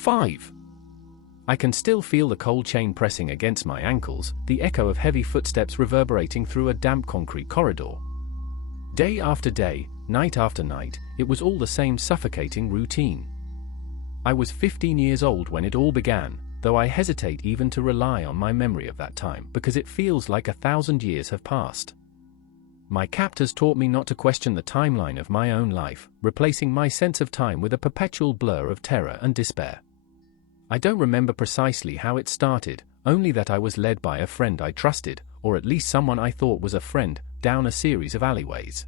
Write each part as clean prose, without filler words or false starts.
5. I can still feel the cold chain pressing against my ankles, the echo of heavy footsteps reverberating through a damp concrete corridor. Day after day, night after night, it was all the same suffocating routine. I was 15 years old when it all began, though I hesitate even to rely on my memory of that time because it feels like 1,000 years have passed. My captors taught me not to question the timeline of my own life, replacing my sense of time with a perpetual blur of terror and despair. I don't remember precisely how it started, only that I was led by a friend I trusted, or at least someone I thought was a friend, down a series of alleyways.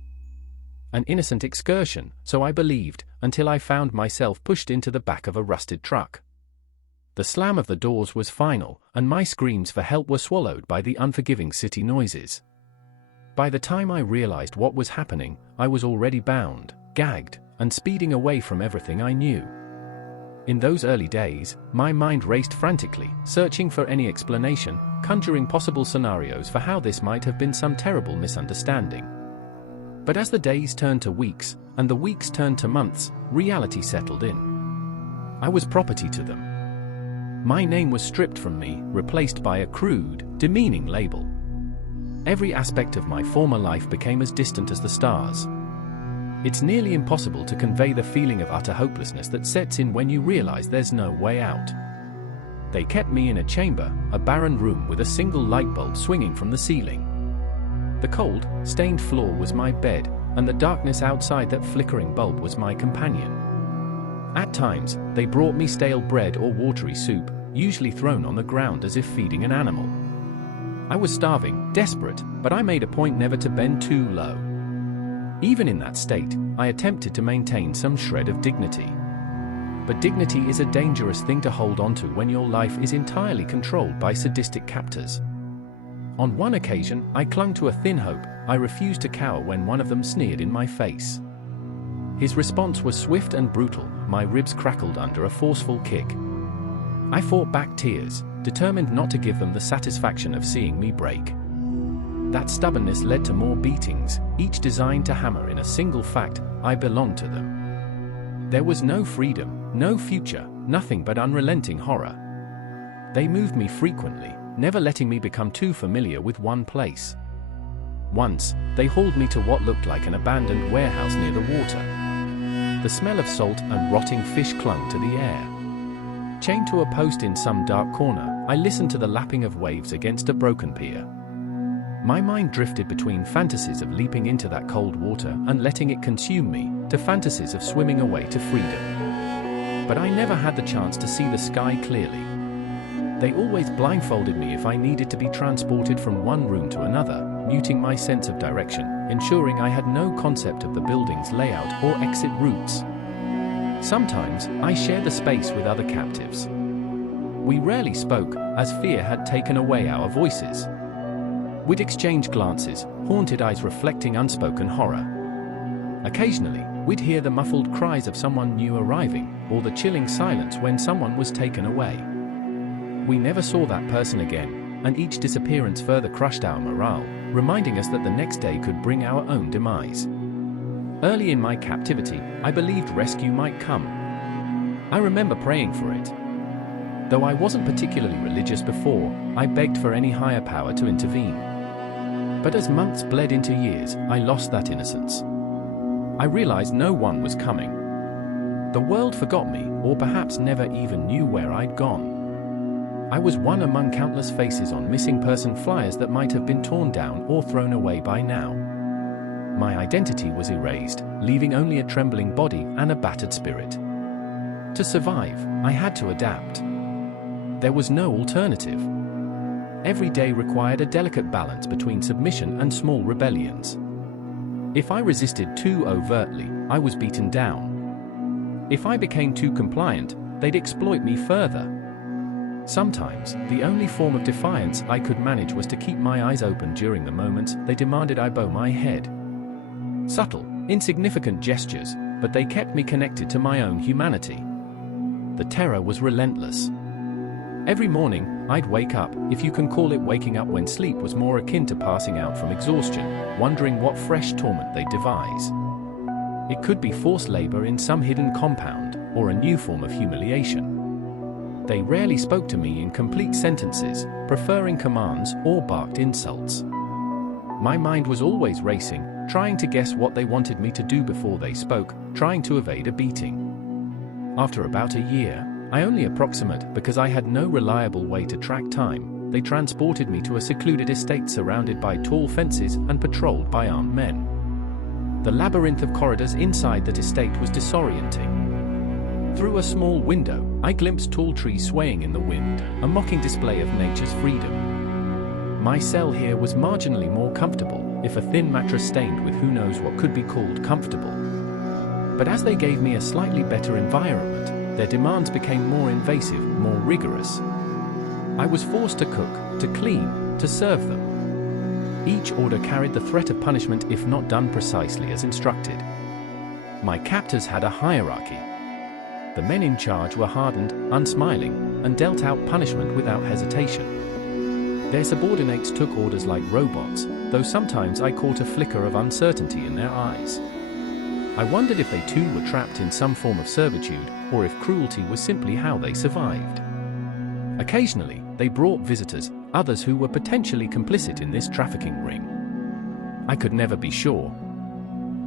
An innocent excursion, so I believed, until I found myself pushed into the back of a rusted truck. The slam of the doors was final, and my screams for help were swallowed by the unforgiving city noises. By the time I realized what was happening, I was already bound, gagged, and speeding away from everything I knew. In those early days, my mind raced frantically, searching for any explanation, conjuring possible scenarios for how this might have been some terrible misunderstanding. But as the days turned to weeks, and the weeks turned to months, reality settled in. I was property to them. My name was stripped from me, replaced by a crude, demeaning label. Every aspect of my former life became as distant as the stars. It's nearly impossible to convey the feeling of utter hopelessness that sets in when you realize there's no way out. They kept me in a chamber, a barren room with a single light bulb swinging from the ceiling. The cold, stained floor was my bed, and the darkness outside that flickering bulb was my companion. At times, they brought me stale bread or watery soup, usually thrown on the ground as if feeding an animal. I was starving, desperate, but I made a point never to bend too low. Even in that state, I attempted to maintain some shred of dignity. But dignity is a dangerous thing to hold onto when your life is entirely controlled by sadistic captors. On one occasion, I clung to a thin hope. I refused to cower when one of them sneered in my face. His response was swift and brutal. My ribs crackled under a forceful kick. I fought back tears, determined not to give them the satisfaction of seeing me break. That stubbornness led to more beatings, each designed to hammer in a single fact: I belonged to them. There was no freedom, no future, nothing but unrelenting horror. They moved me frequently, never letting me become too familiar with one place. Once, they hauled me to what looked like an abandoned warehouse near the water. The smell of salt and rotting fish clung to the air. Chained to a post in some dark corner, I listened to the lapping of waves against a broken pier. My mind drifted between fantasies of leaping into that cold water and letting it consume me, to fantasies of swimming away to freedom. But I never had the chance to see the sky clearly. They always blindfolded me if I needed to be transported from one room to another, muting my sense of direction, ensuring I had no concept of the building's layout or exit routes. Sometimes, I shared the space with other captives. We rarely spoke, as fear had taken away our voices. We'd exchange glances, haunted eyes reflecting unspoken horror. Occasionally, we'd hear the muffled cries of someone new arriving, or the chilling silence when someone was taken away. We never saw that person again, and each disappearance further crushed our morale, reminding us that the next day could bring our own demise. Early in my captivity, I believed rescue might come. I remember praying for it. Though I wasn't particularly religious before, I begged for any higher power to intervene. But as months bled into years, I lost that innocence. I realized no one was coming. The world forgot me, or perhaps never even knew where I'd gone. I was one among countless faces on missing person flyers that might have been torn down or thrown away by now. My identity was erased, leaving only a trembling body and a battered spirit. To survive, I had to adapt. There was no alternative. Every day required a delicate balance between submission and small rebellions. If I resisted too overtly, I was beaten down. If I became too compliant, they'd exploit me further. Sometimes, the only form of defiance I could manage was to keep my eyes open during the moments they demanded I bow my head. Subtle, insignificant gestures, but they kept me connected to my own humanity. The terror was relentless. Every morning, I'd wake up, if you can call it waking up when sleep was more akin to passing out from exhaustion, wondering what fresh torment they'd devise. It could be forced labor in some hidden compound, or a new form of humiliation. They rarely spoke to me in complete sentences, preferring commands or barked insults. My mind was always racing, trying to guess what they wanted me to do before they spoke, trying to evade a beating. After about a year, I only approximate because I had no reliable way to track time, they transported me to a secluded estate surrounded by tall fences and patrolled by armed men. The labyrinth of corridors inside that estate was disorienting. Through a small window, I glimpsed tall trees swaying in the wind, a mocking display of nature's freedom. My cell here was marginally more comfortable, if a thin mattress stained with who knows what could be called comfortable. But as they gave me a slightly better environment, their demands became more invasive, more rigorous. I was forced to cook, to clean, to serve them. Each order carried the threat of punishment if not done precisely as instructed. My captors had a hierarchy. The men in charge were hardened, unsmiling, and dealt out punishment without hesitation. Their subordinates took orders like robots, though sometimes I caught a flicker of uncertainty in their eyes. I wondered if they too were trapped in some form of servitude, or if cruelty was simply how they survived. Occasionally, they brought visitors, others who were potentially complicit in this trafficking ring. I could never be sure.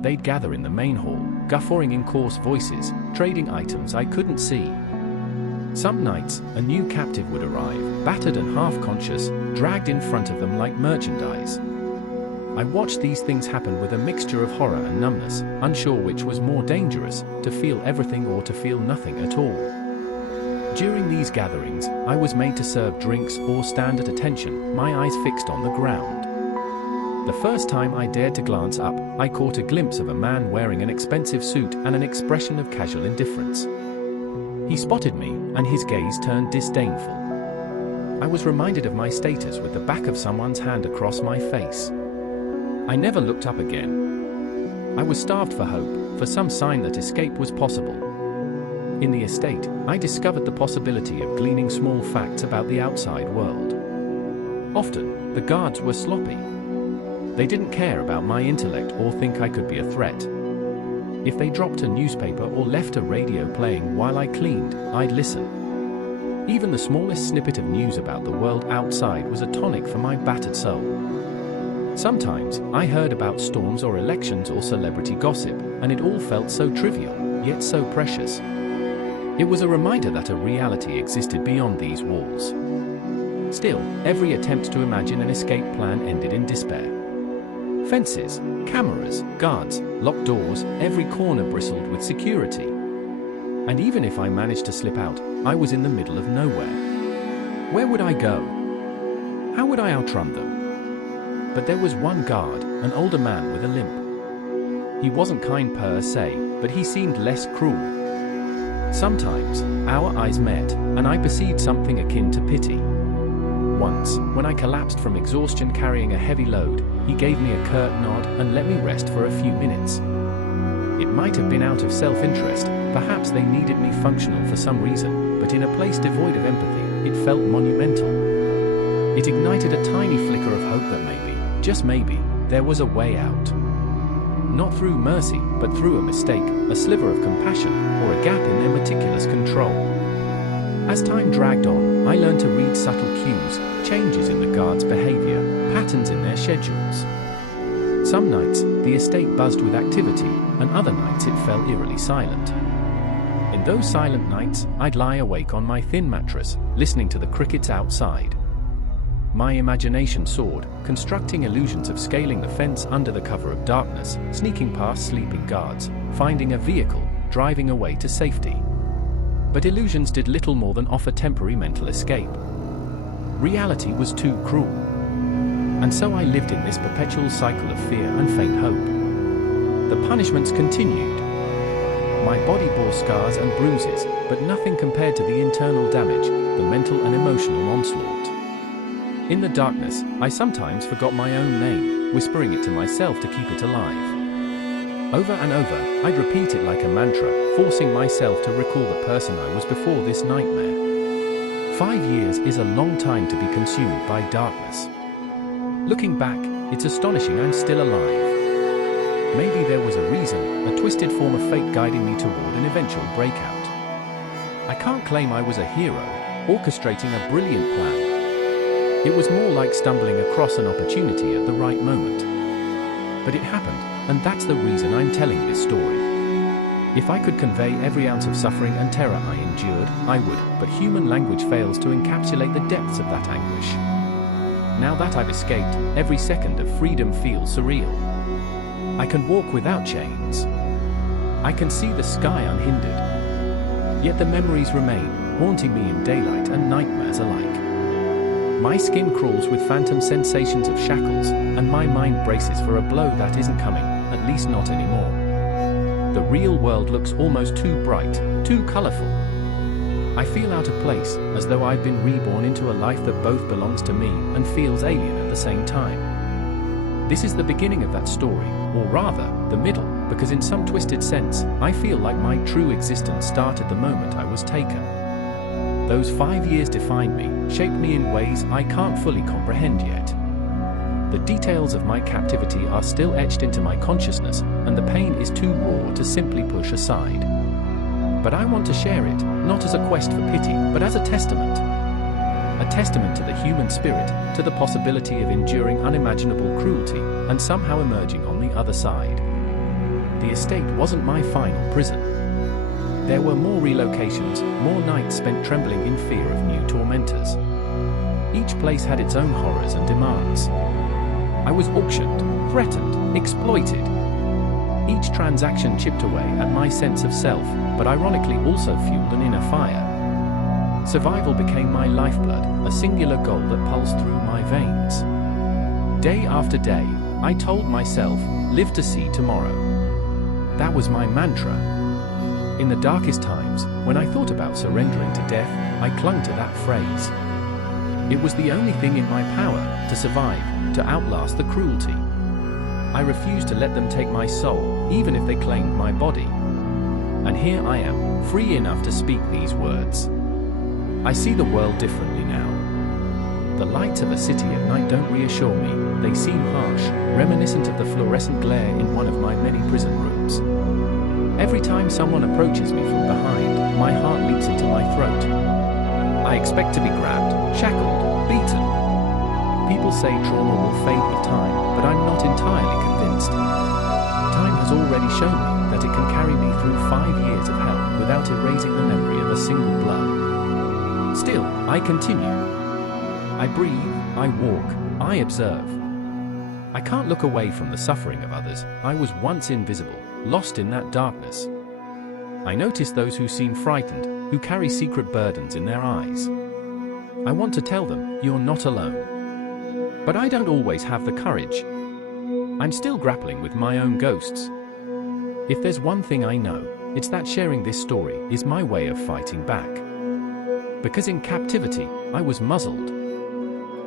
They'd gather in the main hall, guffawing in coarse voices, trading items I couldn't see. Some nights, a new captive would arrive, battered and half-conscious, dragged in front of them like merchandise. I watched these things happen with a mixture of horror and numbness, unsure which was more dangerous, to feel everything or to feel nothing at all. During these gatherings, I was made to serve drinks or stand at attention, my eyes fixed on the ground. The first time I dared to glance up, I caught a glimpse of a man wearing an expensive suit and an expression of casual indifference. He spotted me, and his gaze turned disdainful. I was reminded of my status with the back of someone's hand across my face. I never looked up again. I was starved for hope, for some sign that escape was possible. In the estate, I discovered the possibility of gleaning small facts about the outside world. Often, the guards were sloppy. They didn't care about my intellect or think I could be a threat. If they dropped a newspaper or left a radio playing while I cleaned, I'd listen. Even the smallest snippet of news about the world outside was a tonic for my battered soul. Sometimes, I heard about storms or elections or celebrity gossip, and it all felt so trivial, yet so precious. It was a reminder that a reality existed beyond these walls. Still, every attempt to imagine an escape plan ended in despair. Fences, cameras, guards, locked doors, every corner bristled with security. And even if I managed to slip out, I was in the middle of nowhere. Where would I go? How would I outrun them? But there was one guard, an older man with a limp. He wasn't kind per se, but he seemed less cruel. Sometimes, our eyes met, and I perceived something akin to pity. Once, when I collapsed from exhaustion carrying a heavy load, he gave me a curt nod and let me rest for a few minutes. It might have been out of self-interest, perhaps they needed me functional for some reason, but in a place devoid of empathy, it felt monumental. It ignited a tiny flicker of hope that maybe, just maybe, there was a way out. Not through mercy, but through a mistake, a sliver of compassion, or a gap in their meticulous control. As time dragged on, I learned to read subtle cues, changes in the guards' behavior, patterns in their schedules. Some nights, the estate buzzed with activity, and other nights it fell eerily silent. In those silent nights, I'd lie awake on my thin mattress, listening to the crickets outside. My imagination soared, constructing illusions of scaling the fence under the cover of darkness, sneaking past sleeping guards, finding a vehicle, driving away to safety. But illusions did little more than offer temporary mental escape. Reality was too cruel. And so I lived in this perpetual cycle of fear and faint hope. The punishments continued. My body bore scars and bruises, but nothing compared to the internal damage, the mental and emotional onslaught. In the darkness, I sometimes forgot my own name, whispering it to myself to keep it alive. Over and over, I'd repeat it like a mantra, forcing myself to recall the person I was before this nightmare. 5 years is a long time to be consumed by darkness. Looking back, it's astonishing I'm still alive. Maybe there was a reason, a twisted form of fate guiding me toward an eventual breakout. I can't claim I was a hero, orchestrating a brilliant plan. It was more like stumbling across an opportunity at the right moment. But it happened, and that's the reason I'm telling this story. If I could convey every ounce of suffering and terror I endured, I would, but human language fails to encapsulate the depths of that anguish. Now that I've escaped, every second of freedom feels surreal. I can walk without chains. I can see the sky unhindered. Yet the memories remain, haunting me in daylight and nightmares alike. My skin crawls with phantom sensations of shackles, and my mind braces for a blow that isn't coming, at least not anymore. The real world looks almost too bright, too colorful. I feel out of place, as though I've been reborn into a life that both belongs to me and feels alien at the same time. This is the beginning of that story, or rather, the middle, because in some twisted sense, I feel like my true existence started the moment I was taken. Those 5 years defined me, shaped me in ways I can't fully comprehend yet. The details of my captivity are still etched into my consciousness, and the pain is too raw to simply push aside. But I want to share it, not as a quest for pity, but as a testament. A testament to the human spirit, to the possibility of enduring unimaginable cruelty, and somehow emerging on the other side. The estate wasn't my final prison. There were more relocations, more nights spent trembling in fear of new tormentors. Each place had its own horrors and demands. I was auctioned, threatened, exploited. Each transaction chipped away at my sense of self, but ironically also fueled an inner fire. Survival became my lifeblood, a singular goal that pulsed through my veins. Day after day, I told myself, live to see tomorrow. That was my mantra. In the darkest times, when I thought about surrendering to death, I clung to that phrase. It was the only thing in my power to survive, to outlast the cruelty. I refused to let them take my soul, even if they claimed my body. And here I am, free enough to speak these words. I see the world differently now. The lights of a city at night don't reassure me, they seem harsh, reminiscent of the fluorescent glare in one of my many prison rooms. Every time someone approaches me from behind, my heart leaps into my throat. I expect to be grabbed, shackled, beaten. People say trauma will fade with time, but I'm not entirely convinced. Time has already shown me that it can carry me through 5 years of hell without erasing the memory of a single blow. Still, I continue. I breathe, I walk, I observe. I can't look away from the suffering of others. I was once invisible, lost in that darkness. I notice those who seem frightened, who carry secret burdens in their eyes. I want to tell them, you're not alone. But I don't always have the courage. I'm still grappling with my own ghosts. If there's one thing I know, it's that sharing this story is my way of fighting back. Because in captivity, I was muzzled.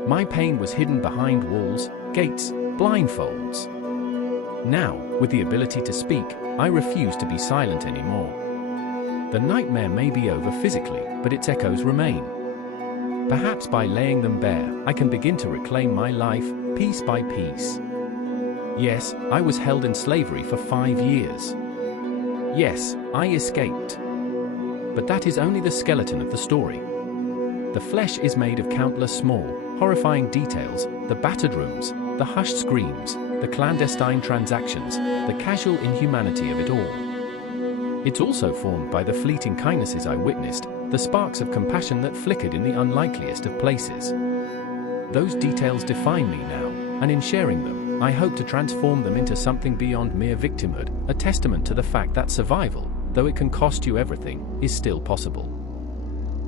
My pain was hidden behind walls, gates, blindfolds. Now, with the ability to speak, I refuse to be silent anymore. The nightmare may be over physically, but its echoes remain. Perhaps by laying them bare, I can begin to reclaim my life, piece by piece. Yes, I was held in slavery for 5 years. Yes, I escaped. But that is only the skeleton of the story. The flesh is made of countless small, horrifying details, the battered rooms, the hushed screams, the clandestine transactions, the casual inhumanity of it all. It's also formed by the fleeting kindnesses I witnessed, the sparks of compassion that flickered in the unlikeliest of places. Those details define me now, and in sharing them, I hope to transform them into something beyond mere victimhood, a testament to the fact that survival, though it can cost you everything, is still possible.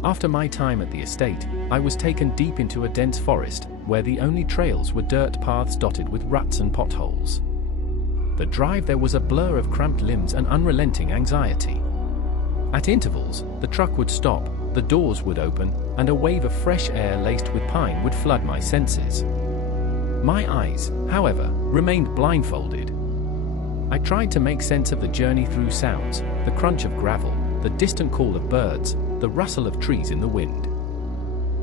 After my time at the estate, I was taken deep into a dense forest, where the only trails were dirt paths dotted with ruts and potholes. The drive there was a blur of cramped limbs and unrelenting anxiety. At intervals, the truck would stop, the doors would open, and a wave of fresh air laced with pine would flood my senses. My eyes, however, remained blindfolded. I tried to make sense of the journey through sounds, the crunch of gravel, the distant call of birds, the rustle of trees in the wind.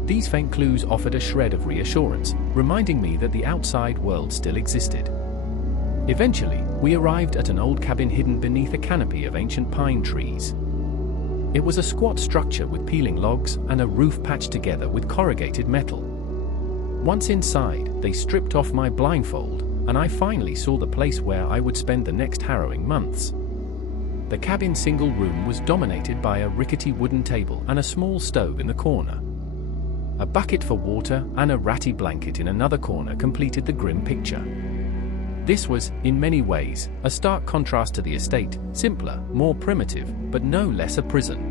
These faint clues offered a shred of reassurance, reminding me that the outside world still existed. Eventually, we arrived at an old cabin hidden beneath a canopy of ancient pine trees. It was a squat structure with peeling logs and a roof patched together with corrugated metal. Once inside, they stripped off my blindfold, and I finally saw the place where I would spend the next harrowing months. The cabin's single room was dominated by a rickety wooden table and a small stove in the corner. A bucket for water and a ratty blanket in another corner completed the grim picture. This was, in many ways, a stark contrast to the estate, simpler, more primitive, but no less a prison.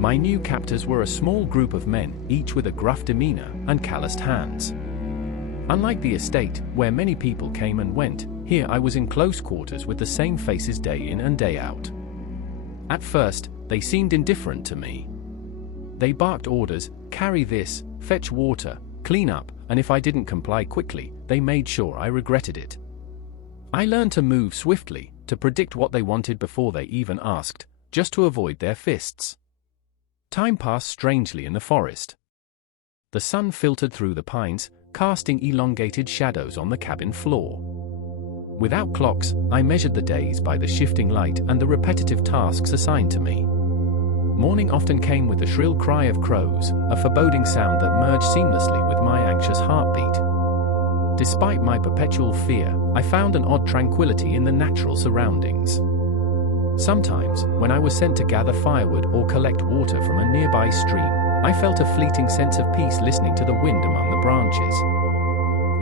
My new captors were a small group of men, each with a gruff demeanor and calloused hands. Unlike the estate, where many people came and went, here I was in close quarters with the same faces day in and day out. At first, they seemed indifferent to me. They barked orders: carry this, fetch water, clean up, and if I didn't comply quickly, they made sure I regretted it. I learned to move swiftly, to predict what they wanted before they even asked, just to avoid their fists. Time passed strangely in the forest. The sun filtered through the pines, casting elongated shadows on the cabin floor. Without clocks, I measured the days by the shifting light and the repetitive tasks assigned to me. Morning often came with the shrill cry of crows, a foreboding sound that merged seamlessly with my anxious heartbeat. Despite my perpetual fear, I found an odd tranquility in the natural surroundings. Sometimes, when I was sent to gather firewood or collect water from a nearby stream, I felt a fleeting sense of peace listening to the wind among the branches.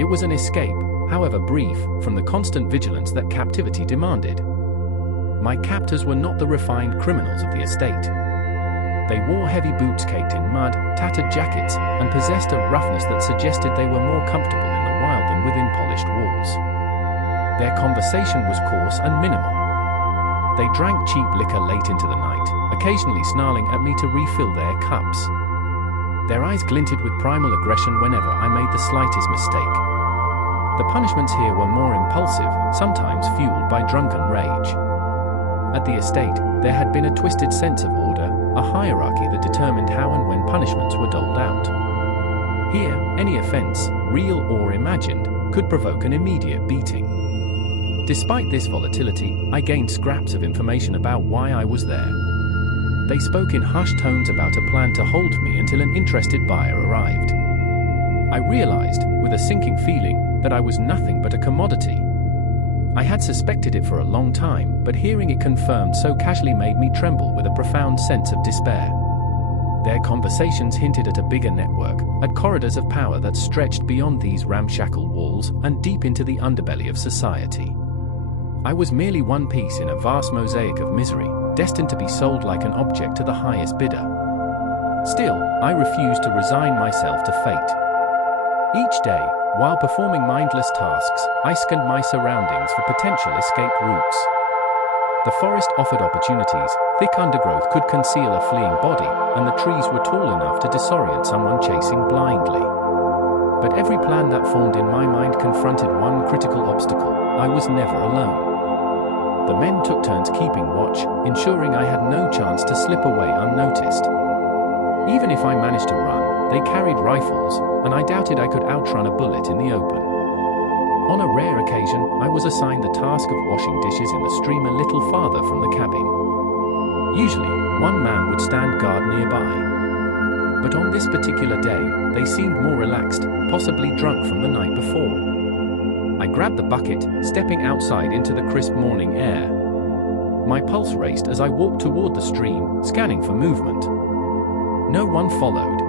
It was an escape, however brief, from the constant vigilance that captivity demanded. My captors were not the refined criminals of the estate. They wore heavy boots caked in mud, tattered jackets, and possessed a roughness that suggested they were more comfortable in the wild than within polished walls. Their conversation was coarse and minimal. They drank cheap liquor late into the night, occasionally snarling at me to refill their cups. Their eyes glinted with primal aggression whenever I made the slightest mistake. The punishments here were more impulsive, sometimes fueled by drunken rage. At the estate, there had been a twisted sense of order, a hierarchy that determined how and when punishments were doled out. Here, any offense, real or imagined, could provoke an immediate beating. Despite this volatility, I gained scraps of information about why I was there. They spoke in hushed tones about a plan to hold me until an interested buyer arrived. I realized, with a sinking feeling, that I was nothing but a commodity. I had suspected it for a long time, but hearing it confirmed so casually made me tremble with a profound sense of despair. Their conversations hinted at a bigger network, at corridors of power that stretched beyond these ramshackle walls and deep into the underbelly of society. I was merely one piece in a vast mosaic of misery, destined to be sold like an object to the highest bidder. Still, I refused to resign myself to fate. Each day, while performing mindless tasks, I scanned my surroundings for potential escape routes. The forest offered opportunities. Thick undergrowth could conceal a fleeing body, and the trees were tall enough to disorient someone chasing blindly. But every plan that formed in my mind confronted one critical obstacle: I was never alone. The men took turns keeping watch, ensuring I had no chance to slip away unnoticed. Even if I managed to run, they carried rifles, and I doubted I could outrun a bullet in the open. On a rare occasion, I was assigned the task of washing dishes in the stream a little farther from the cabin. Usually, one man would stand guard nearby. But on this particular day, they seemed more relaxed, possibly drunk from the night before. I grabbed the bucket, stepping outside into the crisp morning air. My pulse raced as I walked toward the stream, scanning for movement. No one followed.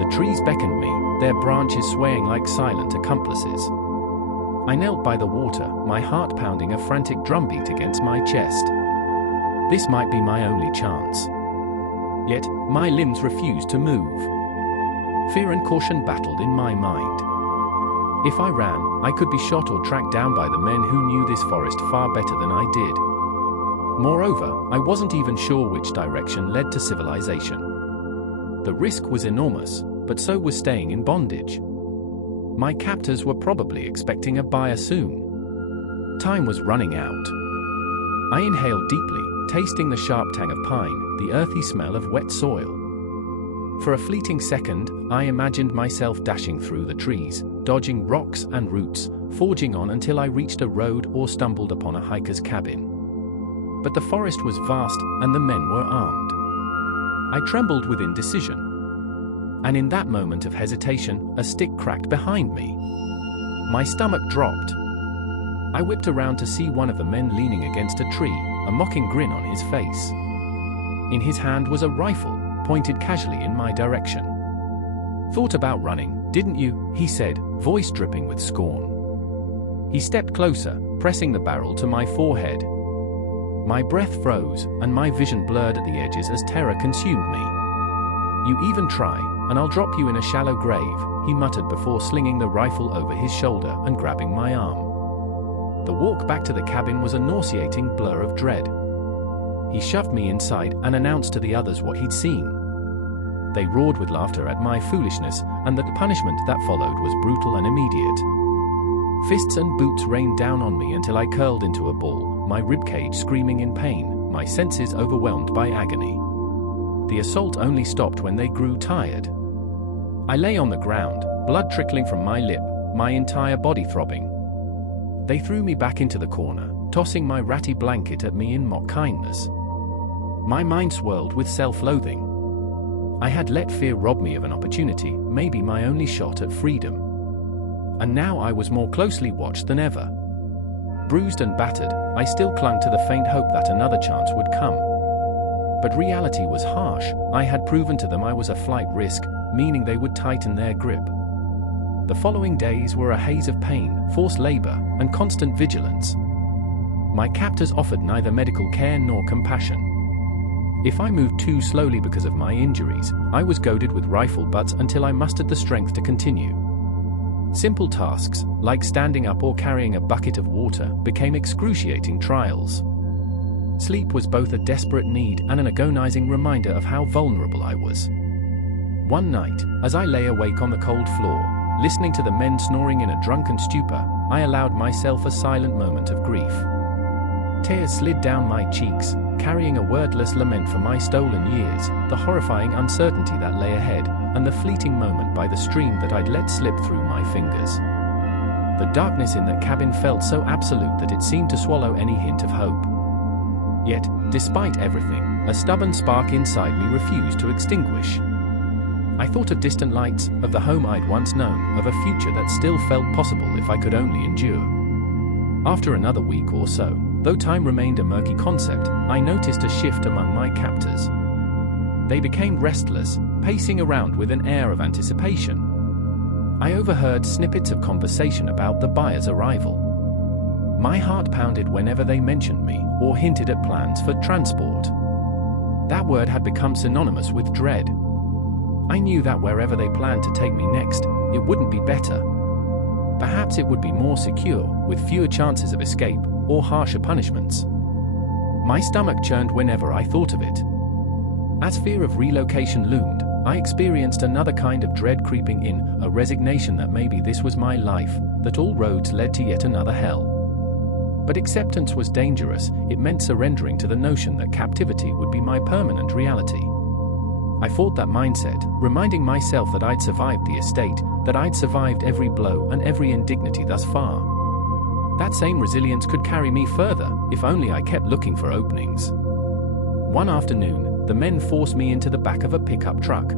The trees beckoned me, their branches swaying like silent accomplices. I knelt by the water, my heart pounding a frantic drumbeat against my chest. This might be my only chance. Yet, my limbs refused to move. Fear and caution battled in my mind. If I ran, I could be shot or tracked down by the men who knew this forest far better than I did. Moreover, I wasn't even sure which direction led to civilization. The risk was enormous, but so was staying in bondage. My captors were probably expecting a buyer soon. Time was running out. I inhaled deeply, tasting the sharp tang of pine, the earthy smell of wet soil. For a fleeting second, I imagined myself dashing through the trees, dodging rocks and roots, forging on until I reached a road or stumbled upon a hiker's cabin. But the forest was vast, and the men were armed. I trembled with indecision. And in that moment of hesitation, a stick cracked behind me. My stomach dropped. I whipped around to see one of the men leaning against a tree, a mocking grin on his face. In his hand was a rifle, pointed casually in my direction. "Thought about running, didn't you?" he said, voice dripping with scorn. He stepped closer, pressing the barrel to my forehead. My breath froze, and my vision blurred at the edges as terror consumed me. "You even try, and I'll drop you in a shallow grave," he muttered before slinging the rifle over his shoulder and grabbing my arm. The walk back to the cabin was a nauseating blur of dread. He shoved me inside and announced to the others what he'd seen. They roared with laughter at my foolishness, and the punishment that followed was brutal and immediate. Fists and boots rained down on me until I curled into a ball, my ribcage screaming in pain, my senses overwhelmed by agony. The assault only stopped when they grew tired. I lay on the ground, blood trickling from my lip, my entire body throbbing. They threw me back into the corner, tossing my ratty blanket at me in mock kindness. My mind swirled with self-loathing. I had let fear rob me of an opportunity, maybe my only shot at freedom. And now I was more closely watched than ever. Bruised and battered, I still clung to the faint hope that another chance would come. But reality was harsh. I had proven to them I was a flight risk, meaning they would tighten their grip. The following days were a haze of pain, forced labor, and constant vigilance. My captors offered neither medical care nor compassion. If I moved too slowly because of my injuries, I was goaded with rifle butts until I mustered the strength to continue. Simple tasks, like standing up or carrying a bucket of water, became excruciating trials. Sleep was both a desperate need and an agonizing reminder of how vulnerable I was. One night, as I lay awake on the cold floor, listening to the men snoring in a drunken stupor, I allowed myself a silent moment of grief. Tears slid down my cheeks, carrying a wordless lament for my stolen years, the horrifying uncertainty that lay ahead, and the fleeting moment by the stream that I'd let slip through my fingers. The darkness in the cabin felt so absolute that it seemed to swallow any hint of hope. Yet, despite everything, a stubborn spark inside me refused to extinguish. I thought of distant lights, of the home I'd once known, of a future that still felt possible if I could only endure. After another week or so, though time remained a murky concept, I noticed a shift among my captors. They became restless, pacing around with an air of anticipation. I overheard snippets of conversation about the buyer's arrival. My heart pounded whenever they mentioned me or hinted at plans for transport. That word had become synonymous with dread. I knew that wherever they planned to take me next, it wouldn't be better. Perhaps it would be more secure, with fewer chances of escape or harsher punishments. My stomach churned whenever I thought of it. As fear of relocation loomed, I experienced another kind of dread creeping in, a resignation that maybe this was my life, that all roads led to yet another hell. But acceptance was dangerous. It meant surrendering to the notion that captivity would be my permanent reality. I fought that mindset, reminding myself that I'd survived the estate, that I'd survived every blow and every indignity thus far. That same resilience could carry me further, if only I kept looking for openings. One afternoon, the men forced me into the back of a pickup truck.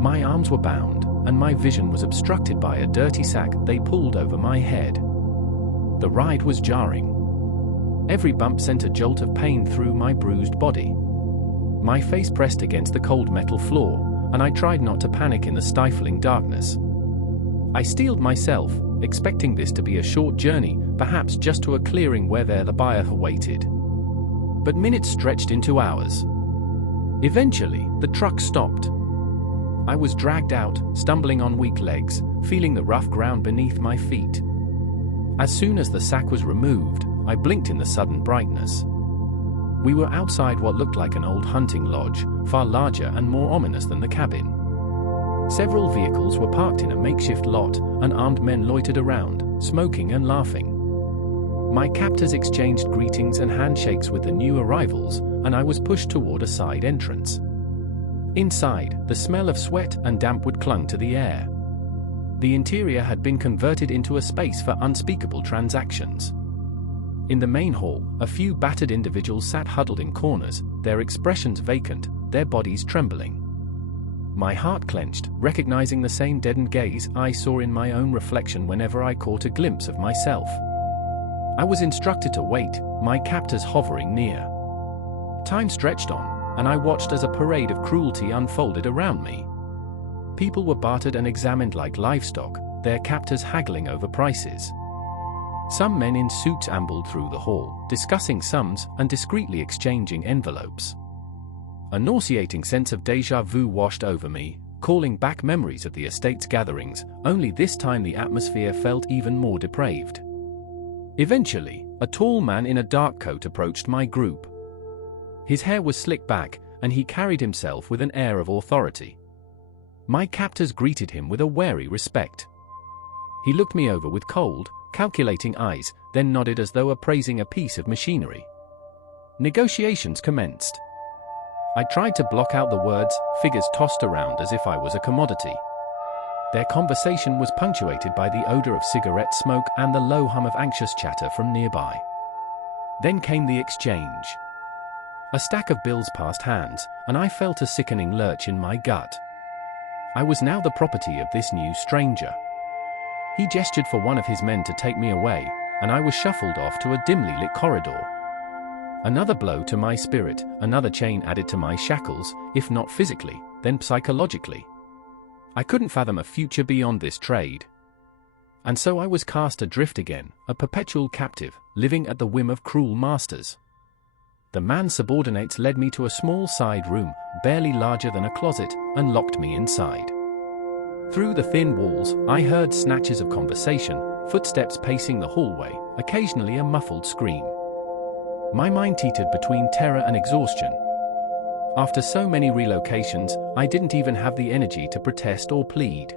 My arms were bound, and my vision was obstructed by a dirty sack they pulled over my head. The ride was jarring. Every bump sent a jolt of pain through my bruised body. My face pressed against the cold metal floor, and I tried not to panic in the stifling darkness. I steeled myself, expecting this to be a short journey, perhaps just to a clearing where the buyer awaited. But minutes stretched into hours. Eventually, the truck stopped. I was dragged out, stumbling on weak legs, feeling the rough ground beneath my feet. As soon as the sack was removed, I blinked in the sudden brightness. We were outside what looked like an old hunting lodge, far larger and more ominous than the cabin. Several vehicles were parked in a makeshift lot, and armed men loitered around, smoking and laughing. My captors exchanged greetings and handshakes with the new arrivals, and I was pushed toward a side entrance. Inside, the smell of sweat and damp wood clung to the air. The interior had been converted into a space for unspeakable transactions. In the main hall, a few battered individuals sat huddled in corners, their expressions vacant, their bodies trembling. My heart clenched, recognizing the same deadened gaze I saw in my own reflection whenever I caught a glimpse of myself. I was instructed to wait, my captors hovering near. Time stretched on, and I watched as a parade of cruelty unfolded around me. People were bartered and examined like livestock, their captors haggling over prices. Some men in suits ambled through the hall, discussing sums and discreetly exchanging envelopes. A nauseating sense of déjà vu washed over me, calling back memories of the estate's gatherings, only this time the atmosphere felt even more depraved. Eventually, a tall man in a dark coat approached my group. His hair was slicked back, and he carried himself with an air of authority. My captors greeted him with a wary respect. He looked me over with cold, calculating eyes, then nodded as though appraising a piece of machinery. Negotiations commenced. I tried to block out the words, figures tossed around as if I was a commodity. Their conversation was punctuated by the odor of cigarette smoke and the low hum of anxious chatter from nearby. Then came the exchange. A stack of bills passed hands, and I felt a sickening lurch in my gut. I was now the property of this new stranger. He gestured for one of his men to take me away, and I was shuffled off to a dimly lit corridor. Another blow to my spirit, another chain added to my shackles, if not physically, then psychologically. I couldn't fathom a future beyond this trade. And so I was cast adrift again, a perpetual captive, living at the whim of cruel masters. The man's subordinates led me to a small side room, barely larger than a closet, and locked me inside. Through the thin walls, I heard snatches of conversation, footsteps pacing the hallway, occasionally a muffled scream. My mind teetered between terror and exhaustion. After so many relocations, I didn't even have the energy to protest or plead.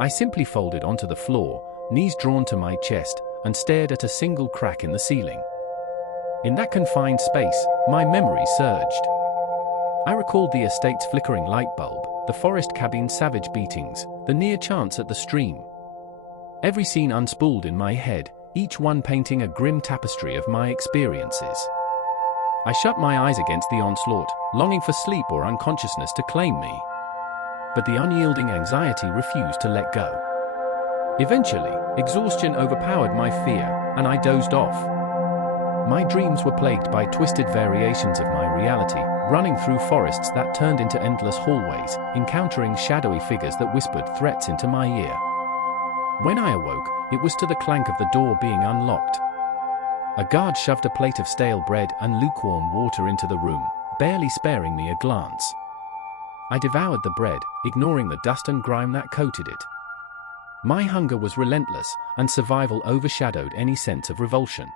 I simply folded onto the floor, knees drawn to my chest, and stared at a single crack in the ceiling. In that confined space, my memory surged. I recalled the estate's flickering light bulb, the forest cabin's savage beatings, the near chance at the stream. Every scene unspooled in my head, each one painting a grim tapestry of my experiences. I shut my eyes against the onslaught, longing for sleep or unconsciousness to claim me. But the unyielding anxiety refused to let go. Eventually, exhaustion overpowered my fear, and I dozed off. My dreams were plagued by twisted variations of my reality, running through forests that turned into endless hallways, encountering shadowy figures that whispered threats into my ear. When I awoke, it was to the clank of the door being unlocked. A guard shoved a plate of stale bread and lukewarm water into the room, barely sparing me a glance. I devoured the bread, ignoring the dust and grime that coated it. My hunger was relentless, and survival overshadowed any sense of revulsion.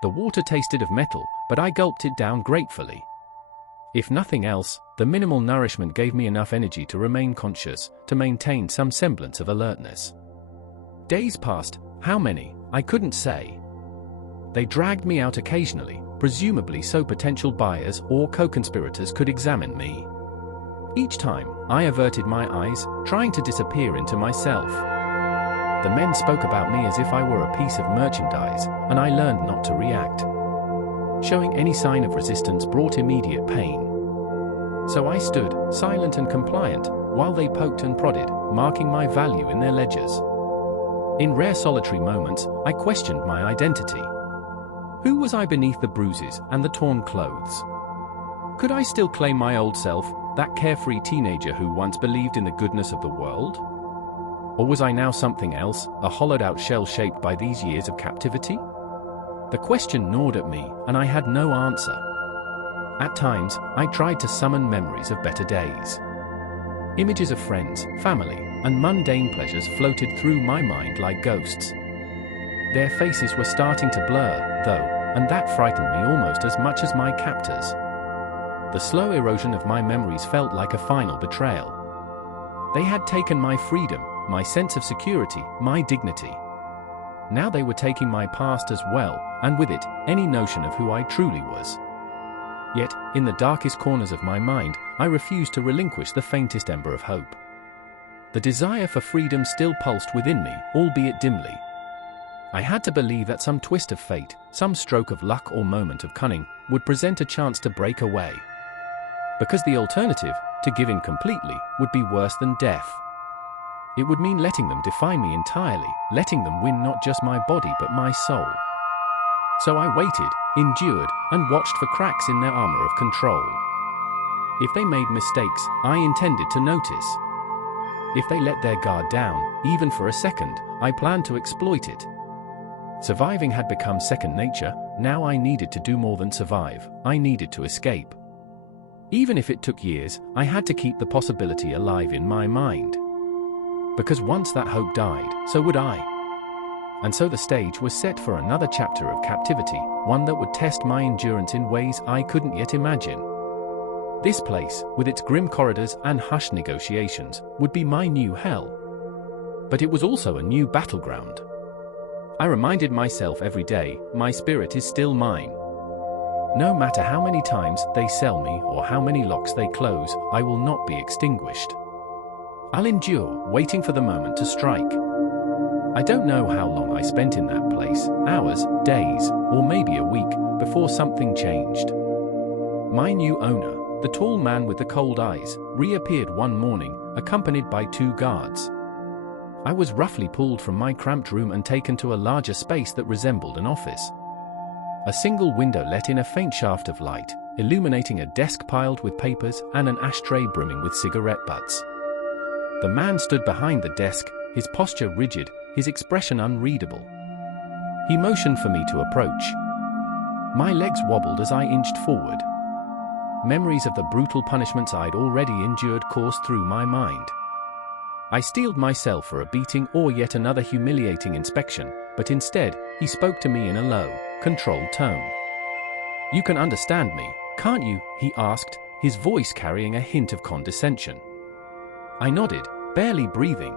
The water tasted of metal, but I gulped it down gratefully. If nothing else, the minimal nourishment gave me enough energy to remain conscious, to maintain some semblance of alertness. Days passed, how many, I couldn't say. They dragged me out occasionally, presumably so potential buyers or co-conspirators could examine me. Each time, I averted my eyes, trying to disappear into myself. The men spoke about me as if I were a piece of merchandise, and I learned not to react. Showing any sign of resistance brought immediate pain. So I stood, silent and compliant, while they poked and prodded, marking my value in their ledgers. In rare solitary moments, I questioned my identity. Who was I beneath the bruises and the torn clothes? Could I still claim my old self, that carefree teenager who once believed in the goodness of the world? Or was I now something else, a hollowed-out shell shaped by these years of captivity? The question gnawed at me, and I had no answer. At times, I tried to summon memories of better days. Images of friends, family, and mundane pleasures floated through my mind like ghosts. Their faces were starting to blur, though, and that frightened me almost as much as my captors. The slow erosion of my memories felt like a final betrayal. They had taken my freedom, my sense of security, my dignity. Now they were taking my past as well, and with it, any notion of who I truly was. Yet, in the darkest corners of my mind, I refused to relinquish the faintest ember of hope. The desire for freedom still pulsed within me, albeit dimly. I had to believe that some twist of fate, some stroke of luck or moment of cunning, would present a chance to break away. Because the alternative, to give in completely, would be worse than death. It would mean letting them define me entirely, letting them win not just my body but my soul. So I waited, endured, and watched for cracks in their armor of control. If they made mistakes, I intended to notice. If they let their guard down, even for a second, I planned to exploit it. Surviving had become second nature. Now I needed to do more than survive. I needed to escape. Even if it took years, I had to keep the possibility alive in my mind. Because once that hope died, so would I. And so the stage was set for another chapter of captivity, one that would test my endurance in ways I couldn't yet imagine. This place, with its grim corridors and hushed negotiations, would be my new hell. But it was also a new battleground. I reminded myself every day, my spirit is still mine. No matter how many times they sell me or how many locks they close, I will not be extinguished. I'll endure, waiting for the moment to strike. I don't know how long I spent in that place, hours, days, or maybe a week, before something changed. My new owner, the tall man with the cold eyes, reappeared one morning, accompanied by 2 guards. I was roughly pulled from my cramped room and taken to a larger space that resembled an office. A single window let in a faint shaft of light, illuminating a desk piled with papers and an ashtray brimming with cigarette butts. The man stood behind the desk, his posture rigid, his expression unreadable. He motioned for me to approach. My legs wobbled as I inched forward. Memories of the brutal punishments I'd already endured coursed through my mind. I steeled myself for a beating or yet another humiliating inspection, but instead, he spoke to me in a low, controlled tone. "You can understand me, can't you?" he asked, his voice carrying a hint of condescension. I nodded, barely breathing.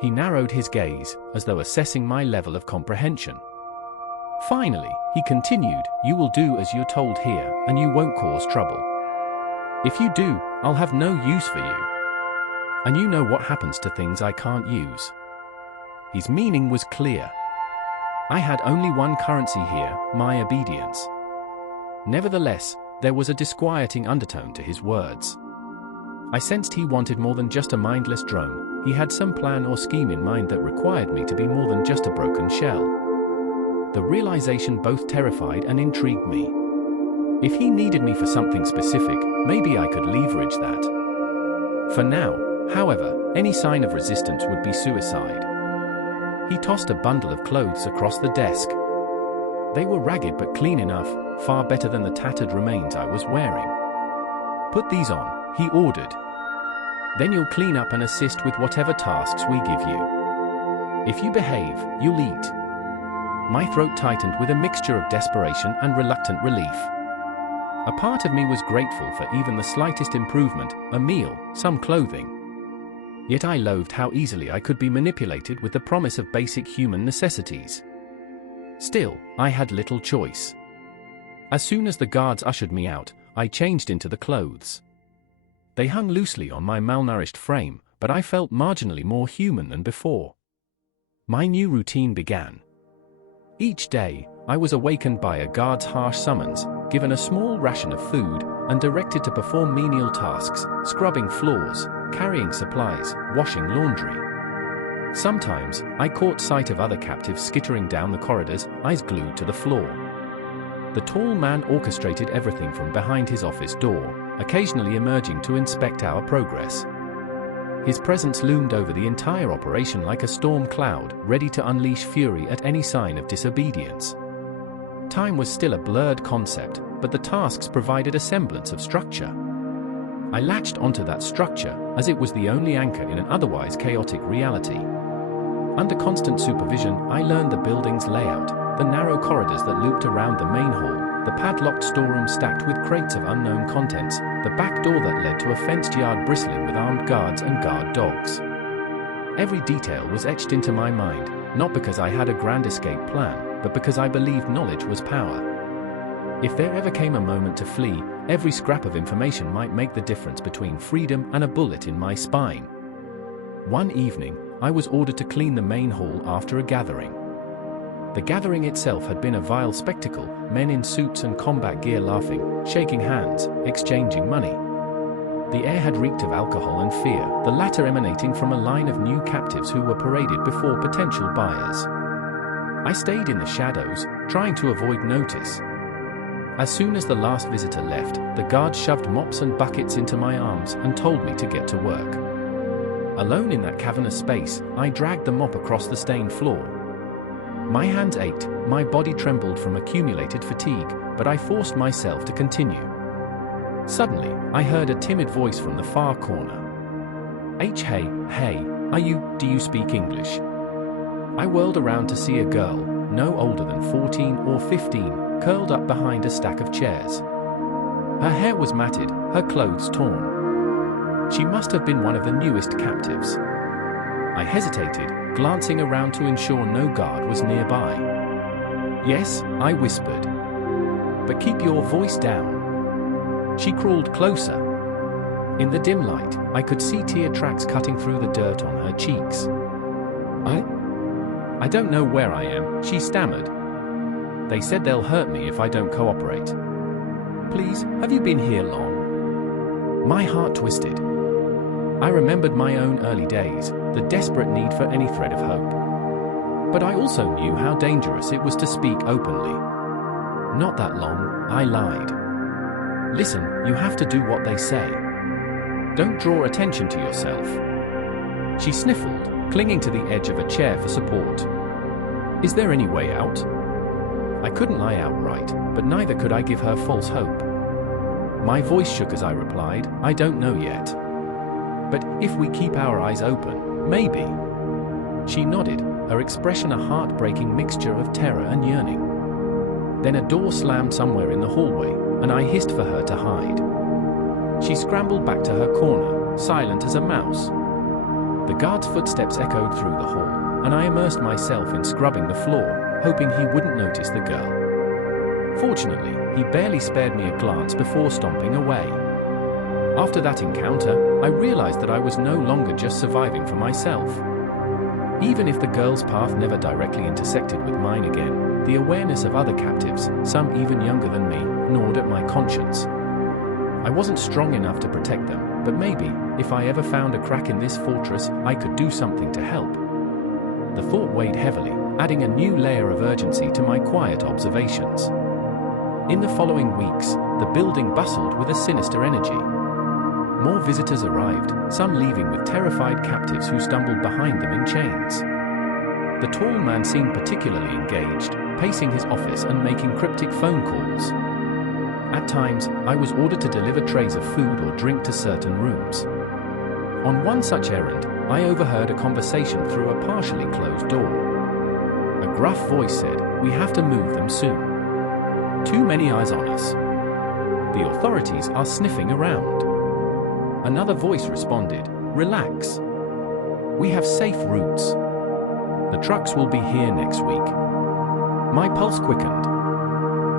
He narrowed his gaze, as though assessing my level of comprehension. Finally, he continued, "You will do as you're told here, and you won't cause trouble. If you do, I'll have no use for you. And you know what happens to things I can't use." His meaning was clear. I had only one currency here, my obedience. Nevertheless, there was a disquieting undertone to his words. I sensed he wanted more than just a mindless drone. He had some plan or scheme in mind that required me to be more than just a broken shell. The realization both terrified and intrigued me. If he needed me for something specific, maybe I could leverage that. For now, however, any sign of resistance would be suicide. He tossed a bundle of clothes across the desk. They were ragged but clean enough, far better than the tattered remains I was wearing. "Put these on," he ordered. "Then you'll clean up and assist with whatever tasks we give you. If you behave, you'll eat." My throat tightened with a mixture of desperation and reluctant relief. A part of me was grateful for even the slightest improvement, a meal, some clothing. Yet I loathed how easily I could be manipulated with the promise of basic human necessities. Still, I had little choice. As soon as the guards ushered me out, I changed into the clothes. They hung loosely on my malnourished frame, but I felt marginally more human than before. My new routine began. Each day, I was awakened by a guard's harsh summons, given a small ration of food, and directed to perform menial tasks, scrubbing floors, carrying supplies, washing laundry. Sometimes, I caught sight of other captives skittering down the corridors, eyes glued to the floor. The tall man orchestrated everything from behind his office door, occasionally emerging to inspect our progress. His presence loomed over the entire operation like a storm cloud, ready to unleash fury at any sign of disobedience. Time was still a blurred concept, but the tasks provided a semblance of structure. I latched onto that structure, as it was the only anchor in an otherwise chaotic reality. Under constant supervision, I learned the building's layout, the narrow corridors that looped around the main hall, the padlocked storeroom stacked with crates of unknown contents, the back door that led to a fenced yard bristling with armed guards and guard dogs. Every detail was etched into my mind, not because I had a grand escape plan, but because I believed knowledge was power. If there ever came a moment to flee, every scrap of information might make the difference between freedom and a bullet in my spine. One evening, I was ordered to clean the main hall after a gathering. The gathering itself had been a vile spectacle, men in suits and combat gear laughing, shaking hands, exchanging money. The air had reeked of alcohol and fear, the latter emanating from a line of new captives who were paraded before potential buyers. I stayed in the shadows, trying to avoid notice. As soon as the last visitor left, the guards shoved mops and buckets into my arms and told me to get to work. Alone in that cavernous space, I dragged the mop across the stained floor. My hands ached, my body trembled from accumulated fatigue, but I forced myself to continue. Suddenly, I heard a timid voice from the far corner. Hey, do you speak English? I whirled around to see a girl, no older than 14 or 15, curled up behind a stack of chairs. Her hair was matted, her clothes torn. She must have been one of the newest captives. I hesitated, glancing around to ensure no guard was nearby. Yes, I whispered. But keep your voice down. She crawled closer. In the dim light, I could see tear tracks cutting through the dirt on her cheeks. I don't know where I am, she stammered. They said they'll hurt me if I don't cooperate. Please, have you been here long? My heart twisted. I remembered my own early days, the desperate need for any thread of hope. But I also knew how dangerous it was to speak openly. Not that long, I lied. Listen, you have to do what they say. Don't draw attention to yourself. She sniffled, clinging to the edge of a chair for support. Is there any way out? I couldn't lie outright, but neither could I give her false hope. My voice shook as I replied, I don't know yet. But if we keep our eyes open, maybe. She nodded, her expression a heartbreaking mixture of terror and yearning. Then a door slammed somewhere in the hallway, and I hissed for her to hide. She scrambled back to her corner, silent as a mouse. The guard's footsteps echoed through the hall, and I immersed myself in scrubbing the floor, hoping he wouldn't notice the girl. Fortunately, he barely spared me a glance before stomping away. After that encounter, I realized that I was no longer just surviving for myself. Even if the girl's path never directly intersected with mine again, the awareness of other captives, some even younger than me, gnawed at my conscience. I wasn't strong enough to protect them, but maybe, if I ever found a crack in this fortress, I could do something to help. The thought weighed heavily, adding a new layer of urgency to my quiet observations. In the following weeks, the building bustled with a sinister energy. More visitors arrived, some leaving with terrified captives who stumbled behind them in chains. The tall man seemed particularly engaged, pacing his office and making cryptic phone calls. At times, I was ordered to deliver trays of food or drink to certain rooms. On one such errand, I overheard a conversation through a partially closed door. A gruff voice said, "We have to move them soon. Too many eyes on us. The authorities are sniffing around." Another voice responded, "Relax. We have safe routes. The trucks will be here next week." My pulse quickened.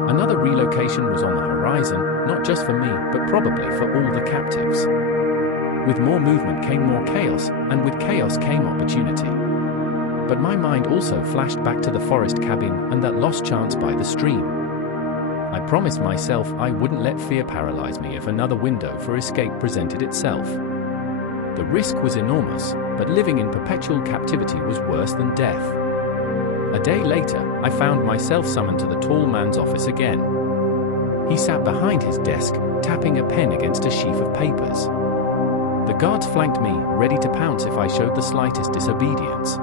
Another relocation was on the horizon, not just for me, but probably for all the captives. With more movement came more chaos, and with chaos came opportunity. But my mind also flashed back to the forest cabin and that lost chance by the stream. I promised myself I wouldn't let fear paralyze me if another window for escape presented itself. The risk was enormous, but living in perpetual captivity was worse than death. A day later, I found myself summoned to the tall man's office again. He sat behind his desk, tapping a pen against a sheaf of papers. The guards flanked me, ready to pounce if I showed the slightest disobedience.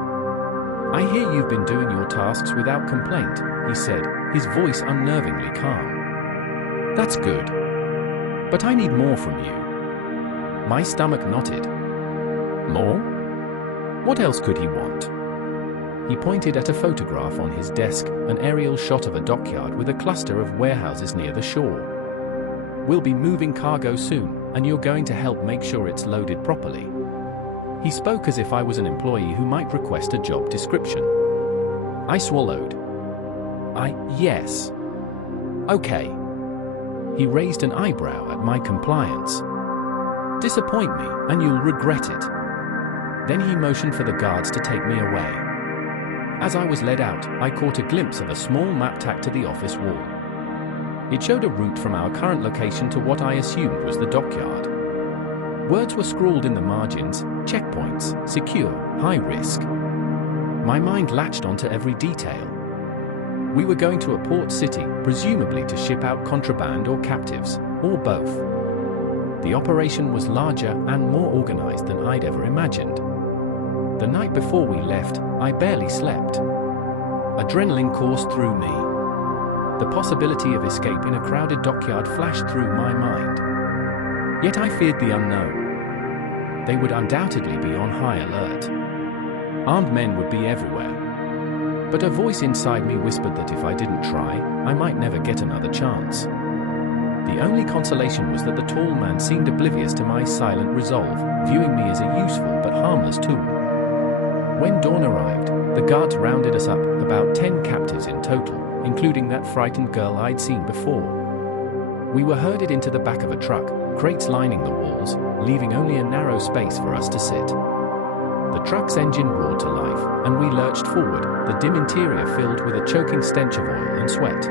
"I hear you've been doing your tasks without complaint," he said, his voice unnervingly calm. "That's good. But I need more from you." My stomach knotted. More? What else could he want? He pointed at a photograph on his desk, an aerial shot of a dockyard with a cluster of warehouses near the shore. "We'll be moving cargo soon, and you're going to help make sure it's loaded properly." He spoke as if I was an employee who might request a job description. I swallowed. Yes. Okay. He raised an eyebrow at my compliance. "Disappoint me, and you'll regret it." Then he motioned for the guards to take me away. As I was led out, I caught a glimpse of a small map tacked to the office wall. It showed a route from our current location to what I assumed was the dockyard. Words were scrawled in the margins: checkpoints, secure, high risk. My mind latched onto every detail. We were going to a port city, presumably to ship out contraband or captives, or both. The operation was larger and more organized than I'd ever imagined. The night before we left, I barely slept. Adrenaline coursed through me. The possibility of escape in a crowded dockyard flashed through my mind. Yet I feared the unknown. They would undoubtedly be on high alert. Armed men would be everywhere. But a voice inside me whispered that if I didn't try, I might never get another chance. The only consolation was that the tall man seemed oblivious to my silent resolve, viewing me as a useful but harmless tool. When dawn arrived, the guards rounded us up, about 10 captives in total, including that frightened girl I'd seen before. We were herded into the back of a truck, crates lining the walls, leaving only a narrow space for us to sit. The truck's engine roared to life, and we lurched forward, the dim interior filled with a choking stench of oil and sweat.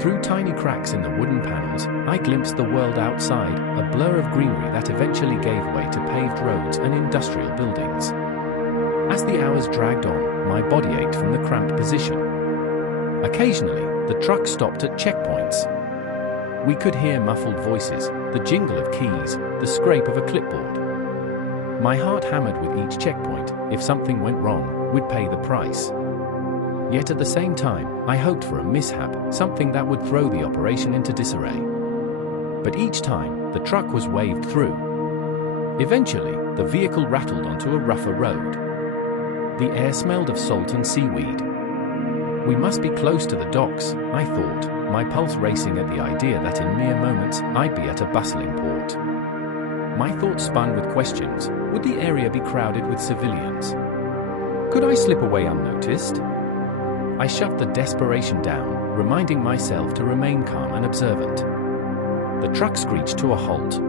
Through tiny cracks in the wooden panels, I glimpsed the world outside, a blur of greenery that eventually gave way to paved roads and industrial buildings. As the hours dragged on, my body ached from the cramped position. Occasionally, the truck stopped at checkpoints. We could hear muffled voices, the jingle of keys, the scrape of a clipboard. My heart hammered with each checkpoint. If something went wrong, we'd pay the price. Yet at the same time, I hoped for a mishap, something that would throw the operation into disarray. But each time, the truck was waved through. Eventually, the vehicle rattled onto a rougher road. The air smelled of salt and seaweed. We must be close to the docks, I thought, my pulse racing at the idea that in mere moments I'd be at a bustling port. My thoughts spun with questions. Would the area be crowded with civilians? Could I slip away unnoticed? I shoved the desperation down, reminding myself to remain calm and observant. The truck screeched to a halt.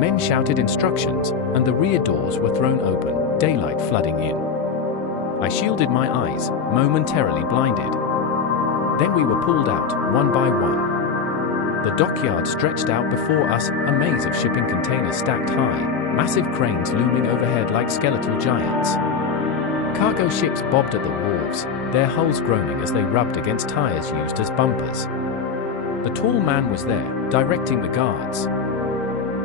Men shouted instructions, and the rear doors were thrown open, daylight flooding in. I shielded my eyes, momentarily blinded. Then we were pulled out, one by one. The dockyard stretched out before us, a maze of shipping containers stacked high, massive cranes looming overhead like skeletal giants. Cargo ships bobbed at the wharves, their hulls groaning as they rubbed against tires used as bumpers. The tall man was there, directing the guards.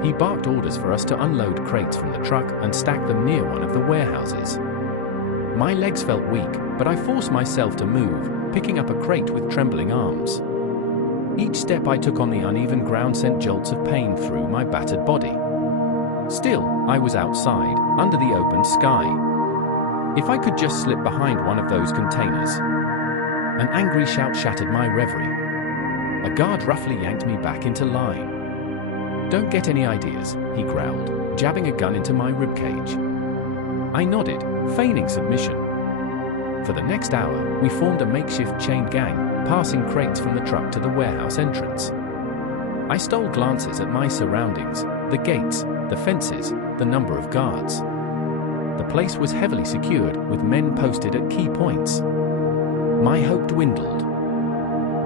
He barked orders for us to unload crates from the truck and stack them near one of the warehouses. My legs felt weak, but I forced myself to move, picking up a crate with trembling arms. Each step I took on the uneven ground sent jolts of pain through my battered body. Still, I was outside, under the open sky. If I could just slip behind one of those containers. An angry shout shattered my reverie. A guard roughly yanked me back into line. "Don't get any ideas," he growled, jabbing a gun into my ribcage. I nodded, feigning submission. For the next hour, we formed a makeshift chain gang, passing crates from the truck to the warehouse entrance. I stole glances at my surroundings, the gates, the fences, the number of guards. The place was heavily secured, with men posted at key points. My hope dwindled.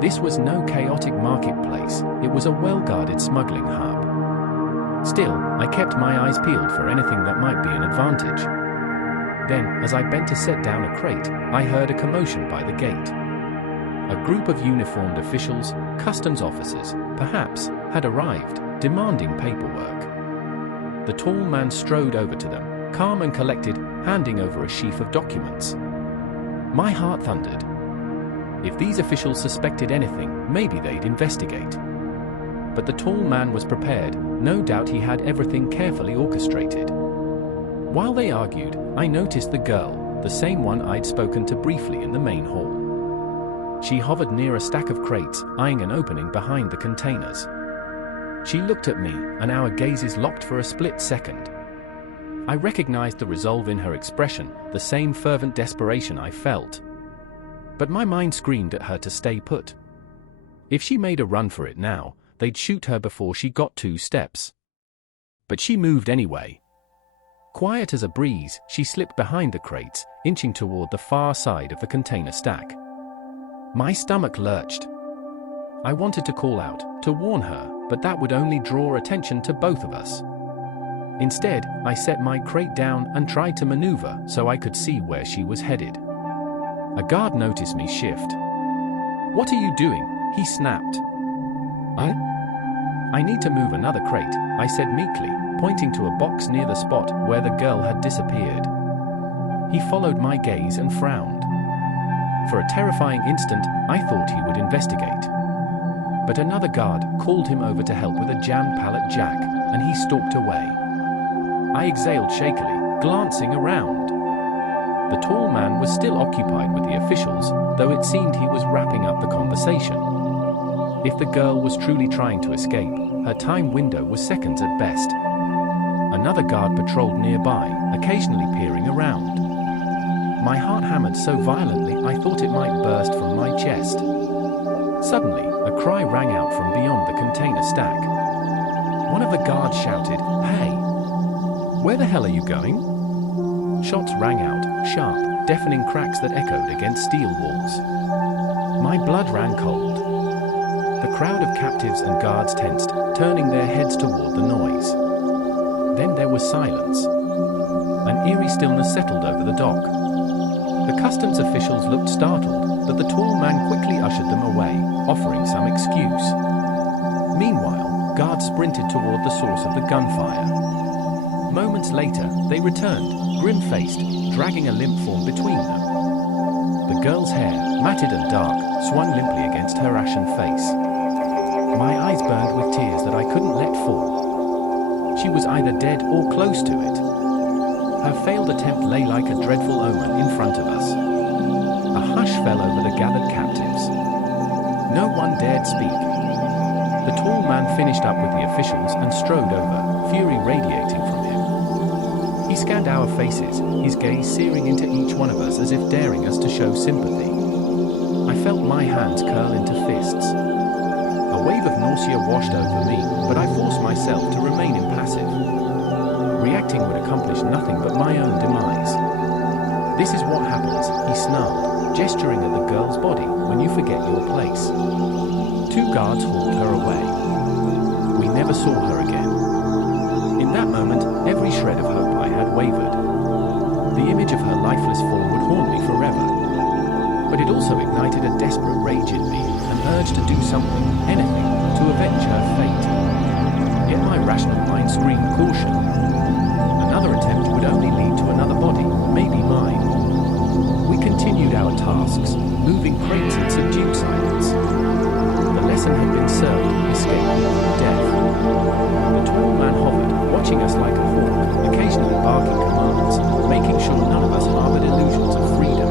This was no chaotic marketplace, it was a well-guarded smuggling hub. Still, I kept my eyes peeled for anything that might be an advantage. Then, as I bent to set down a crate, I heard a commotion by the gate. A group of uniformed officials, customs officers, perhaps, had arrived, demanding paperwork. The tall man strode over to them, calm and collected, handing over a sheaf of documents. My heart thundered. If these officials suspected anything, maybe they'd investigate. But the tall man was prepared, no doubt he had everything carefully orchestrated. While they argued, I noticed the girl, the same one I'd spoken to briefly in the main hall. She hovered near a stack of crates, eyeing an opening behind the containers. She looked at me, and our gazes locked for a split second. I recognized the resolve in her expression, the same fervent desperation I felt. But my mind screamed at her to stay put. If she made a run for it now, they'd shoot her before she got 2 steps. But she moved anyway. Quiet as a breeze, she slipped behind the crates, inching toward the far side of the container stack. My stomach lurched. I wanted to call out, to warn her, but that would only draw attention to both of us. Instead, I set my crate down and tried to maneuver so I could see where she was headed. A guard noticed me shift. "What are you doing?" he snapped. I need to move another crate," I said meekly, pointing to a box near the spot where the girl had disappeared. He followed my gaze and frowned. For a terrifying instant, I thought he would investigate. But another guard called him over to help with a jammed pallet jack, and he stalked away. I exhaled shakily, glancing around. The tall man was still occupied with the officials, though it seemed he was wrapping up the conversation. If the girl was truly trying to escape, her time window was seconds at best. Another guard patrolled nearby, occasionally peering around. My heart hammered so violently I thought it might burst from my chest. Suddenly, a cry rang out from beyond the container stack. One of the guards shouted, "Hey! Where the hell are you going?" Shots rang out, sharp, deafening cracks that echoed against steel walls. My blood ran cold. The crowd of captives and guards tensed, turning their heads toward the noise. Then there was silence. An eerie stillness settled over the dock. The customs officials looked startled, but the tall man quickly ushered them away, offering some excuse. Meanwhile, guards sprinted toward the source of the gunfire. Moments later, they returned, grim-faced, dragging a limp form between them. The girl's hair, matted and dark, swung limply against her ashen face. My eyes burned with tears that I couldn't let fall. She was either dead or close to it. Her failed attempt lay like a dreadful omen in front of us. A hush fell over the gathered captives. No one dared speak. The tall man finished up with the officials and strode over, fury radiating from him. He scanned our faces, his gaze searing into each one of us as if daring us to show sympathy. I felt my hands curl into fists. A wave of nausea washed over me, but I forced myself to remain impassive. Reacting would accomplish nothing but my own demise. "This is what happens," he snarled, gesturing at the girl's body, "when you forget your place." Two guards hauled her away. We never saw her again. In that moment, every shred of hope I had wavered. The image of her lifeless form would haunt me forever. But it also ignited a desperate rage in me, an urge to do something, anything, to avenge her fate. Yet my rational mind screamed caution. Another attempt would only lead to another body, maybe mine. We continued our tasks, moving crates in subdued silence. The lesson had been served, escape, death. The tall man hovered, watching us like a hawk, occasionally barking commands, making sure none of us harbored illusions of freedom.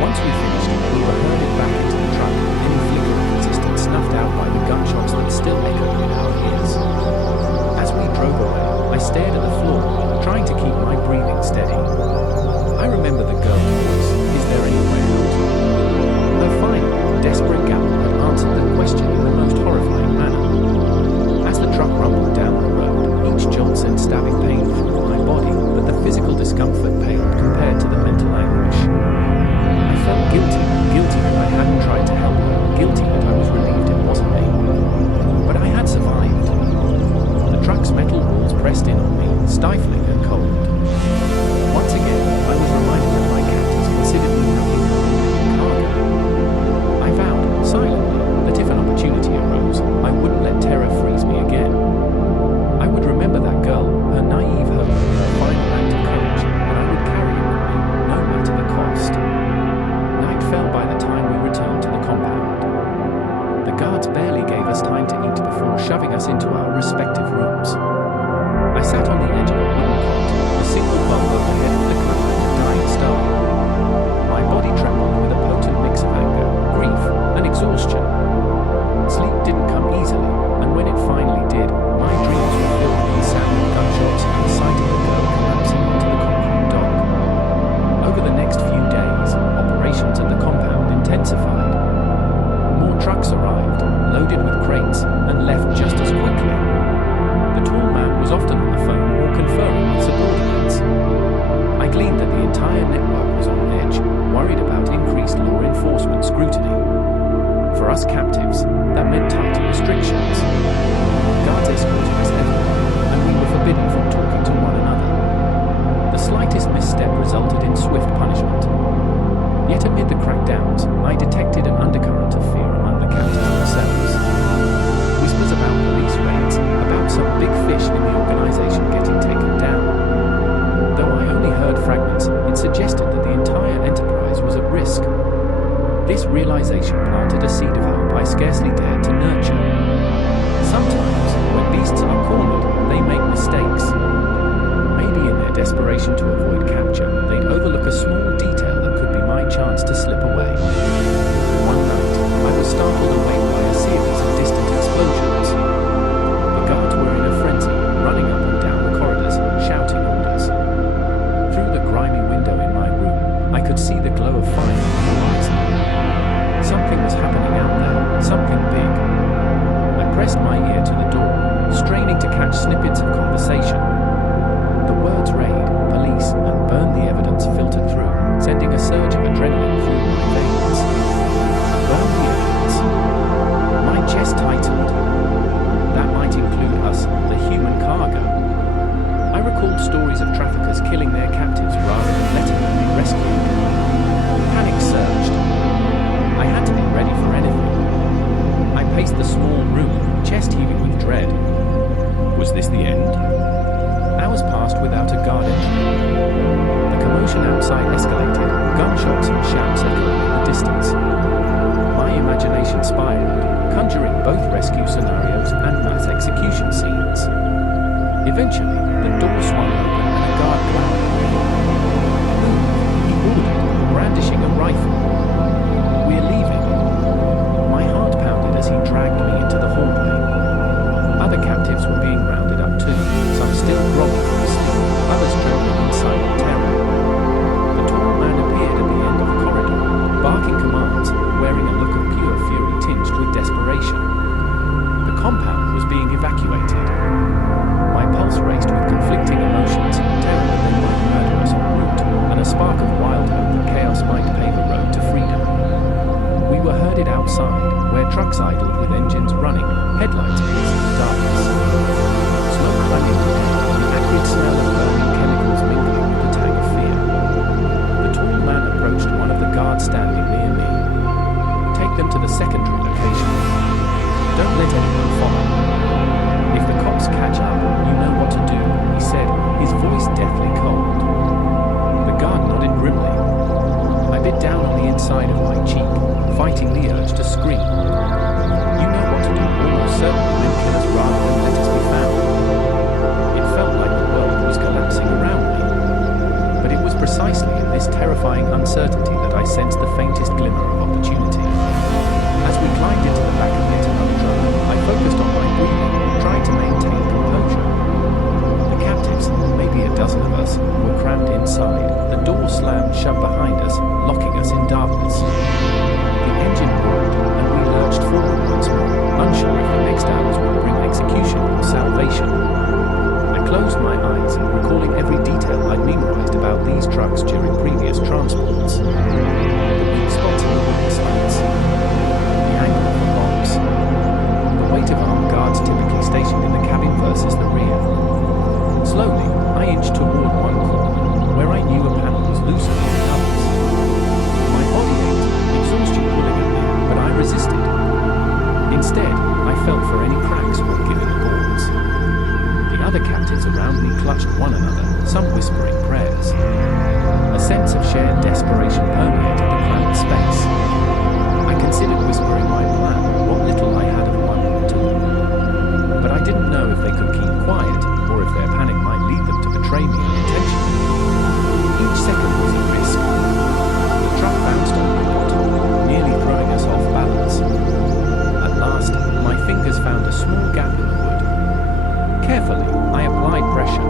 Once we finished, we were herded back into the truck, any flicker of existence snuffed out by the gunshots that still echoed in our ears. As we drove away, I stared at the floor, trying to keep my breathing steady. I remember the girl's voice, "Is there any way out?" Her final, desperate gallop had answered the question in the most horrifying manner. As the truck rumbled down the road, each jolt sent stabbing pain through my body, but the physical discomfort paled compared to the mental anguish. I felt guilty that I hadn't tried to help her, guilty that I was relieved it wasn't me. But I had survived. The truck's metal walls pressed in on me, stifling and cold. Once again, I was reminded that my captors considered me nothing more than cargo. I vowed, silently, that if an opportunity arose, I wouldn't let terror freeze me again. I would remember that girl, her naive hope, her final act of courage, and I would carry it with me, no matter the cost. Night fell by the time we returned to the compound. The guards barely gave us time to eat before shoving us into our respective rooms. I sat on the edge of a wooden cot, a single bulb overhead flickering like a dying realization planted a seed of hope I scarcely dared to nurture. Sometimes, when beasts are cornered, they make mistakes. Maybe in their desperation to avoid capture, they'd overlook a small detail that could be my chance to slip away. One night, I was startled awake by a series of distant explosions. The guards were in a frenzy, running up and down the corridors, shouting orders. Through the grimy window in my room, I could see the glow of fire on the horizon. Something was happening out there, something big. I pressed my ear to the door, straining to catch snippets of conversation. The words raid, police, and burn the evidence filtered through, sending a surge of adrenaline through my veins. Burn the evidence. My chest tightened. That might include us, the human cargo. I recalled stories of traffickers killing their captives rather than letting them be rescued. Panic surged. I had to be ready for anything. I paced the small room, chest heaving with dread. Was this the end? Hours passed without a guard entry. The commotion outside escalated, gunshots and shouts echoing in the distance. My imagination spiraled, conjuring both rescue scenarios and mass execution scenes. Eventually, the door swung open and a guard glowered at me. "Move," he ordered, brandishing a rifle. "We're leaving." My heart pounded as he dragged me into the hallway. Other captives were being rounded up too, some still groggy from sleep, others trembling in silent terror. The tall man appeared at the end of the corridor, barking commands, wearing a look of pure fury tinged with desperation. The compound was being evacuated. My pulse raced with conflicting emotions, terror that they might murder us en route, and a spark of wild hope that chaos might pave a road to freedom. We were herded outside, where trucks idled with engines running, headlights piercing the darkness. Smoke clung in the air, the acrid smell of burning chemicals mingling with the tang of fear. The tall man approached one of the guards standing near me. "Take them to the secondary location. Don't let anyone follow. If the cops catch up, you know what to do," he said, his voice deathly cold. The guard nodded grimly. I bit down on the inside of my cheek, fighting the urge to scream. "You know what to do, almost certainly then kill us rather than let us be found." It felt like the world was collapsing around me. But it was precisely in this terrifying uncertainty that I sensed the faintest glimmer of opportunity. As we climbed into the back of yet another drone, I focused on my breathing, trying to maintain composure. The captives, maybe a dozen of us, were crammed inside, the door slammed shut behind us, locking us in darkness. The engine roared, and we lurched forward once more, unsure if the next hours would bring execution or salvation. I closed my eyes, recalling every detail I'd memorized about these trucks during previous transports. The weak spots in the wooden slats, the angle of the box, the weight of armed guards typically stationed in the cabin versus the rear. Slowly, I inched toward one corner, where I knew a panel was looser than the others. My body ached, exhaustion pulling at me, but I resisted. Instead, I felt for any cracks or giving boards. The other captives around me clutched one another, some whispering prayers. A sense of shared desperation permeated the cramped space. I considered whispering my plan, what little I had of one to them. But I didn't know if they could keep quiet, or if their panic might lead them to betray me unintentionally. Each second was a risk. The truck bounced on my bottom, nearly throwing us off balance. At last, my fingers found a small gap in the wood. Carefully, I applied pressure.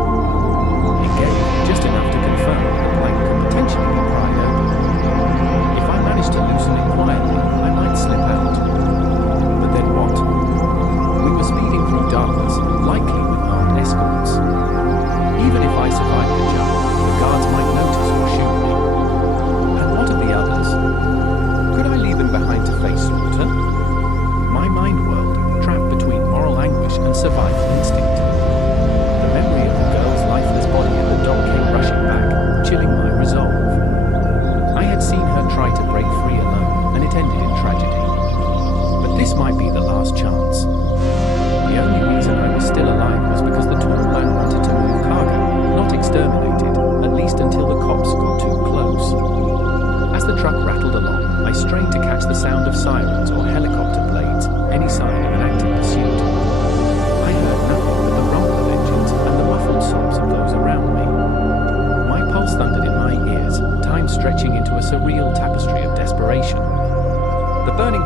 It gave just enough to confirm that the plank could potentially be pried open. If I managed to loosen it quietly, I might slip out. But then what? We were speeding through darkness, likely with armed escorts.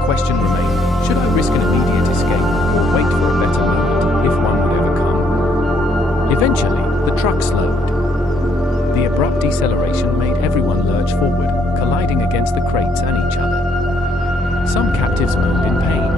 question remained, should I risk an immediate escape or wait for a better moment, if one would ever come? Eventually, the truck slowed. The abrupt deceleration made everyone lurch forward, colliding against the crates and each other. Some captives moaned in pain.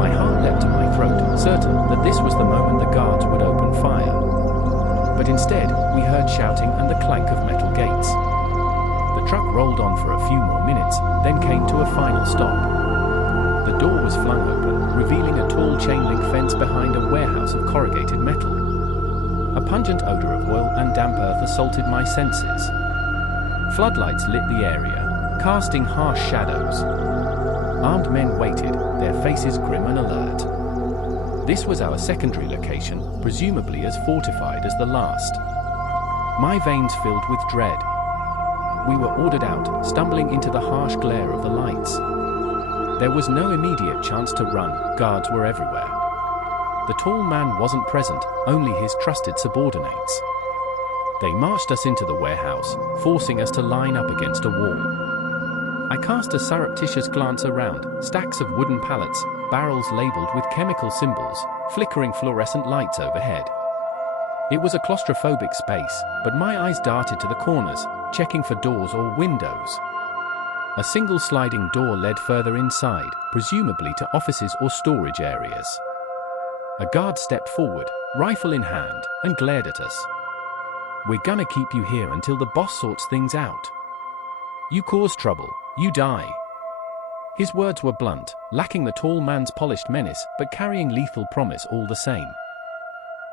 My heart leapt to my throat, certain that this was the moment the guards would open fire. But instead, we heard shouting and the clank of metal gates. The truck rolled on for a few more minutes, then came to a final stop. The door was flung open, revealing a tall chain-link fence behind a warehouse of corrugated metal. A pungent odor of oil and damp earth assaulted my senses. Floodlights lit the area, casting harsh shadows. Armed men waited, their faces grim and alert. This was our secondary location, presumably as fortified as the last. My veins filled with dread. We were ordered out, stumbling into the harsh glare of the lights. There was no immediate chance to run, guards were everywhere. The tall man wasn't present, only his trusted subordinates. They marched us into the warehouse, forcing us to line up against a wall. I cast a surreptitious glance around, stacks of wooden pallets, barrels labeled with chemical symbols, flickering fluorescent lights overhead. It was a claustrophobic space, but my eyes darted to the corners, checking for doors or windows. A single sliding door led further inside, presumably to offices or storage areas. A guard stepped forward, rifle in hand, and glared at us. "We're gonna keep you here until the boss sorts things out. You cause trouble, you die." His words were blunt, lacking the tall man's polished menace, but carrying lethal promise all the same.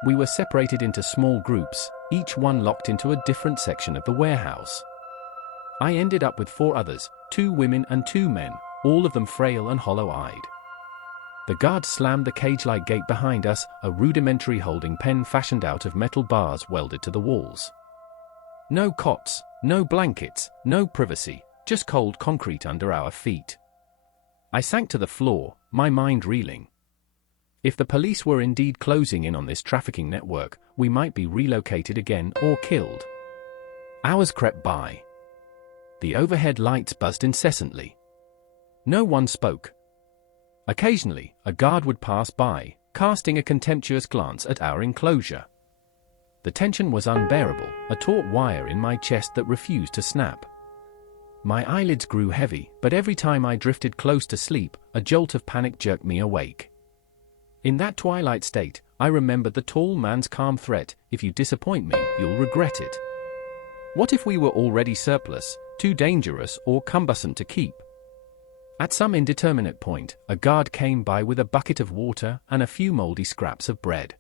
We were separated into small groups, each one locked into a different section of the warehouse. I ended up with 4 others, 2 women and 2 men, all of them frail and hollow-eyed. The guard slammed the cage-like gate behind us, a rudimentary holding pen fashioned out of metal bars welded to the walls. No cots, no blankets, no privacy, just cold concrete under our feet. I sank to the floor, my mind reeling. If the police were indeed closing in on this trafficking network, we might be relocated again or killed. Hours crept by. The overhead lights buzzed incessantly. No one spoke. Occasionally, a guard would pass by, casting a contemptuous glance at our enclosure. The tension was unbearable, a taut wire in my chest that refused to snap. My eyelids grew heavy, but every time I drifted close to sleep, a jolt of panic jerked me awake. In that twilight state, I remembered the tall man's calm threat, "If you disappoint me, you'll regret it." What if we were already surplus, too dangerous or cumbersome to keep? At some indeterminate point, a guard came by with a bucket of water and a few moldy scraps of bread.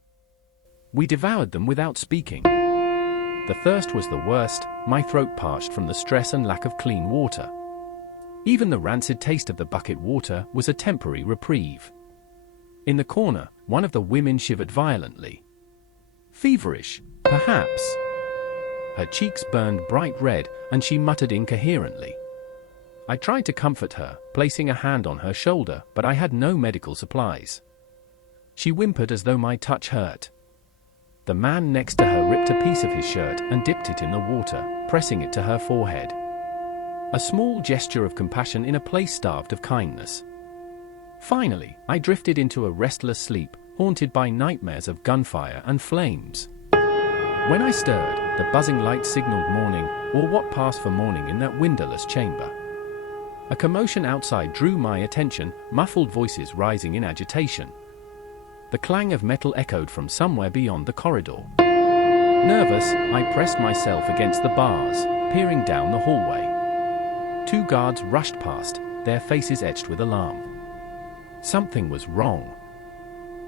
We devoured them without speaking. The thirst was the worst, my throat parched from the stress and lack of clean water. Even the rancid taste of the bucket water was a temporary reprieve. In the corner, one of the women shivered violently. Feverish, perhaps. Her cheeks burned bright red, and she muttered incoherently. I tried to comfort her, placing a hand on her shoulder, but I had no medical supplies. She whimpered as though my touch hurt. The man next to her ripped a piece of his shirt and dipped it in the water, pressing it to her forehead. A small gesture of compassion in a place starved of kindness. Finally, I drifted into a restless sleep, haunted by nightmares of gunfire and flames. When I stirred, the buzzing light signaled morning, or what passed for morning in that windowless chamber. A commotion outside drew my attention, muffled voices rising in agitation. The clang of metal echoed from somewhere beyond the corridor. Nervous, I pressed myself against the bars, peering down the hallway. 2 guards rushed past, their faces etched with alarm. Something was wrong.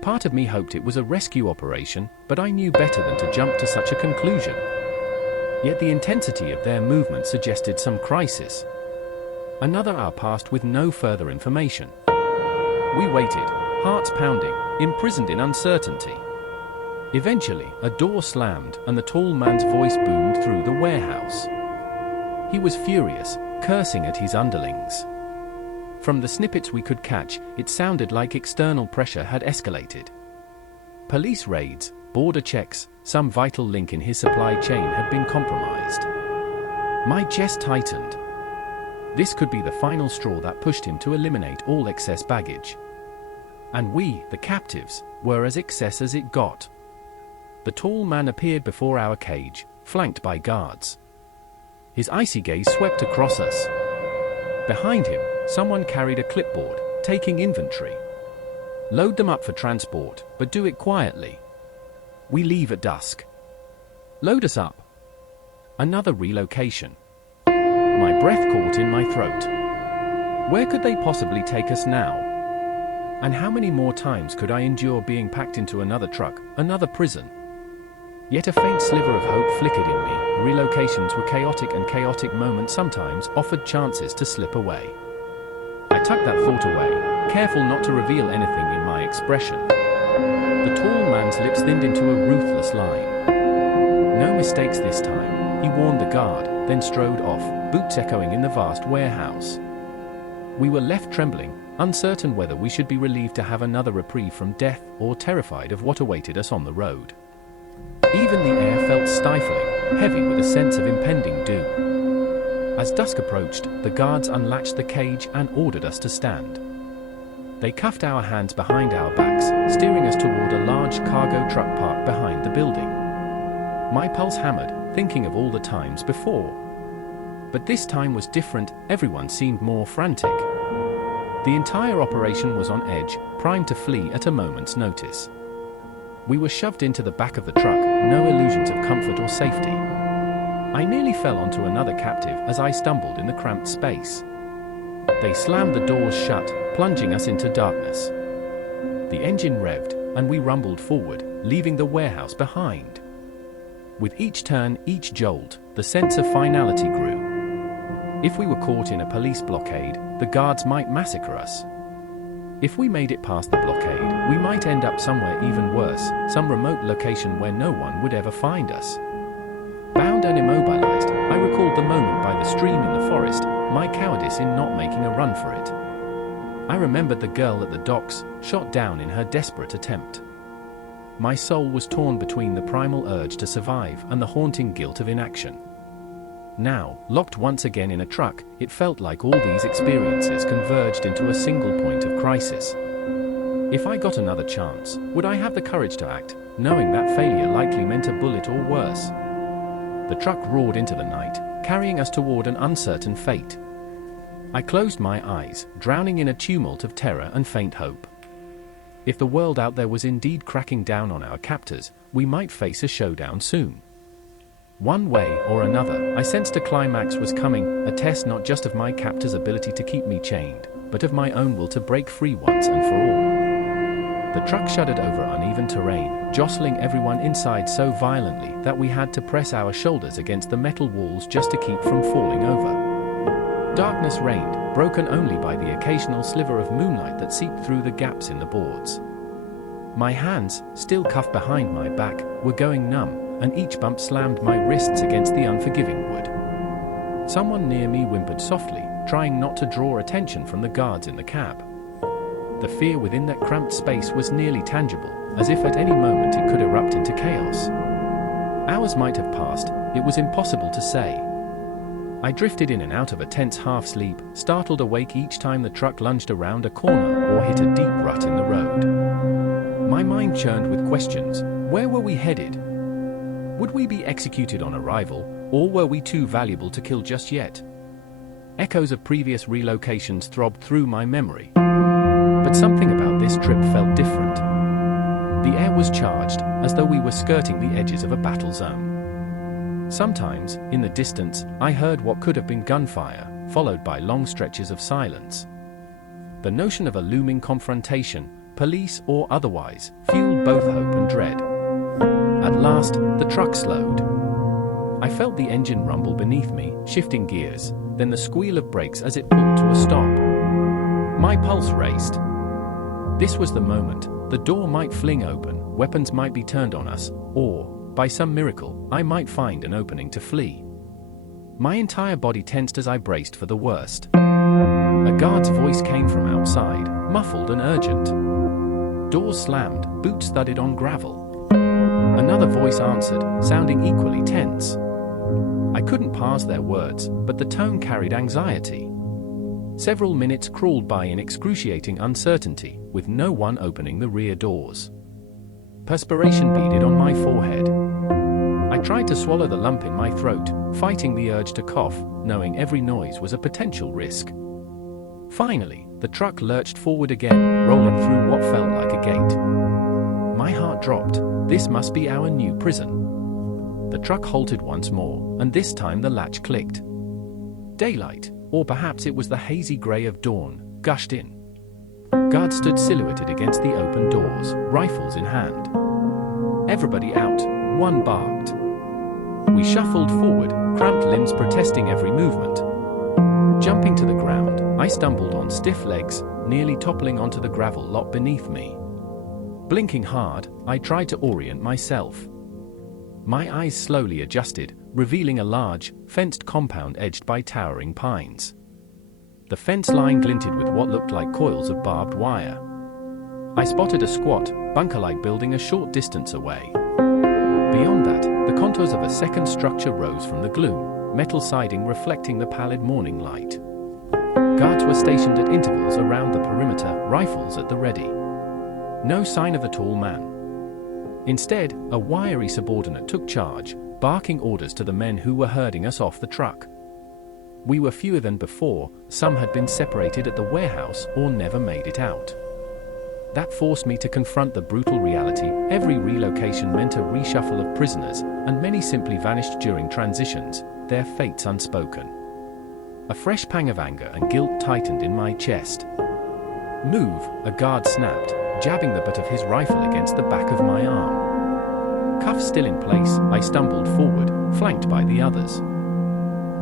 Part of me hoped it was a rescue operation, but I knew better than to jump to such a conclusion. Yet the intensity of their movement suggested some crisis. Another hour passed with no further information. We waited, hearts pounding, imprisoned in uncertainty. Eventually, a door slammed, and the tall man's voice boomed through the warehouse. He was furious, cursing at his underlings. From the snippets we could catch, it sounded like external pressure had escalated. Police raids, border checks, some vital link in his supply chain had been compromised. My chest tightened. This could be the final straw that pushed him to eliminate all excess baggage. And we, the captives, were as excess as it got. The tall man appeared before our cage, flanked by guards. His icy gaze swept across us. Behind him, someone carried a clipboard, taking inventory. Load them up for transport, but do it quietly. We leave at dusk. Load us up. Another relocation. My breath caught in my throat. Where could they possibly take us now? And how many more times could I endure being packed into another truck, another prison? Yet a faint sliver of hope flickered in me. Relocations were chaotic, and chaotic moments sometimes offered chances to slip away. I tucked that thought away, careful not to reveal anything in my expression. The tall man's lips thinned into a ruthless line. No mistakes this time, he warned the guard, then strode off, boots echoing in the vast warehouse. We were left trembling, uncertain whether we should be relieved to have another reprieve from death or terrified of what awaited us on the road. Even the air felt stifling, heavy with a sense of impending doom. As dusk approached, the guards unlatched the cage and ordered us to stand. They cuffed our hands behind our backs, steering us toward a large cargo truck parked behind the building. My pulse hammered, thinking of all the times before. But this time was different. Everyone seemed more frantic. The entire operation was on edge, primed to flee at a moment's notice. We were shoved into the back of the truck, no illusions of comfort or safety. I nearly fell onto another captive as I stumbled in the cramped space. They slammed the doors shut, plunging us into darkness. The engine revved, and we rumbled forward, leaving the warehouse behind. With each turn, each jolt, the sense of finality grew. If we were caught in a police blockade, the guards might massacre us. If we made it past the blockade, we might end up somewhere even worse, some remote location where no one would ever find us. Bound and immobilized, I recalled the moment by the stream in the forest, my cowardice in not making a run for it. I remembered the girl at the docks, shot down in her desperate attempt. My soul was torn between the primal urge to survive and the haunting guilt of inaction. Now, locked once again in a truck, it felt like all these experiences converged into a single point of crisis. If I got another chance, would I have the courage to act, knowing that failure likely meant a bullet or worse? The truck roared into the night, carrying us toward an uncertain fate. I closed my eyes, drowning in a tumult of terror and faint hope. If the world out there was indeed cracking down on our captors, we might face a showdown soon. One way or another, I sensed a climax was coming, a test not just of my captor's ability to keep me chained, but of my own will to break free once and for all. The truck shuddered over uneven terrain, jostling everyone inside so violently that we had to press our shoulders against the metal walls just to keep from falling over. Darkness reigned, broken only by the occasional sliver of moonlight that seeped through the gaps in the boards. My hands, still cuffed behind my back, were going numb, and each bump slammed my wrists against the unforgiving wood. Someone near me whimpered softly, trying not to draw attention from the guards in the cab. The fear within that cramped space was nearly tangible, as if at any moment it could erupt into chaos. Hours might have passed, it was impossible to say. I drifted in and out of a tense half-sleep, startled awake each time the truck lunged around a corner or hit a deep rut in the road. My mind churned with questions. Where were we headed? Would we be executed on arrival, or were we too valuable to kill just yet? Echoes of previous relocations throbbed through my memory. But something about this trip felt different. The air was charged, as though we were skirting the edges of a battle zone. Sometimes, in the distance, I heard what could have been gunfire, followed by long stretches of silence. The notion of a looming confrontation, police or otherwise, fueled both hope and dread. At last, the truck slowed. I felt the engine rumble beneath me, shifting gears, then the squeal of brakes as it pulled to a stop. My pulse raced. This was the moment. The door might fling open, weapons might be turned on us, or, by some miracle, I might find an opening to flee. My entire body tensed as I braced for the worst. A guard's voice came from outside, muffled and urgent. Doors slammed, boots thudded on gravel. Another voice answered, sounding equally tense. I couldn't parse their words, but the tone carried anxiety. Several minutes crawled by in excruciating uncertainty, with no one opening the rear doors. Perspiration beaded on my forehead. I tried to swallow the lump in my throat, fighting the urge to cough, knowing every noise was a potential risk. Finally, the truck lurched forward again, rolling through what felt like a gate. My heart dropped. This must be our new prison. The truck halted once more, and this time the latch clicked. Daylight, or perhaps it was the hazy grey of dawn, gushed in. Guards stood silhouetted against the open doors, rifles in hand. "Everybody out," one barked. We shuffled forward, cramped limbs protesting every movement. Jumping to the ground, I stumbled on stiff legs, nearly toppling onto the gravel lot beneath me. Blinking hard, I tried to orient myself. My eyes slowly adjusted, revealing a large, fenced compound edged by towering pines. The fence line glinted with what looked like coils of barbed wire. I spotted a squat, bunker-like building a short distance away. Beyond that, the contours of a second structure rose from the gloom, metal siding reflecting the pallid morning light. Guards were stationed at intervals around the perimeter, rifles at the ready. No sign of a tall man. Instead, a wiry subordinate took charge, barking orders to the men who were herding us off the truck. We were fewer than before, some had been separated at the warehouse or never made it out. That forced me to confront the brutal reality: every relocation meant a reshuffle of prisoners, and many simply vanished during transitions, their fates unspoken. A fresh pang of anger and guilt tightened in my chest. "Move," a guard snapped, jabbing the butt of his rifle against the back of my arm. Cuffs still in place, I stumbled forward, flanked by the others.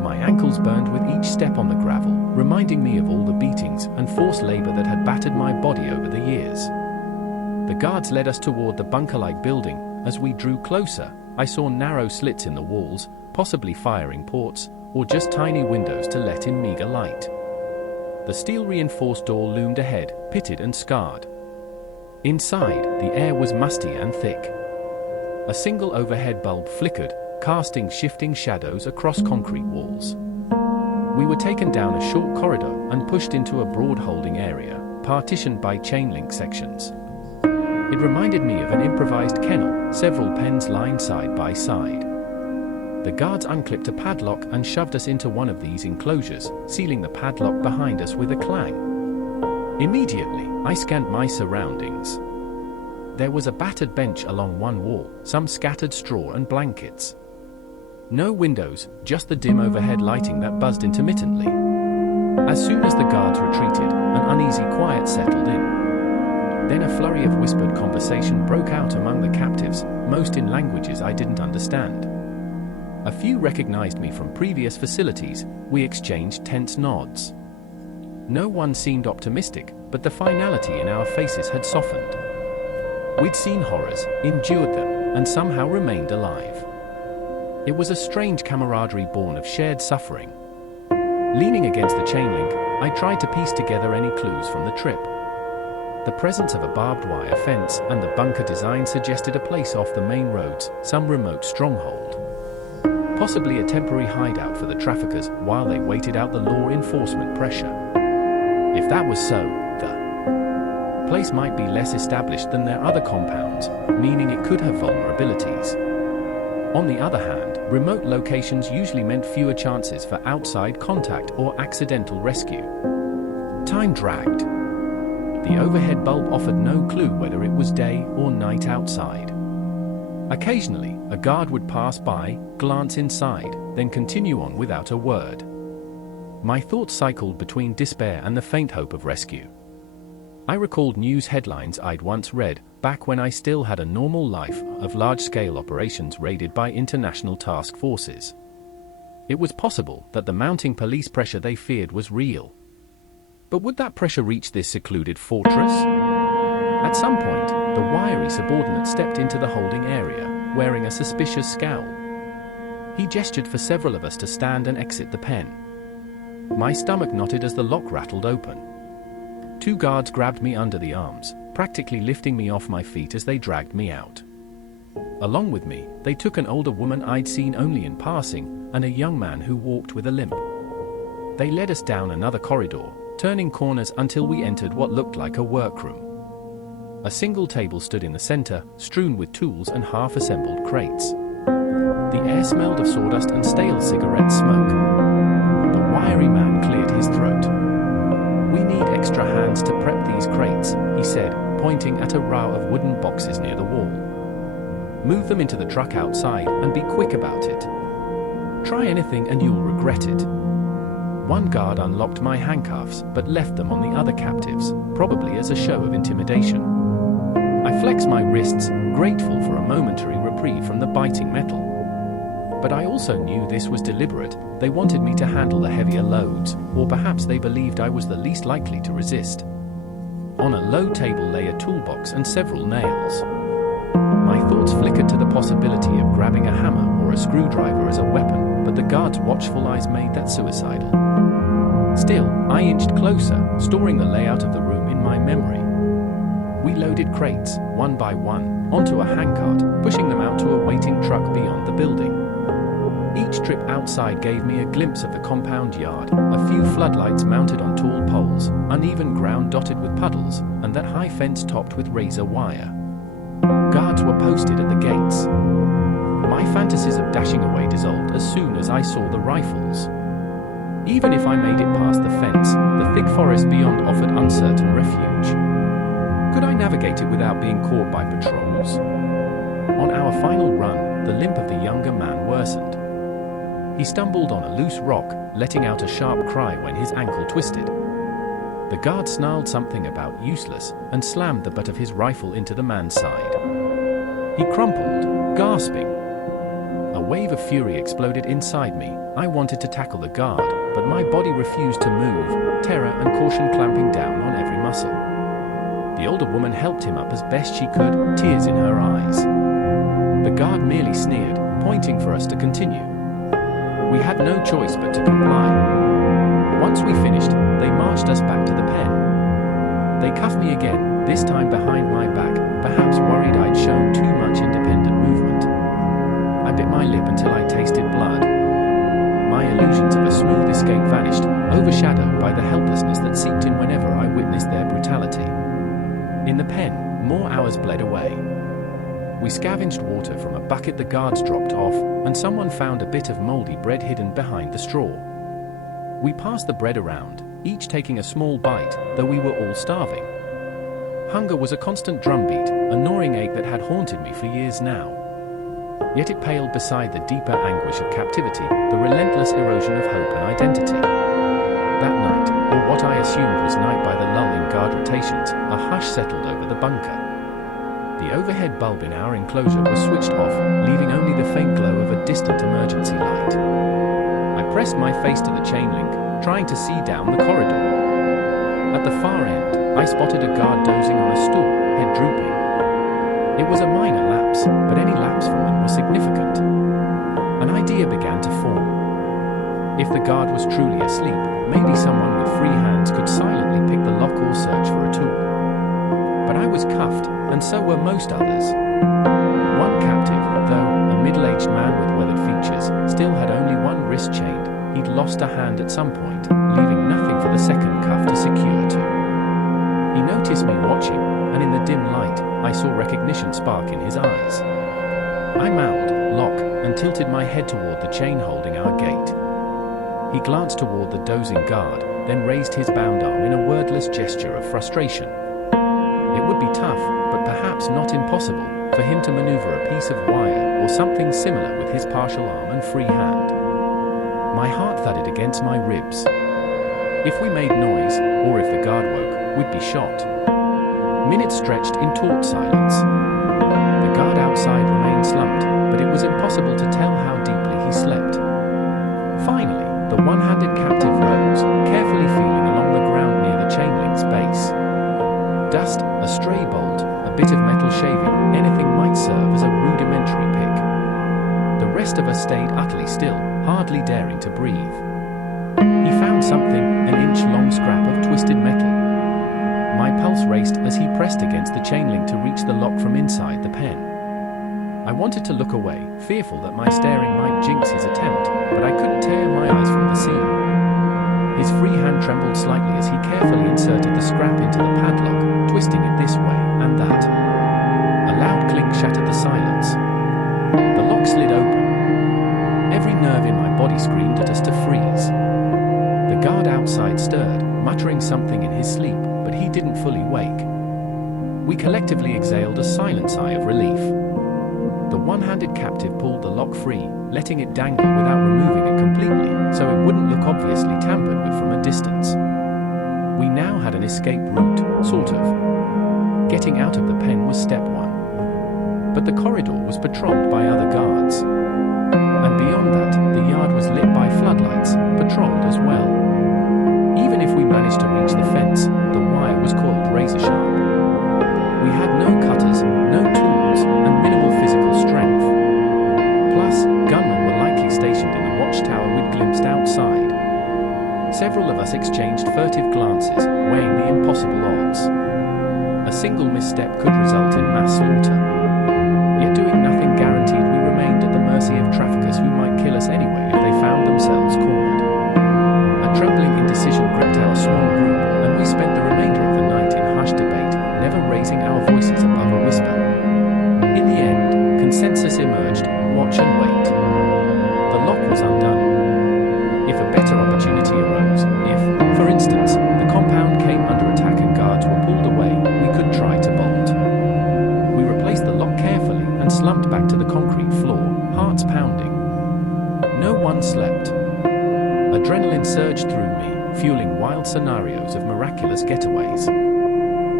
My ankles burned with each step on the gravel, reminding me of all the beatings and forced labor that had battered my body over the years. The guards led us toward the bunker-like building. As we drew closer, I saw narrow slits in the walls, possibly firing ports, or just tiny windows to let in meager light. The steel-reinforced door loomed ahead, pitted and scarred. Inside, the air was musty and thick. A single overhead bulb flickered, casting shifting shadows across concrete walls. We were taken down a short corridor and pushed into a broad holding area, partitioned by chain-link sections. It reminded me of an improvised kennel, several pens lined side by side. The guards unclipped a padlock and shoved us into one of these enclosures, sealing the padlock behind us with a clang. Immediately, I scanned my surroundings. There was a battered bench along one wall, some scattered straw and blankets. No windows, just the dim overhead lighting that buzzed intermittently. As soon as the guards retreated, an uneasy quiet settled in. Then a flurry of whispered conversation broke out among the captives, most in languages I didn't understand. A few recognized me from previous facilities. We exchanged tense nods. No one seemed optimistic, but the finality in our faces had softened. We'd seen horrors, endured them, and somehow remained alive. It was a strange camaraderie born of shared suffering. Leaning against the chain link, I tried to piece together any clues from the trip. The presence of a barbed wire fence and the bunker design suggested a place off the main roads, some remote stronghold. Possibly a temporary hideout for the traffickers while they waited out the law enforcement pressure. If that was so, the place might be less established than their other compounds, meaning it could have vulnerabilities. On the other hand, remote locations usually meant fewer chances for outside contact or accidental rescue. Time dragged. The overhead bulb offered no clue whether it was day or night outside. Occasionally, a guard would pass by, glance inside, then continue on without a word. My thoughts cycled between despair and the faint hope of rescue. I recalled news headlines I'd once read, back when I still had a normal life, of large-scale operations raided by international task forces. It was possible that the mounting police pressure they feared was real. But would that pressure reach this secluded fortress? At some point, the wiry subordinate stepped into the holding area, wearing a suspicious scowl. He gestured for several of us to stand and exit the pen. My stomach knotted as the lock rattled open. Two guards grabbed me under the arms, practically lifting me off my feet as they dragged me out. Along with me, they took an older woman I'd seen only in passing, and a young man who walked with a limp. They led us down another corridor, turning corners until we entered what looked like a workroom. A single table stood in the center, strewn with tools and half-assembled crates. The air smelled of sawdust and stale cigarette smoke. The wiry man cleared his throat. "We need extra hands to prep these crates," he said, pointing at a row of wooden boxes near the wall. "Move them into the truck outside and be quick about it. Try anything and you'll regret it." One guard unlocked my handcuffs but left them on the other captives, probably as a show of intimidation. I flexed my wrists, grateful for a momentary reprieve from the biting metal. But I also knew this was deliberate. They wanted me to handle the heavier loads, or perhaps they believed I was the least likely to resist. On a low table lay a toolbox and several nails. My thoughts flickered to the possibility of grabbing a hammer or a screwdriver as a weapon, but the guard's watchful eyes made that suicidal. Still, I inched closer, storing the layout of the room in my memory. We loaded crates, one by one, onto a handcart, pushing them out to a waiting truck beyond the building. Each trip outside gave me a glimpse of the compound yard, a few floodlights mounted on tall poles, uneven ground dotted with puddles, and that high fence topped with razor wire. Guards were posted at the gates. My fantasies of dashing away dissolved as soon as I saw the rifles. Even if I made it past the fence, the thick forest beyond offered uncertain refuge. Could I navigate it without being caught by patrols? On our final run, the limp of the younger man worsened. He stumbled on a loose rock, letting out a sharp cry when his ankle twisted. The guard snarled something about useless and slammed the butt of his rifle into the man's side. He crumpled, gasping. A wave of fury exploded inside me. I wanted to tackle the guard, but my body refused to move, terror and caution clamping down on every muscle. The older woman helped him up as best she could, tears in her eyes. The guard merely sneered, pointing for us to continue. We had no choice but to comply. Once we finished, they marched us back to the pen. They cuffed me again, this time behind my back, perhaps worried I'd shown too much independent movement. I bit my lip until I tasted blood. My illusions of a smooth escape vanished, overshadowed by the helplessness that seeped in whenever I witnessed their brutality. In the pen, more hours bled away. We scavenged water from a bucket the guards dropped off, and someone found a bit of moldy bread hidden behind the straw. We passed the bread around, each taking a small bite, though we were all starving. Hunger was a constant drumbeat, a gnawing ache that had haunted me for years now. Yet it paled beside the deeper anguish of captivity, the relentless erosion of hope and identity. That night, or what I assumed was night by the lull in guard rotations, a hush settled over the bunker. The overhead bulb in our enclosure was switched off, leaving only the faint glow of a distant emergency light. I pressed my face to the chain link, trying to see down the corridor. At the far end, I spotted a guard dozing on a stool, head drooping. It was a minor lapse, but any lapse from him was significant. An idea began to form. If the guard was truly asleep, maybe someone with free hands could silently pick the lock or search for a tool. But I was cuffed, and so were most others. One captive, though, a middle-aged man with weathered features, still had only one wrist chained. He'd lost a hand at some point, leaving nothing for the second cuff to secure to. He noticed me watching, and in the dim light, I saw recognition spark in his eyes. I mouthed, "Lock," and tilted my head toward the chain holding our gate. He glanced toward the dozing guard, then raised his bound arm in a wordless gesture of frustration. It would be tough, but perhaps not impossible, for him to maneuver a piece of wire or something similar with his partial arm and free hand. My heart thudded against my ribs. If we made noise, or if the guard woke, we'd be shot. Minutes stretched in taut silence. The guard outside remained slumped, but it was impossible to tell how deeply he slept. Finally, the one-handed captive rose, carefully feeling along the ground near the chain link's base. Dust, a stray bolt, a bit of metal shaving, anything might serve as a rudimentary pick. The rest of us stayed utterly still, hardly daring to breathe. He found something, an inch-long scrap of twisted metal. My pulse raced as he pressed against the chain link to reach the lock from inside the pen. I wanted to look away, fearful that my staring might jinx his attempt, but I couldn't tear my eyes from the scene. His free free hand trembled slightly as he carefully inserted the scrap into the padlock, twisting it this way and that. A loud clink shattered the silence. The lock slid open. Every nerve in my body screamed at us to freeze. The guard outside stirred, muttering something in his sleep, but he didn't fully wake. We collectively exhaled a silent sigh of relief. The one-handed captive pulled the lock free, letting it dangle without removing it completely, so it wouldn't look obviously tampered with from a distance. We now had an escape route, sort of. Getting out of the pen was step one. But the corridor was patrolled by other guards. And beyond that, the yard was lit by floodlights, patrolled as well. Even if we managed to reach the fence, the wire was coiled razor sharp. We had no cutters, no tools, and minimal physical strength. Plus, gunmen were likely stationed in the watchtower we'd glimpsed outside. Several of us exchanged furtive glances, weighing the impossible odds. A single misstep could result in mass slaughter. Yet doing nothing guaranteed we remained at the mercy of traffickers who might kill us anyway if they found themselves cornered. A trembling indecision gripped our small group, and we spent the remainder of the night in hushed debate, never raising our voices above a whisper. In the end, consensus emerged: watch and wait. The lock was undone. If a better opportunity arose, if, for instance, the compound came under attack and guards were pulled away, we could try to bolt. We replaced the lock carefully and slumped back to the concrete floor, hearts pounding. No one slept. Adrenaline surged through me, fueling wild scenarios of miraculous getaways.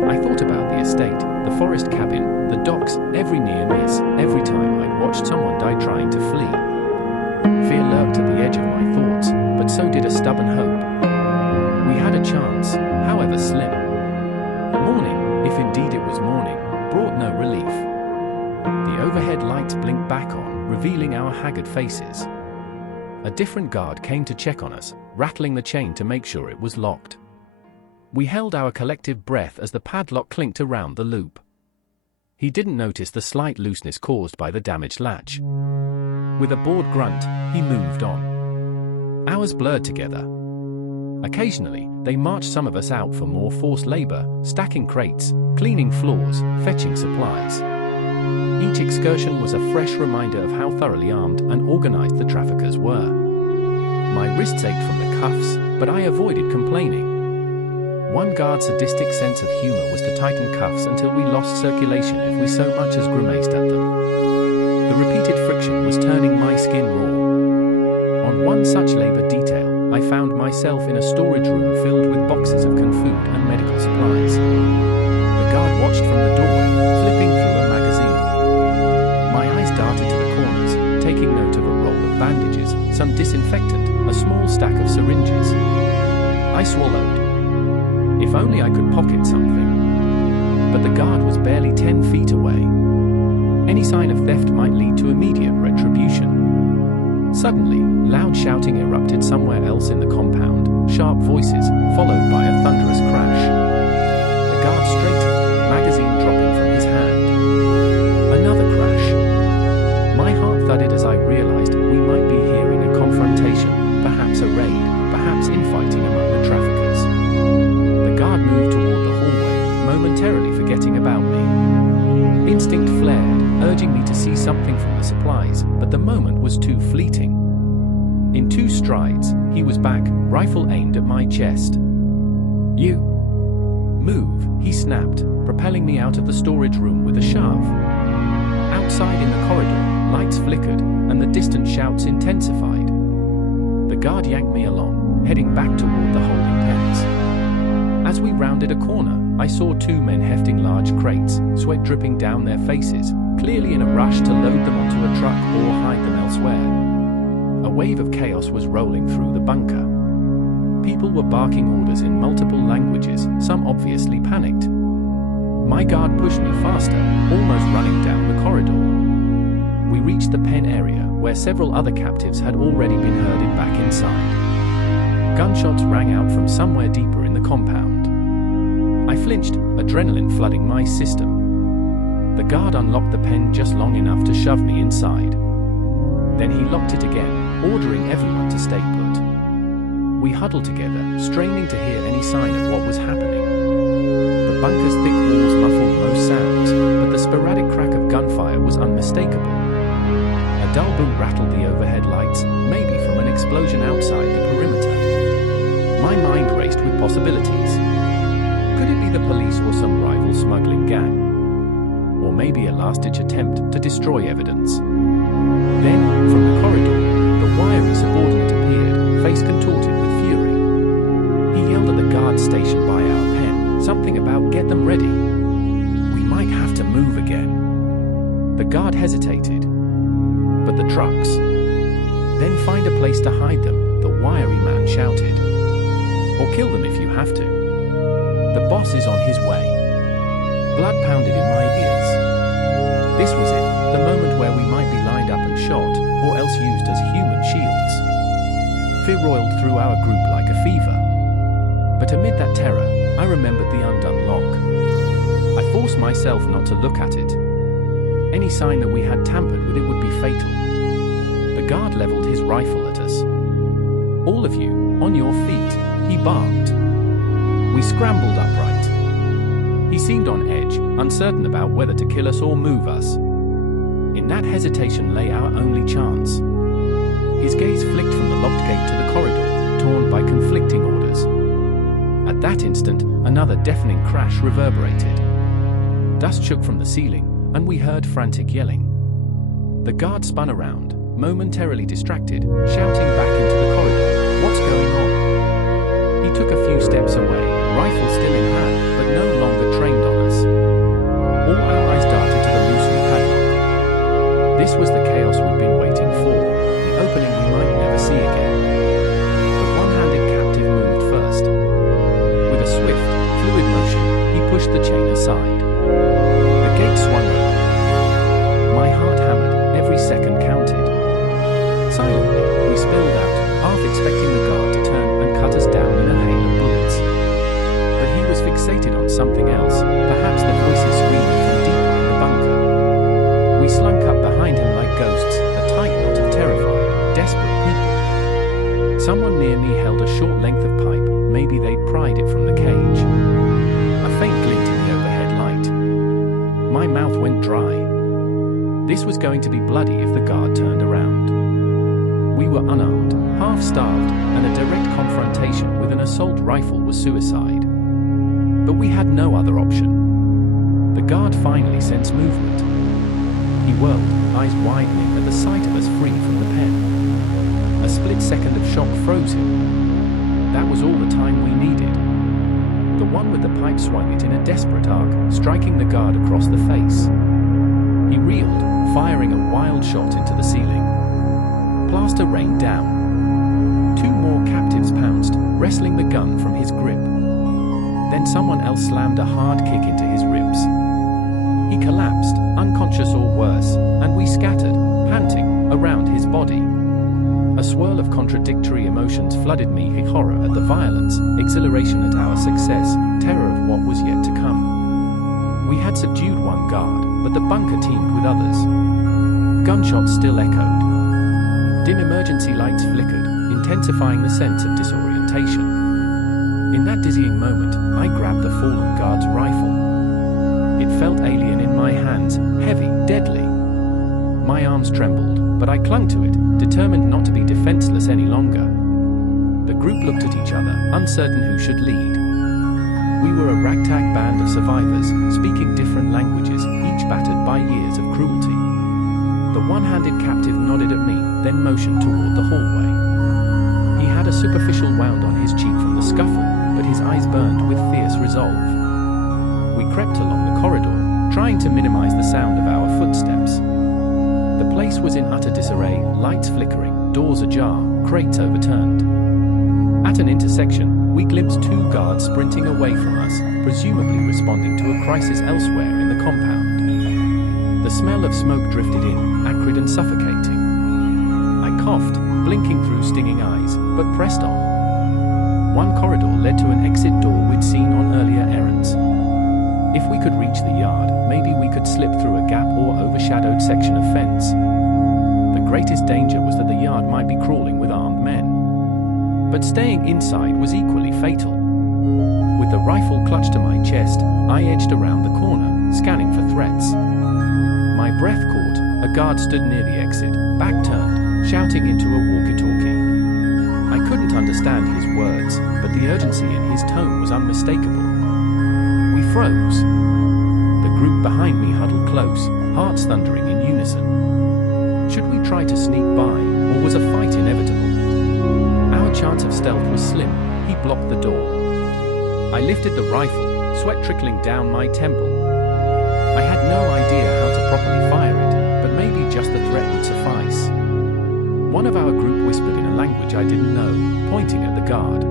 I thought about the estate, the forest cabin, the docks, every near miss, every time I'd watched someone die trying to flee. Fear lurked at the edge of my thoughts, but so did a stubborn hope. We had a chance, however slim. Morning, if indeed it was morning, brought no relief. The overhead lights blinked back on, revealing our haggard faces. A different guard came to check on us, rattling the chain to make sure it was locked. We held our collective breath as the padlock clinked around the loop. He didn't notice the slight looseness caused by the damaged latch. With a bored grunt, he moved on. Hours blurred together. Occasionally, they marched some of us out for more forced labor, stacking crates, cleaning floors, fetching supplies. Each excursion was a fresh reminder of how thoroughly armed and organized the traffickers were. My wrists ached from the cuffs, but I avoided complaining. One guard's sadistic sense of humor was to tighten cuffs until we lost circulation if we so much as grimaced at them. The repeated friction was turning my skin raw. On one such labor detail, I found myself in a storage room filled with boxes of canned food and medical supplies. The guard watched from the doorway, flipping through a magazine. My eyes darted to the corners, taking note of a roll of bandages, some disinfectant, a small stack of syringes. I swallowed. If only I could pocket something. But the guard was barely 10 feet away. Any sign of theft might lead to immediate retribution. Suddenly, loud shouting erupted somewhere else in the compound, sharp voices, followed by a thunderous crash. The guard straightened, magazine dropping from his hand. Another crash. My heart thudded as I realized we might be hearing a confrontation, perhaps a raid, perhaps infighting among the traffickers. The guard moved toward the hallway, momentarily forgetting about me. Instinct flared, urging me to see something from the supplies, but the moment was too fleeting. In 2 strides, he was back, rifle aimed at my chest. "You move," he snapped, propelling me out of the storage room with a shove. Outside in the corridor, lights flickered, and the distant shouts intensified. The guard yanked me along, heading back toward the holding pens. As we rounded a corner, I saw 2 men hefting large crates, sweat dripping down their faces, clearly in a rush to load them onto a truck or hide them elsewhere. A wave of chaos was rolling through the bunker. People were barking orders in multiple languages, some obviously panicked. My guard pushed me faster, almost running down the corridor. We reached the pen area, where several other captives had already been herded back inside. Gunshots rang out from somewhere deeper in the compound. I flinched, adrenaline flooding my system. The guard unlocked the pen just long enough to shove me inside. Then he locked it again, ordering everyone to stay put. We huddled together, straining to hear any sign of what was happening. The bunker's thick walls muffled most sounds, but the sporadic crack of gunfire was unmistakable. A dull boom rattled the overhead lights, maybe from an explosion outside the perimeter. My mind raced with possibilities. Could it be the police or some rival smuggling gang? Or maybe a last-ditch attempt to destroy evidence? Then, from the corridor, the wiry subordinate appeared, face contorted with fury. He yelled at the guard stationed by our pen, something about "get them ready. We might have to move again." The guard hesitated. "But the trucks?" "Then find a place to hide them," the wiry man shouted. "Or kill them if you have to. The boss is on his way." Blood pounded in my ears. This was it, the moment where we might be lined up and shot, or else used as human shields. Fear roiled through our group like a fever. But amid that terror, I remembered the undone lock. I forced myself not to look at it. Any sign that we had tampered with it would be fatal. The guard leveled his rifle at us. "All of you, on your feet," he barked. We scrambled upright. He seemed on edge, uncertain about whether to kill us or move us. In that hesitation lay our only chance. His gaze flicked from the locked gate to the corridor, torn by conflicting orders. At that instant, another deafening crash reverberated. Dust shook from the ceiling, and we heard frantic yelling. The guard spun around, momentarily distracted, shouting back into the corridor, "What's going on?" He took a few steps away, rifle still in hand, but no longer trained on us. All our eyes darted to the loosened padlock. This was the chaos we'd been waiting for, the opening we might never see again. The one-handed captive moved first. With a swift, fluid motion, he pushed the chain aside. The gate swung open. My heart hammered, every second counted. Silently, we spilled out, half expecting the guard to turn and cut us down in a hail of bullets. But he was fixated on something else, perhaps the voices screaming from deeper in the bunker. We slunk up behind him like ghosts, a tight knot of terrified, desperate people. Someone near me held a short length of pipe, maybe they'd pried it from the cage. A faint glint in the overhead light. My mouth went dry. This was going to be bloody if the guard turned around. We were unarmed, half-starved, and a direct confrontation with an assault rifle was suicide. But we had no other option. The guard finally sensed movement. He whirled, eyes widening at the sight of us free from the pen. A split second of shock froze him. That was all the time we needed. The one with the pipe swung it in a desperate arc, striking the guard across the face. He reeled, firing a wild shot into the ceiling. Plaster rained down. Two more captives pounced, wresting the gun from his grip. Then someone else slammed a hard kick into his ribs. He collapsed, unconscious or worse, and we scattered, panting, around his body. A swirl of contradictory emotions flooded me, horror at the violence, exhilaration at our success, terror of what was yet to come. We had subdued one guard, but the bunker teemed with others. Gunshots still echoed. Dim emergency lights flickered, intensifying the sense of disorientation. In that dizzying moment, I grabbed the fallen guard's rifle. It felt alien in my hands, heavy, deadly. My arms trembled, but I clung to it, determined not to be defenseless any longer. The group looked at each other, uncertain who should lead. We were a ragtag band of survivors, speaking different languages, each battered by years of cruelty. The one-handed captive nodded at me, then motioned toward the hallway. He had a superficial wound on his cheek from the scuffle, but his eyes burned with fierce resolve. We crept along the corridor, trying to minimize the sound of our footsteps. The place was in utter disarray, lights flickering, doors ajar, crates overturned. At an intersection, we glimpsed two guards sprinting away from us, presumably responding to a crisis elsewhere in the compound. The smell of smoke drifted in, acrid and suffocating. I coughed, blinking through stinging eyes, but pressed on. One corridor led to an exit door we'd seen on earlier errands. If we could reach the yard, maybe we could slip through a gap or overshadowed section of fence. The greatest danger was that the yard might be crawling with armed men. but staying inside was equally fatal. With the rifle clutched to my chest, I edged around the corner, scanning for threats. My breath caught. A guard stood near the exit, back turned, shouting into a walkie-talkie. I couldn't understand his words, but the urgency in his tone was unmistakable. We froze. The group behind me huddled close, hearts thundering in unison. Should we try to sneak by, or was a fight inevitable? Our chance of stealth was slim. He blocked the door. I lifted the rifle, sweat trickling down my temple. I had no idea how to properly fire it, but maybe just the threat would suffice. One of our group whispered in a language I didn't know, pointing at the guard.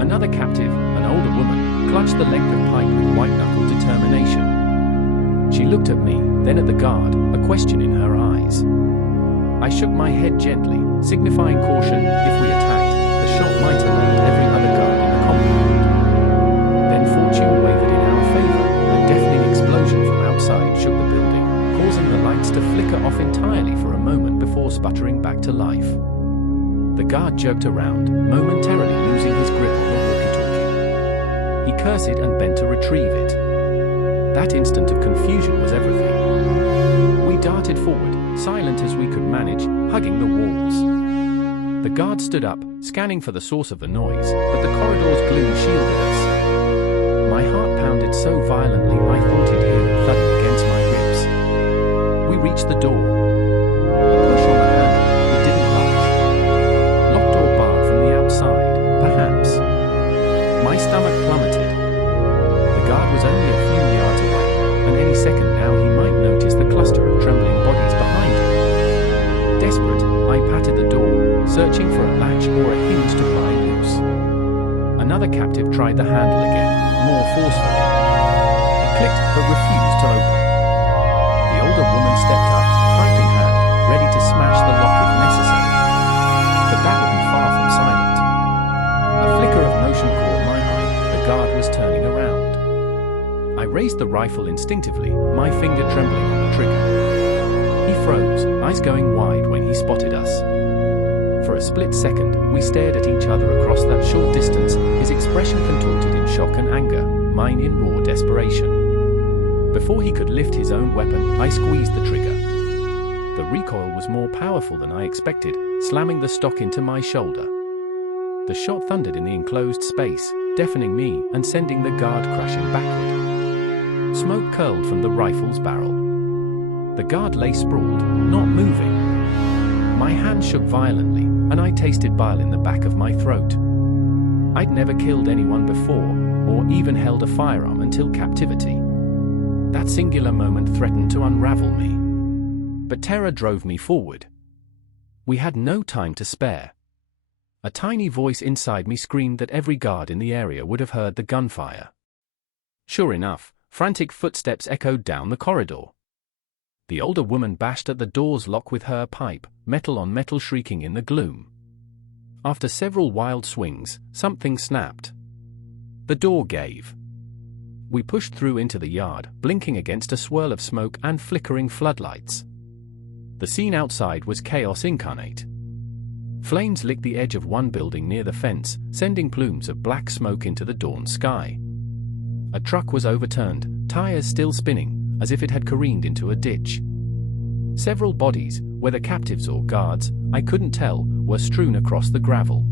Another captive, an older woman, clutched the length of pipe with white-knuckle determination. She looked at me, then at the guard, a question in her eyes. I shook my head gently, signifying caution. If we attacked, the shot might alert every other guard in the compound. Then fortune wavered in our favor. A deafening explosion from outside shook the building, causing the lights to flicker off entirely for a moment before sputtering back to life. The guard jerked around, momentarily losing his grip on the walkie-talkie. He cursed and bent to retrieve it. That instant of confusion was everything. We darted forward, silent as we could manage, hugging the walls. The guard stood up, scanning for the source of the noise, but the corridor's gloom shielded us. My heart pounded so violently I thought he'd hear it thudding against my ribs. We reached the door. A push on the handle, it didn't budge. Locked or barred from the outside, perhaps. My stomach plummeted. The guard was only a few yards away, and any second now he might notice the cluster of trembling bodies behind him. Desperate, I patted the door, searching for a latch or a hinge to pry loose. Another captive tried the handle again, more forcefully. It clicked, but refused to open. The older woman stepped up, pipe in hand, ready to smash the lock if necessary. But that would be far from silent. A flicker of motion caught my eye. The guard was turning around. I raised the rifle instinctively, my finger trembling on the trigger. He froze, eyes going wide when he spotted us. For a split second, we stared at each other across that short distance, his expression contorted in shock and anger, mine in raw desperation. Before he could lift his own weapon, I squeezed the trigger. The recoil was more powerful than I expected, slamming the stock into my shoulder. The shot thundered in the enclosed space, deafening me and sending the guard crashing backward. Smoke curled from the rifle's barrel. The guard lay sprawled, not moving. My hand shook violently, and I tasted bile in the back of my throat. I'd never killed anyone before, or even held a firearm until captivity. That singular moment threatened to unravel me. But terror drove me forward. We had no time to spare. A tiny voice inside me screamed that every guard in the area would have heard the gunfire. Sure enough, frantic footsteps echoed down the corridor. The older woman bashed at the door's lock with her pipe, metal on metal shrieking in the gloom. After several wild swings, something snapped. The door gave. We pushed through into the yard, blinking against a swirl of smoke and flickering floodlights. The scene outside was chaos incarnate. Flames licked the edge of one building near the fence, sending plumes of black smoke into the dawn sky. A truck was overturned, tires still spinning, as if it had careened into a ditch. Several bodies, whether captives or guards, I couldn't tell, were strewn across the gravel.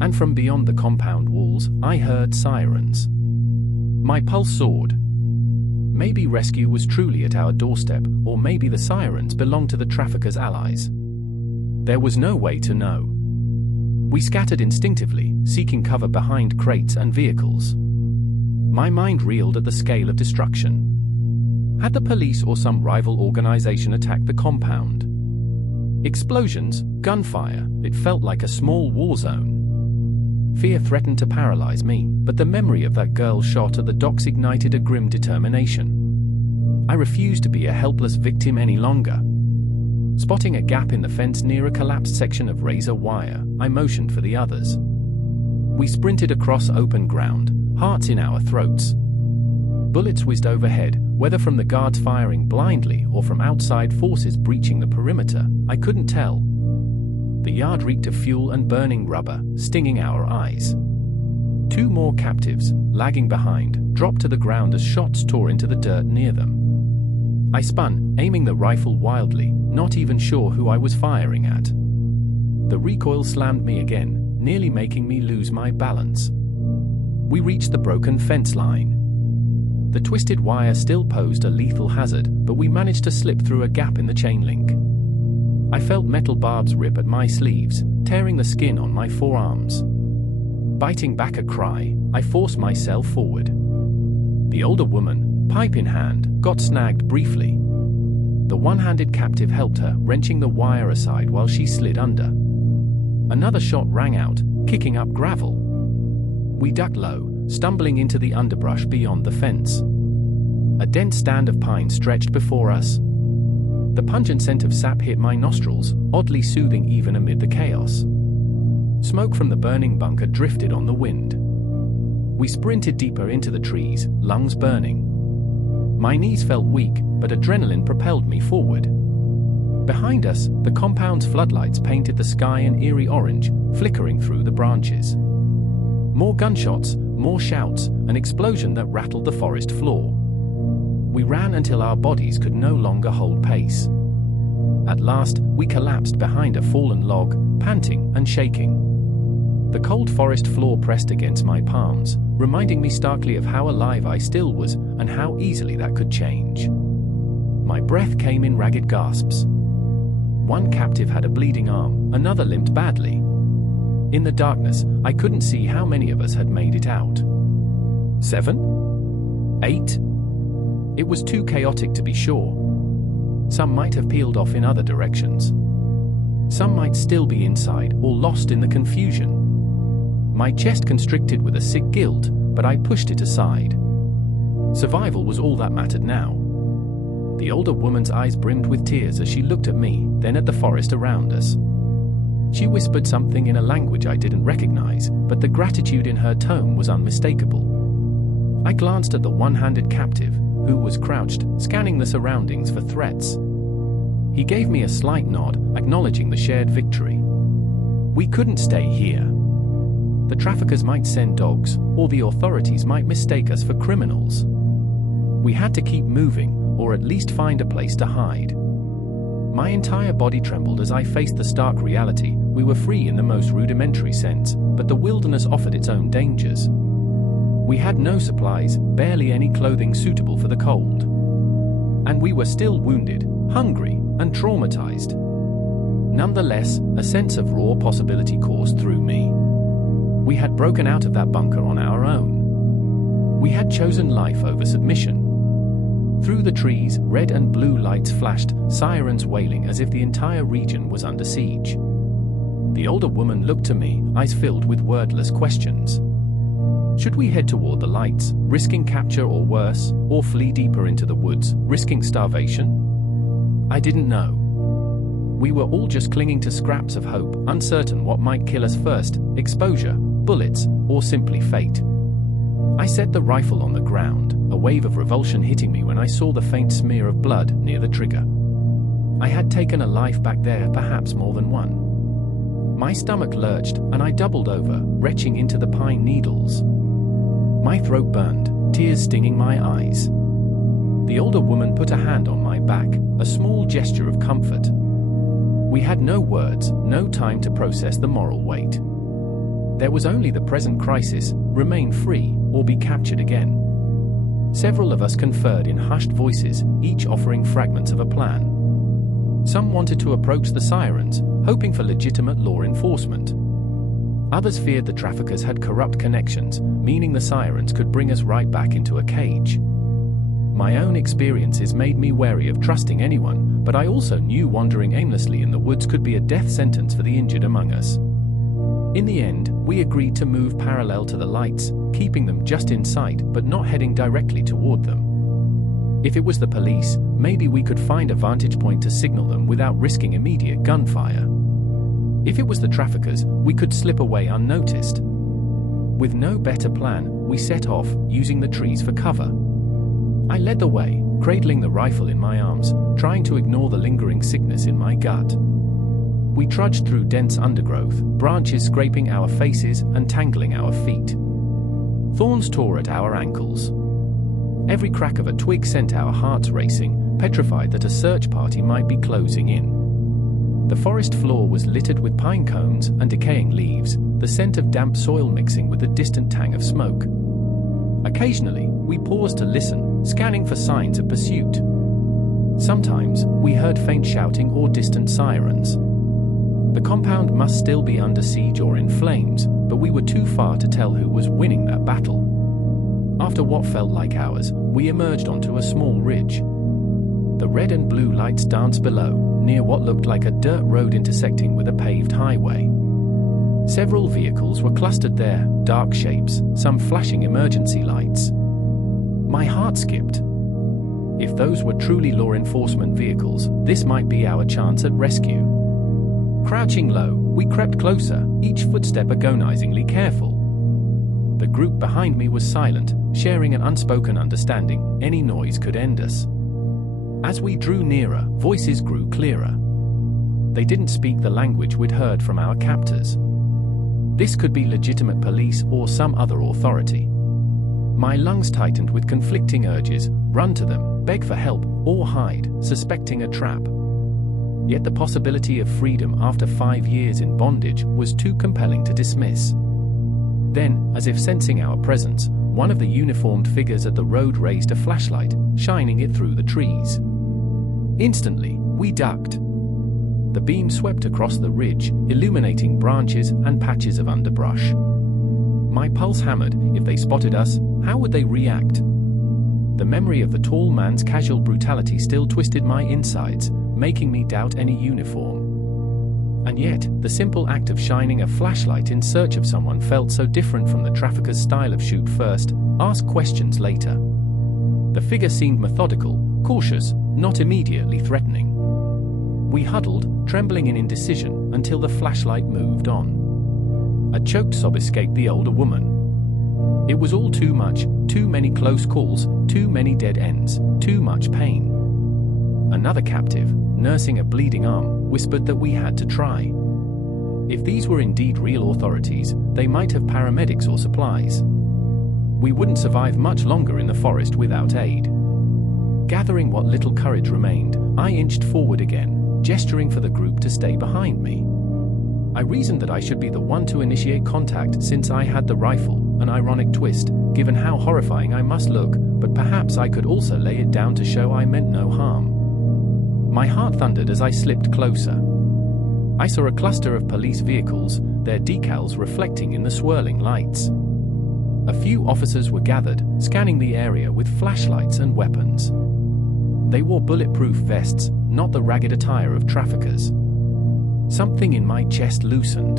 And from beyond the compound walls, I heard sirens. My pulse soared. Maybe rescue was truly at our doorstep, or maybe the sirens belonged to the traffickers' allies. There was no way to know. We scattered instinctively, seeking cover behind crates and vehicles. My mind reeled at the scale of destruction. Had the police or some rival organization attacked the compound? Explosions, gunfire, it felt like a small war zone. Fear threatened to paralyze me, but the memory of that girl's shot at the docks ignited a grim determination. I refused to be a helpless victim any longer. Spotting a gap in the fence near a collapsed section of razor wire, I motioned for the others. We sprinted across open ground, hearts in our throats. Bullets whizzed overhead, whether from the guards firing blindly or from outside forces breaching the perimeter, I couldn't tell. The yard reeked of fuel and burning rubber, stinging our eyes. 2 more captives, lagging behind, dropped to the ground as shots tore into the dirt near them. I spun, aiming the rifle wildly, not even sure who I was firing at. The recoil slammed me again, nearly making me lose my balance. We reached the broken fence line. The twisted wire still posed a lethal hazard, but we managed to slip through a gap in the chain link. I felt metal barbs rip at my sleeves, tearing the skin on my forearms. Biting back a cry, I forced myself forward. The older woman, pipe in hand, got snagged briefly. The one-handed captive helped her, wrenching the wire aside while she slid under. Another shot rang out, kicking up gravel. We ducked low, stumbling into the underbrush beyond the fence. A dense stand of pine stretched before us. The pungent scent of sap hit my nostrils, oddly soothing even amid the chaos. Smoke from the burning bunker drifted on the wind. We sprinted deeper into the trees, lungs burning. My knees felt weak, but adrenaline propelled me forward. Behind us, the compound's floodlights painted the sky an eerie orange, flickering through the branches. More gunshots, more shouts, an explosion that rattled the forest floor. We ran until our bodies could no longer hold pace. At last, we collapsed behind a fallen log, panting and shaking. The cold forest floor pressed against my palms, reminding me starkly of how alive I still was and how easily that could change. My breath came in ragged gasps. One captive had a bleeding arm, another limped badly. In the darkness, I couldn't see how many of us had made it out. 7? 8? It was too chaotic to be sure. Some might have peeled off in other directions. Some might still be inside or lost in the confusion. My chest constricted with a sick guilt, but I pushed it aside. Survival was all that mattered now. The older woman's eyes brimmed with tears as she looked at me, then at the forest around us. She whispered something in a language I didn't recognize, but the gratitude in her tone was unmistakable. I glanced at the one-handed captive, who was crouched, scanning the surroundings for threats. He gave me a slight nod, acknowledging the shared victory. We couldn't stay here. The traffickers might send dogs, or the authorities might mistake us for criminals. We had to keep moving, or at least find a place to hide. My entire body trembled as I faced the stark reality. We were free in the most rudimentary sense, but the wilderness offered its own dangers. We had no supplies, barely any clothing suitable for the cold. And we were still wounded, hungry, and traumatized. Nonetheless, a sense of raw possibility coursed through me. We had broken out of that bunker on our own. We had chosen life over submission. Through the trees, red and blue lights flashed, sirens wailing as if the entire region was under siege. The older woman looked to me, eyes filled with wordless questions. Should we head toward the lights, risking capture or worse, or flee deeper into the woods, risking starvation? I didn't know. We were all just clinging to scraps of hope, uncertain what might kill us first, exposure, bullets, or simply fate. I set the rifle on the ground, a wave of revulsion hitting me when I saw the faint smear of blood near the trigger. I had taken a life back there, perhaps more than one. My stomach lurched, and I doubled over, retching into the pine needles. My throat burned, tears stinging my eyes. The older woman put a hand on my back, a small gesture of comfort. We had no words, no time to process the moral weight. There was only the present crisis: remain free, or be captured again. Several of us conferred in hushed voices, each offering fragments of a plan. Some wanted to approach the sirens, hoping for legitimate law enforcement. Others feared the traffickers had corrupt connections, meaning the sirens could bring us right back into a cage. My own experiences made me wary of trusting anyone, but I also knew wandering aimlessly in the woods could be a death sentence for the injured among us. In the end, we agreed to move parallel to the lights, keeping them just in sight but not heading directly toward them. If it was the police, maybe we could find a vantage point to signal them without risking immediate gunfire. If it was the traffickers, we could slip away unnoticed. With no better plan, we set off, using the trees for cover. I led the way, cradling the rifle in my arms, trying to ignore the lingering sickness in my gut. We trudged through dense undergrowth, branches scraping our faces and tangling our feet. Thorns tore at our ankles. Every crack of a twig sent our hearts racing, petrified that a search party might be closing in. The forest floor was littered with pine cones and decaying leaves, the scent of damp soil mixing with the distant tang of smoke. Occasionally, we paused to listen, scanning for signs of pursuit. Sometimes, we heard faint shouting or distant sirens. The compound must still be under siege or in flames, but we were too far to tell who was winning that battle. After what felt like hours, we emerged onto a small ridge. The red and blue lights danced below, near what looked like a dirt road intersecting with a paved highway. Several vehicles were clustered there, dark shapes, some flashing emergency lights. My heart skipped. If those were truly law enforcement vehicles, this might be our chance at rescue. Crouching low, we crept closer, each footstep agonizingly careful. The group behind me was silent, sharing an unspoken understanding: any noise could end us. As we drew nearer, voices grew clearer. They didn't speak the language we'd heard from our captors. This could be legitimate police or some other authority. My lungs tightened with conflicting urges: run to them, beg for help, or hide, suspecting a trap. Yet the possibility of freedom after 5 years in bondage was too compelling to dismiss. Then, as if sensing our presence, one of the uniformed figures at the road raised a flashlight, shining it through the trees. Instantly, we ducked. The beam swept across the ridge, illuminating branches and patches of underbrush. My pulse hammered. If they spotted us, how would they react? The memory of the tall man's casual brutality still twisted my insides, making me doubt any uniform. And yet, the simple act of shining a flashlight in search of someone felt so different from the trafficker's style of shoot first, ask questions later. The figure seemed methodical, cautious, not immediately threatening. We huddled, trembling in indecision, until the flashlight moved on. A choked sob escaped the older woman. It was all too much, too many close calls, too many dead ends, too much pain. Another captive, nursing a bleeding arm, whispered that we had to try. If these were indeed real authorities, they might have paramedics or supplies. We wouldn't survive much longer in the forest without aid. Gathering what little courage remained, I inched forward again, gesturing for the group to stay behind me. I reasoned that I should be the one to initiate contact since I had the rifle, an ironic twist, given how horrifying I must look, but perhaps I could also lay it down to show I meant no harm. My heart thundered as I slipped closer. I saw a cluster of police vehicles, their decals reflecting in the swirling lights. A few officers were gathered, scanning the area with flashlights and weapons. They wore bulletproof vests, not the ragged attire of traffickers. Something in my chest loosened.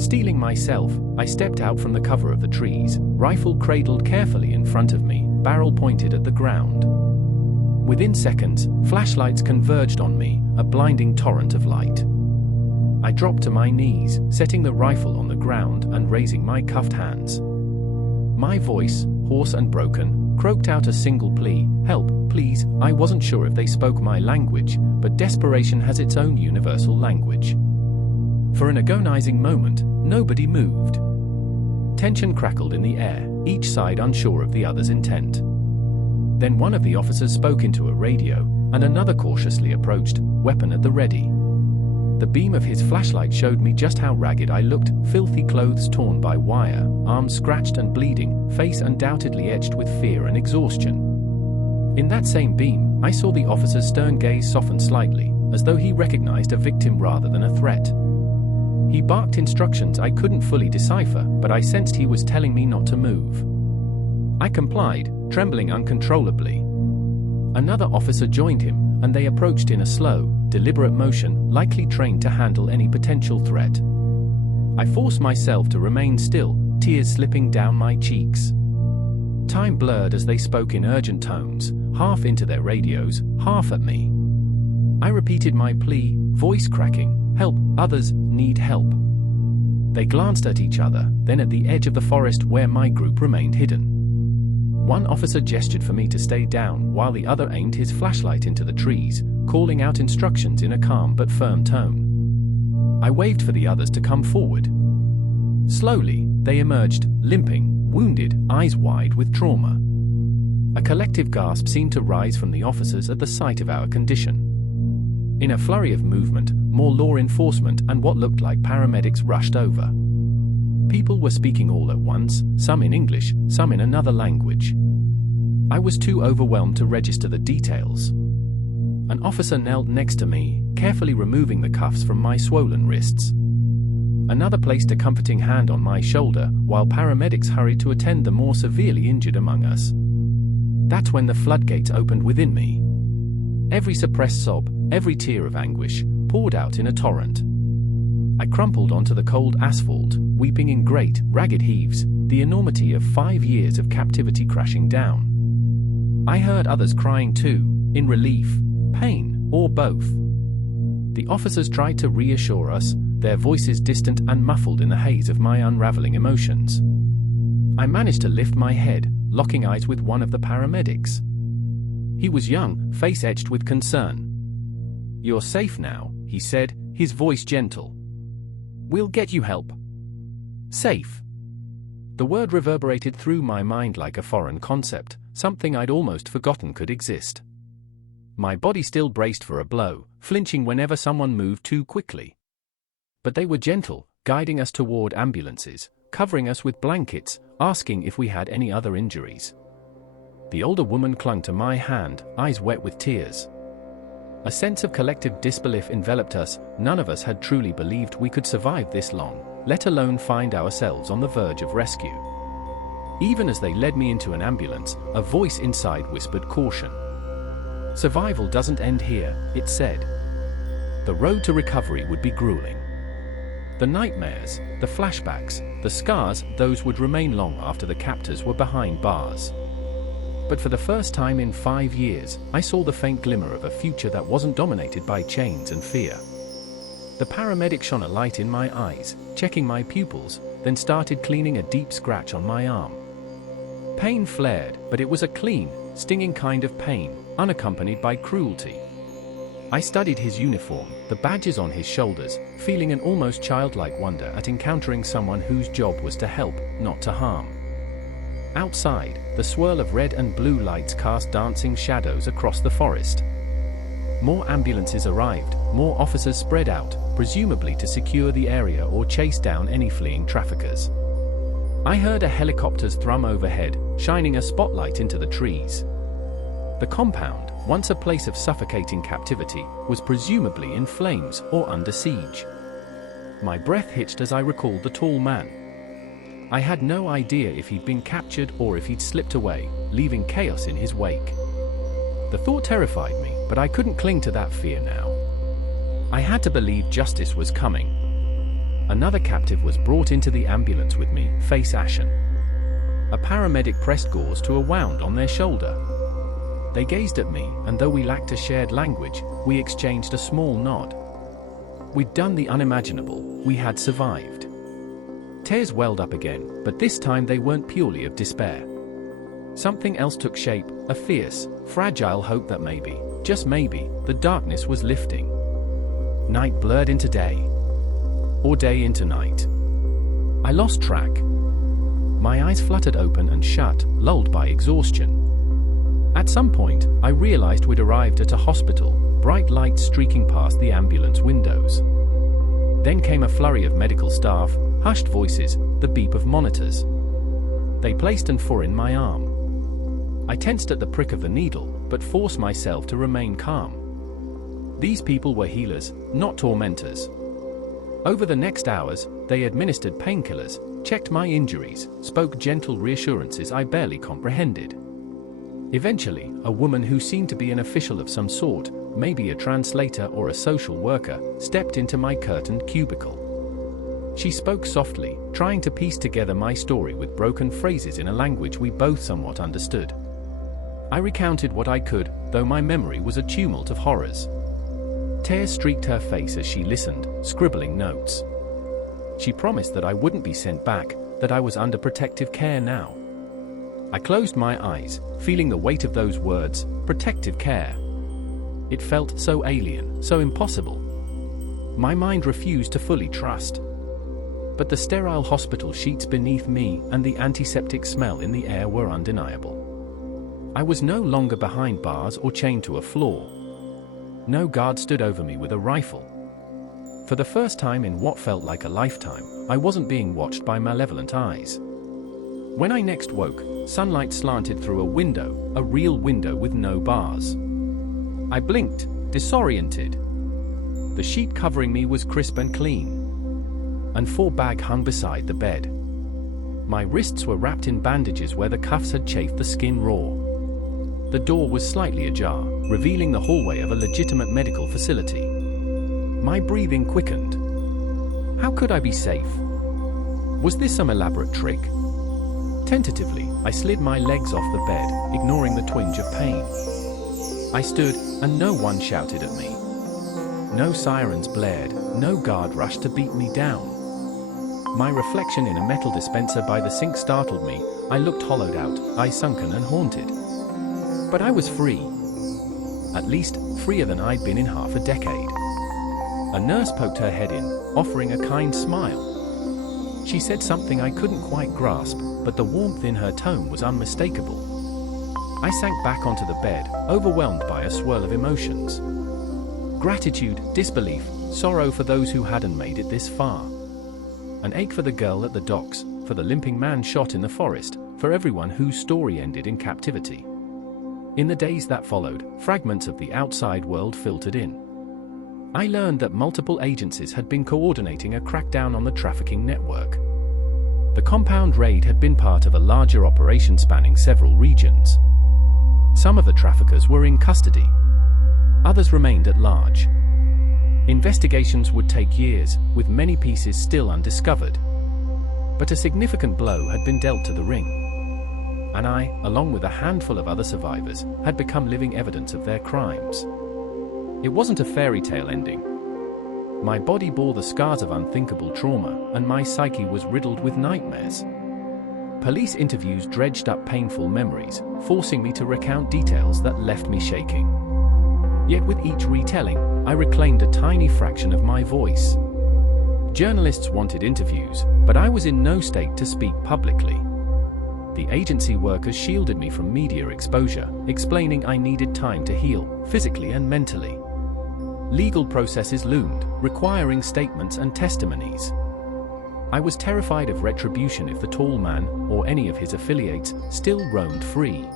Steeling myself, I stepped out from the cover of the trees, rifle cradled carefully in front of me, barrel pointed at the ground. Within seconds, flashlights converged on me, a blinding torrent of light. I dropped to my knees, setting the rifle on the ground and raising my cuffed hands. My voice, hoarse and broken, croaked out a single plea: "Help, please." I wasn't sure if they spoke my language, but desperation has its own universal language. For an agonizing moment, nobody moved. Tension crackled in the air, each side unsure of the other's intent. Then one of the officers spoke into a radio, and another cautiously approached, weapon at the ready. The beam of his flashlight showed me just how ragged I looked: filthy clothes torn by wire, arms scratched and bleeding, face undoubtedly etched with fear and exhaustion. In that same beam, I saw the officer's stern gaze soften slightly, as though he recognized a victim rather than a threat. He barked instructions I couldn't fully decipher, but I sensed he was telling me not to move. I complied, trembling uncontrollably. Another officer joined him, and they approached in a slow, deliberate motion, likely trained to handle any potential threat. I forced myself to remain still, tears slipping down my cheeks. Time blurred as they spoke in urgent tones, half into their radios, half at me. I repeated my plea, voice cracking: "Help, others need help." They glanced at each other, then at the edge of the forest where my group remained hidden. One officer gestured for me to stay down, while the other aimed his flashlight into the trees, calling out instructions in a calm but firm tone. I waved for the others to come forward. Slowly, they emerged, limping, wounded, eyes wide with trauma. A collective gasp seemed to rise from the officers at the sight of our condition. In a flurry of movement, more law enforcement and what looked like paramedics rushed over. People were speaking all at once, some in English, some in another language. I was too overwhelmed to register the details. An officer knelt next to me, carefully removing the cuffs from my swollen wrists. Another placed a comforting hand on my shoulder, while paramedics hurried to attend the more severely injured among us. That's when the floodgates opened within me. Every suppressed sob, every tear of anguish, poured out in a torrent. I crumpled onto the cold asphalt, weeping in great, ragged heaves, the enormity of 5 years of captivity crashing down. I heard others crying too, in relief, pain, or both. The officers tried to reassure us, their voices distant and muffled in the haze of my unraveling emotions. I managed to lift my head, locking eyes with one of the paramedics. He was young, face etched with concern. "You're safe now," he said, his voice gentle. "We'll get you help." Safe. The word reverberated through my mind like a foreign concept, something I'd almost forgotten could exist. My body still braced for a blow, flinching whenever someone moved too quickly. But they were gentle, guiding us toward ambulances, covering us with blankets, asking if we had any other injuries. The older woman clung to my hand, eyes wet with tears. A sense of collective disbelief enveloped us. None of us had truly believed we could survive this long, let alone find ourselves on the verge of rescue. Even as they led me into an ambulance, a voice inside whispered caution. "Survival doesn't end here," it said. The road to recovery would be grueling. The nightmares, the flashbacks, the scars, those would remain long after the captors were behind bars. But for the first time in 5 years, I saw the faint glimmer of a future that wasn't dominated by chains and fear. The paramedic shone a light in my eyes, checking my pupils, then started cleaning a deep scratch on my arm. Pain flared, but it was a clean, stinging kind of pain, unaccompanied by cruelty. I studied his uniform, the badges on his shoulders, feeling an almost childlike wonder at encountering someone whose job was to help, not to harm. Outside, the swirl of red and blue lights cast dancing shadows across the forest. More ambulances arrived, more officers spread out, presumably to secure the area or chase down any fleeing traffickers. I heard a helicopter's thrum overhead, shining a spotlight into the trees. The compound, once a place of suffocating captivity, was presumably in flames or under siege. My breath hitched as I recalled the tall man. I had no idea if he'd been captured or if he'd slipped away, leaving chaos in his wake. The thought terrified me, but I couldn't cling to that fear now. I had to believe justice was coming. Another captive was brought into the ambulance with me, face ashen. A paramedic pressed gauze to a wound on their shoulder. They gazed at me, and though we lacked a shared language, we exchanged a small nod. We'd done the unimaginable, we had survived. Tears welled up again, but this time they weren't purely of despair. Something else took shape, a fierce, fragile hope that maybe, just maybe, the darkness was lifting. Night blurred into day. Or day into night. I lost track. My eyes fluttered open and shut, lulled by exhaustion. At some point, I realized we'd arrived at a hospital, bright lights streaking past the ambulance windows. Then came a flurry of medical staff, hushed voices, the beep of monitors. They placed an IV in my arm. I tensed at the prick of the needle, but forced myself to remain calm. These people were healers, not tormentors. Over the next hours, they administered painkillers, checked my injuries, spoke gentle reassurances I barely comprehended. Eventually, a woman who seemed to be an official of some sort, maybe a translator or a social worker, stepped into my curtained cubicle. She spoke softly, trying to piece together my story with broken phrases in a language we both somewhat understood. I recounted what I could, though my memory was a tumult of horrors. Tears streaked her face as she listened, scribbling notes. She promised that I wouldn't be sent back, that I was under protective care now. I closed my eyes, feeling the weight of those words, protective care. It felt so alien, so impossible. My mind refused to fully trust. But the sterile hospital sheets beneath me and the antiseptic smell in the air were undeniable. I was no longer behind bars or chained to a floor. No guard stood over me with a rifle. For the first time in what felt like a lifetime, I wasn't being watched by malevolent eyes. When I next woke, sunlight slanted through a window, a real window with no bars. I blinked, disoriented. The sheet covering me was crisp and clean. And 4 bag hung beside the bed. My wrists were wrapped in bandages where the cuffs had chafed the skin raw. The door was slightly ajar, revealing the hallway of a legitimate medical facility. My breathing quickened. How could I be safe? Was this some elaborate trick? Tentatively, I slid my legs off the bed, ignoring the twinge of pain. I stood, and no one shouted at me. No sirens blared, no guard rushed to beat me down. My reflection in a metal dispenser by the sink startled me. I looked hollowed out, eyes sunken and haunted. But I was free. At least, freer than I'd been in half a decade. A nurse poked her head in, offering a kind smile. She said something I couldn't quite grasp, but the warmth in her tone was unmistakable. I sank back onto the bed, overwhelmed by a swirl of emotions. Gratitude, disbelief, sorrow for those who hadn't made it this far. An ache for the girl at the docks, for the limping man shot in the forest, for everyone whose story ended in captivity. In the days that followed, fragments of the outside world filtered in. I learned that multiple agencies had been coordinating a crackdown on the trafficking network. The compound raid had been part of a larger operation spanning several regions. Some of the traffickers were in custody. Others remained at large. Investigations would take years, with many pieces still undiscovered. But a significant blow had been dealt to the ring. And I, along with a handful of other survivors, had become living evidence of their crimes. It wasn't a fairy tale ending. My body bore the scars of unthinkable trauma, and my psyche was riddled with nightmares. Police interviews dredged up painful memories, forcing me to recount details that left me shaking. Yet with each retelling, I reclaimed a tiny fraction of my voice. Journalists wanted interviews, but I was in no state to speak publicly. The agency workers shielded me from media exposure, explaining I needed time to heal, physically and mentally. Legal processes loomed, requiring statements and testimonies. I was terrified of retribution if the tall man, or any of his affiliates, still roamed free.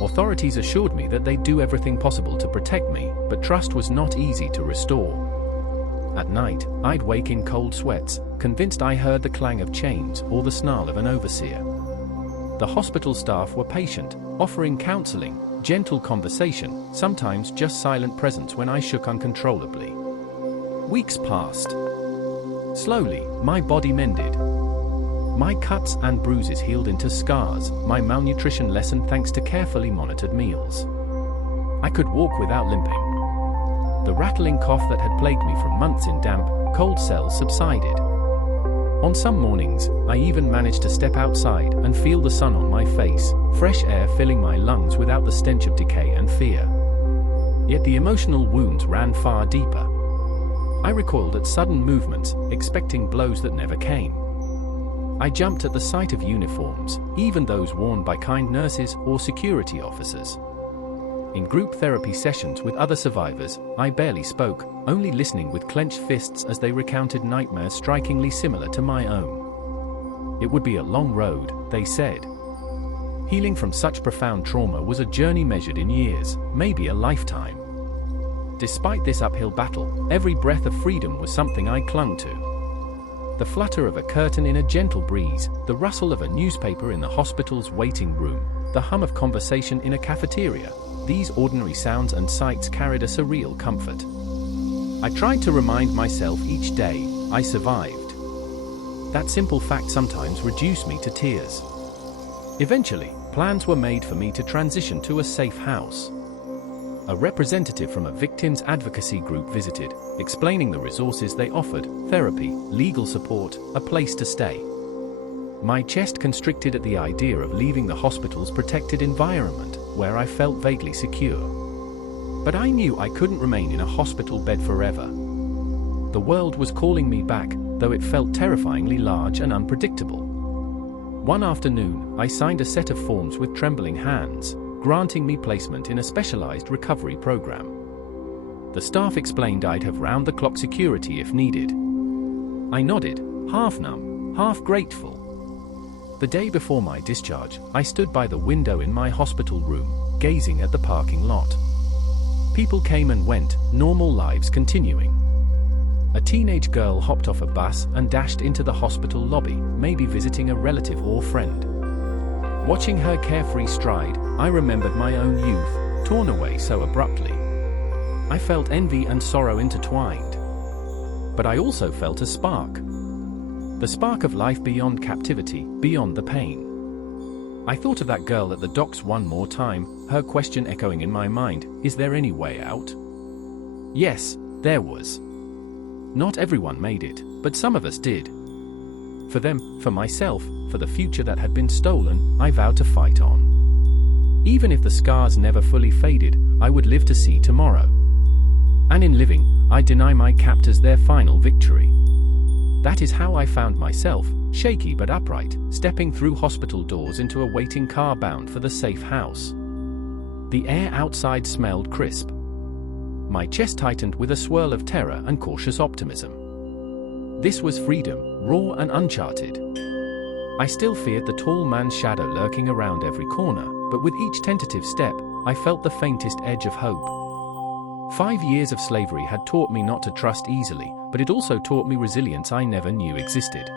Authorities assured me that they'd do everything possible to protect me, but trust was not easy to restore. At night, I'd wake in cold sweats, convinced I heard the clang of chains or the snarl of an overseer. The hospital staff were patient, offering counseling, gentle conversation, sometimes just silent presence when I shook uncontrollably. Weeks passed. Slowly, my body mended. My cuts and bruises healed into scars, my malnutrition lessened thanks to carefully monitored meals. I could walk without limping. The rattling cough that had plagued me for months in damp, cold cells subsided. On some mornings, I even managed to step outside and feel the sun on my face, fresh air filling my lungs without the stench of decay and fear. Yet the emotional wounds ran far deeper. I recoiled at sudden movements, expecting blows that never came. I jumped at the sight of uniforms, even those worn by kind nurses or security officers. In group therapy sessions with other survivors, I barely spoke, only listening with clenched fists as they recounted nightmares strikingly similar to my own. It would be a long road, they said. Healing from such profound trauma was a journey measured in years, maybe a lifetime. Despite this uphill battle, every breath of freedom was something I clung to. The flutter of a curtain in a gentle breeze, the rustle of a newspaper in the hospital's waiting room, the hum of conversation in a cafeteria, these ordinary sounds and sights carried a surreal comfort. I tried to remind myself each day, I survived. That simple fact sometimes reduced me to tears. Eventually, plans were made for me to transition to a safe house. A representative from a victims advocacy group visited, explaining the resources they offered: therapy, legal support, a place to stay. My chest constricted at the idea of leaving the hospital's protected environment, where I felt vaguely secure. But I knew I couldn't remain in a hospital bed forever. The world was calling me back, though it felt terrifyingly large and unpredictable. One afternoon, I signed a set of forms with trembling hands, granting me placement in a specialized recovery program. The staff explained I'd have round-the-clock security if needed. I nodded, half numb, half grateful. The day before my discharge, I stood by the window in my hospital room, gazing at the parking lot. People came and went, normal lives continuing. A teenage girl hopped off a bus and dashed into the hospital lobby, maybe visiting a relative or friend. Watching her carefree stride, I remembered my own youth, torn away so abruptly. I felt envy and sorrow intertwined. But I also felt a spark. The spark of life beyond captivity, beyond the pain. I thought of that girl at the docks one more time, her question echoing in my mind, is there any way out? Yes, there was. Not everyone made it, but some of us did. For them, for myself, for the future that had been stolen, I vowed to fight on. Even if the scars never fully faded, I would live to see tomorrow. And in living, I'd deny my captors their final victory. That is how I found myself, shaky but upright, stepping through hospital doors into a waiting car bound for the safe house. The air outside smelled crisp. My chest tightened with a swirl of terror and cautious optimism. This was freedom, raw and uncharted. I still feared the tall man's shadow lurking around every corner, but with each tentative step, I felt the faintest edge of hope. 5 years of slavery had taught me not to trust easily, but it also taught me resilience I never knew existed.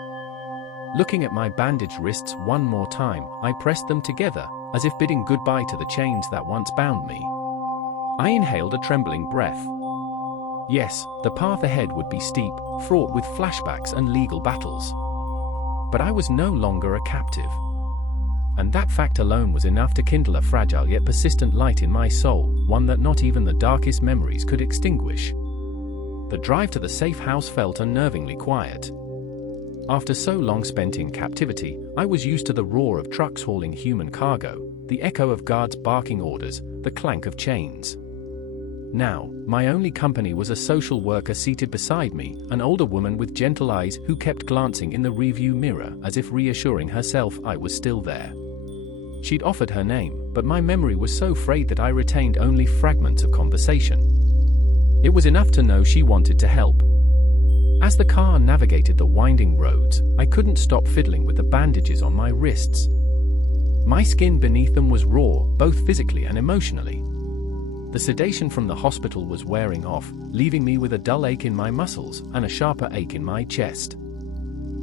Looking at my bandaged wrists one more time, I pressed them together, as if bidding goodbye to the chains that once bound me. I inhaled a trembling breath. Yes, the path ahead would be steep, fraught with flashbacks and legal battles. But I was no longer a captive. And that fact alone was enough to kindle a fragile yet persistent light in my soul, one that not even the darkest memories could extinguish. The drive to the safe house felt unnervingly quiet. After so long spent in captivity, I was used to the roar of trucks hauling human cargo, the echo of guards barking orders, the clank of chains. Now, my only company was a social worker seated beside me, an older woman with gentle eyes who kept glancing in the rearview mirror as if reassuring herself I was still there. She'd offered her name, but my memory was so frayed that I retained only fragments of conversation. It was enough to know she wanted to help. As the car navigated the winding roads, I couldn't stop fiddling with the bandages on my wrists. My skin beneath them was raw, both physically and emotionally. The sedation from the hospital was wearing off, leaving me with a dull ache in my muscles and a sharper ache in my chest.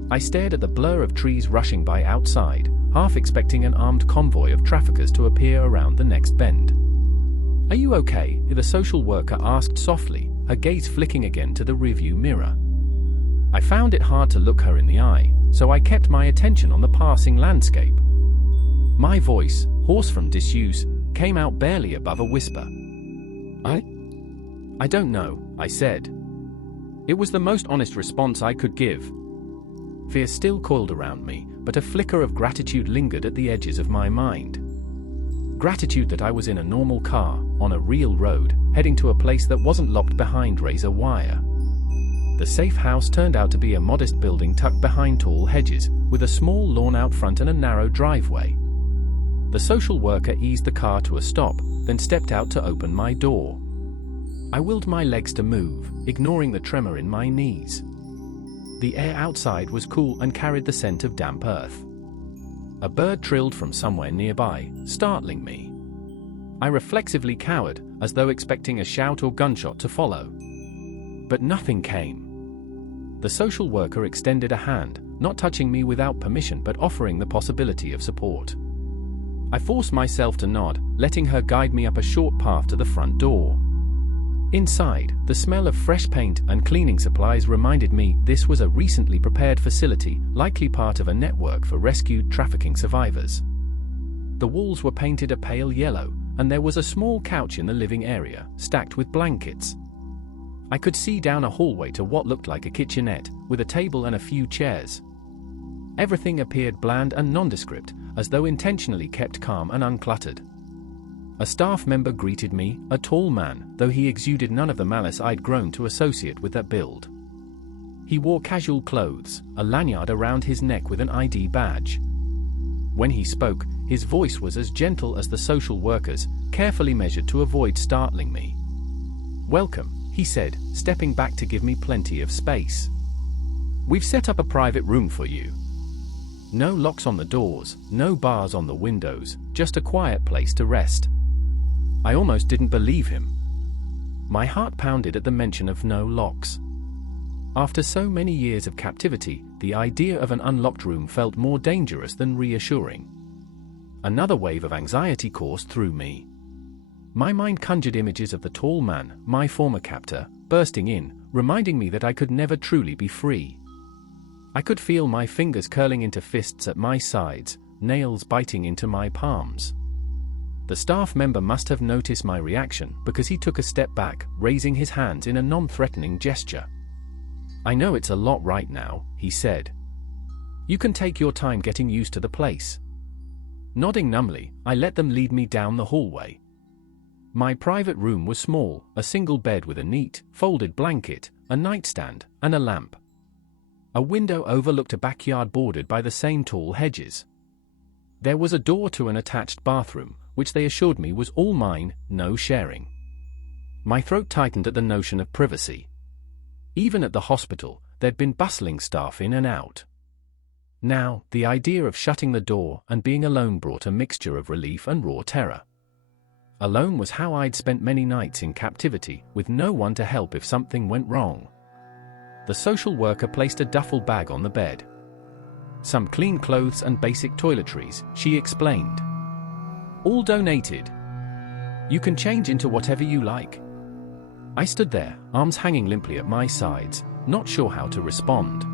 I stared at the blur of trees rushing by outside, half expecting an armed convoy of traffickers to appear around the next bend. "Are you okay?" the social worker asked softly, her gaze flicking again to the rearview mirror. I found it hard to look her in the eye, so I kept my attention on the passing landscape. My voice, hoarse from disuse, came out barely above a whisper. I don't know, I said. It was the most honest response I could give. Fear still coiled around me, but a flicker of gratitude lingered at the edges of my mind. Gratitude that I was in a normal car, on a real road, heading to a place that wasn't locked behind razor wire. The safe house turned out to be a modest building tucked behind tall hedges, with a small lawn out front and a narrow driveway. The social worker eased the car to a stop, then stepped out to open my door. I willed my legs to move, ignoring the tremor in my knees. The air outside was cool and carried the scent of damp earth. A bird trilled from somewhere nearby, startling me. I reflexively cowered, as though expecting a shout or gunshot to follow. But nothing came. The social worker extended a hand, not touching me without permission but offering the possibility of support. I forced myself to nod, letting her guide me up a short path to the front door. Inside, the smell of fresh paint and cleaning supplies reminded me this was a recently prepared facility, likely part of a network for rescued trafficking survivors. The walls were painted a pale yellow, and there was a small couch in the living area, stacked with blankets. I could see down a hallway to what looked like a kitchenette, with a table and a few chairs. Everything appeared bland and nondescript, as though intentionally kept calm and uncluttered. A staff member greeted me, a tall man, though he exuded none of the malice I'd grown to associate with that build. He wore casual clothes, a lanyard around his neck with an ID badge. When he spoke, his voice was as gentle as the social worker's, carefully measured to avoid startling me. "Welcome," he said, stepping back to give me plenty of space. "We've set up a private room for you. No locks on the doors, no bars on the windows, just a quiet place to rest." I almost didn't believe him. My heart pounded at the mention of no locks. After so many years of captivity, the idea of an unlocked room felt more dangerous than reassuring. Another wave of anxiety coursed through me. My mind conjured images of the tall man, my former captor, bursting in, reminding me that I could never truly be free. I could feel my fingers curling into fists at my sides, nails biting into my palms. The staff member must have noticed my reaction because he took a step back, raising his hands in a non-threatening gesture. "I know it's a lot right now," he said. "You can take your time getting used to the place." Nodding numbly, I let them lead me down the hallway. My private room was small, a single bed with a neat, folded blanket, a nightstand, and a lamp. A window overlooked a backyard bordered by the same tall hedges. There was a door to an attached bathroom, which they assured me was all mine, no sharing. My throat tightened at the notion of privacy. Even at the hospital, there'd been bustling staff in and out. Now, the idea of shutting the door and being alone brought a mixture of relief and raw terror. Alone was how I'd spent many nights in captivity, with no one to help if something went wrong. The social worker placed a duffel bag on the bed. "Some clean clothes and basic toiletries," she explained. "All donated. You can change into whatever you like." I stood there, arms hanging limply at my sides, not sure how to respond.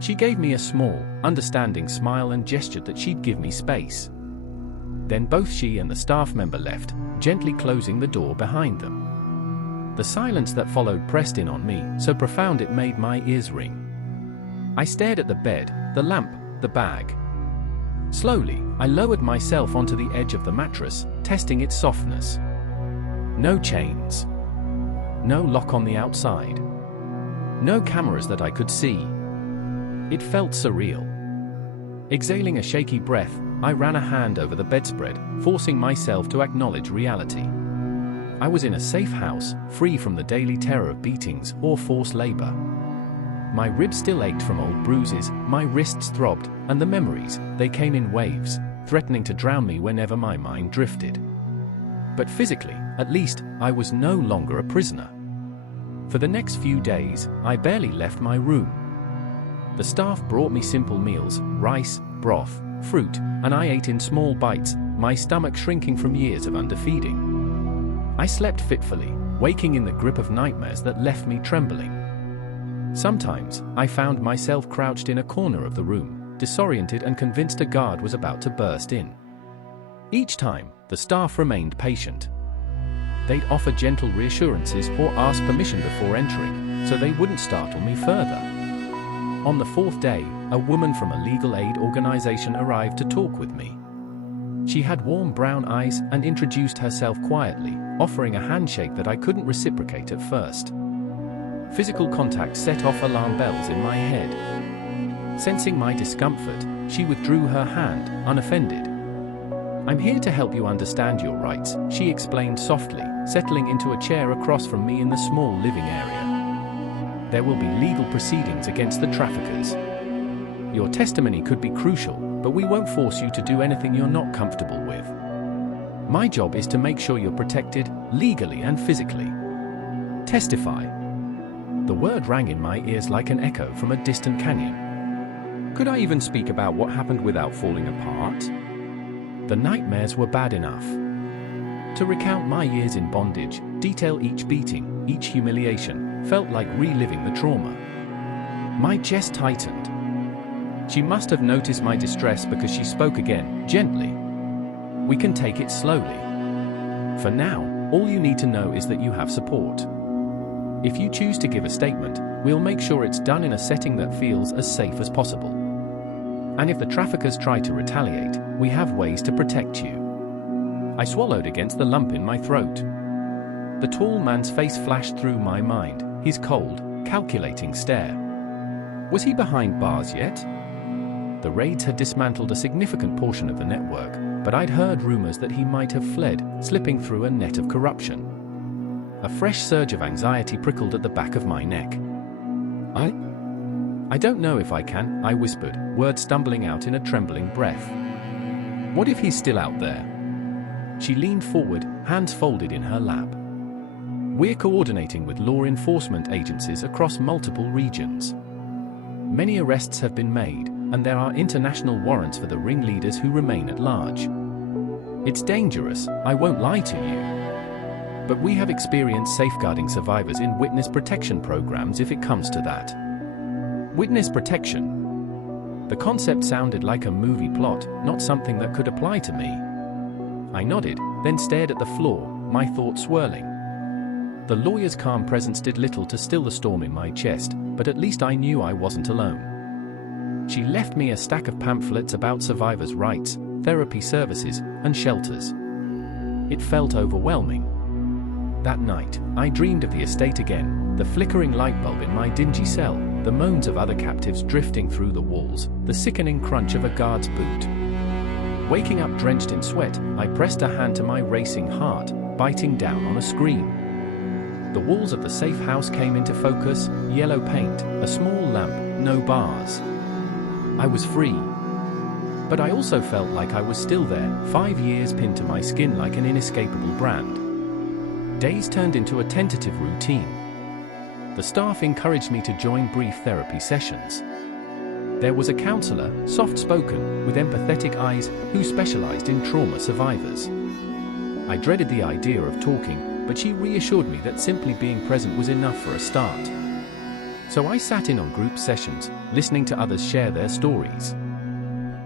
She gave me a small, understanding smile and gestured that she'd give me space. Then both she and the staff member left, gently closing the door behind them. The silence that followed pressed in on me, so profound it made my ears ring. I stared at the bed, the lamp, the bag. Slowly, I lowered myself onto the edge of the mattress, testing its softness. No chains. No lock on the outside. No cameras that I could see. It felt surreal. Exhaling a shaky breath, I ran a hand over the bedspread, forcing myself to acknowledge reality. I was in a safe house, free from the daily terror of beatings or forced labor. My ribs still ached from old bruises, my wrists throbbed, and the memories, they came in waves, threatening to drown me whenever my mind drifted. But physically, at least, I was no longer a prisoner. For the next few days, I barely left my room. The staff brought me simple meals, rice, broth, fruit, and I ate in small bites, my stomach shrinking from years of underfeeding. I slept fitfully, waking in the grip of nightmares that left me trembling. Sometimes, I found myself crouched in a corner of the room, disoriented and convinced a guard was about to burst in. Each time, the staff remained patient. They'd offer gentle reassurances or ask permission before entering, so they wouldn't startle me further. On the fourth day, a woman from a legal aid organization arrived to talk with me. She had warm brown eyes and introduced herself quietly, offering a handshake that I couldn't reciprocate at first. Physical contact set off alarm bells in my head. Sensing my discomfort, she withdrew her hand, unoffended. "I'm here to help you understand your rights," she explained softly, settling into a chair across from me in the small living area. "There will be legal proceedings against the traffickers. Your testimony could be crucial, but we won't force you to do anything you're not comfortable with. My job is to make sure you're protected, legally and physically. Testify." The word rang in my ears like an echo from a distant canyon. Could I even speak about what happened without falling apart? The nightmares were bad enough. To recount my years in bondage, detail each beating, each humiliation, felt like reliving the trauma. My chest tightened. She must have noticed my distress because she spoke again, gently. "We can take it slowly. For now, all you need to know is that you have support. If you choose to give a statement, we'll make sure it's done in a setting that feels as safe as possible. And if the traffickers try to retaliate, we have ways to protect you." I swallowed against the lump in my throat. The tall man's face flashed through my mind, his cold, calculating stare. Was he behind bars yet? The raids had dismantled a significant portion of the network, but I'd heard rumors that he might have fled, slipping through a net of corruption. A fresh surge of anxiety prickled at the back of my neck. I don't know if I can, I whispered, words stumbling out in a trembling breath. What if he's still out there? She leaned forward, hands folded in her lap. We're coordinating with law enforcement agencies across multiple regions. Many arrests have been made, and there are international warrants for the ringleaders who remain at large. It's dangerous, I won't lie to you. But we have experience safeguarding survivors in witness protection programs if it comes to that. Witness protection. The concept sounded like a movie plot, not something that could apply to me. I nodded, then stared at the floor, my thoughts swirling. The lawyer's calm presence did little to still the storm in my chest, but at least I knew I wasn't alone. She left me a stack of pamphlets about survivors' rights, therapy services, and shelters. It felt overwhelming. That night, I dreamed of the estate again, the flickering light bulb in my dingy cell, the moans of other captives drifting through the walls, the sickening crunch of a guard's boot. Waking up drenched in sweat, I pressed a hand to my racing heart, biting down on a scream. The walls of the safe house came into focus, yellow paint, a small lamp, no bars. I was free. But I also felt like I was still there, 5 years pinned to my skin like an inescapable brand. Days turned into a tentative routine. The staff encouraged me to join brief therapy sessions. There was a counselor, soft-spoken, with empathetic eyes, who specialized in trauma survivors. I dreaded the idea of talking, but she reassured me that simply being present was enough for a start. So I sat in on group sessions, listening to others share their stories.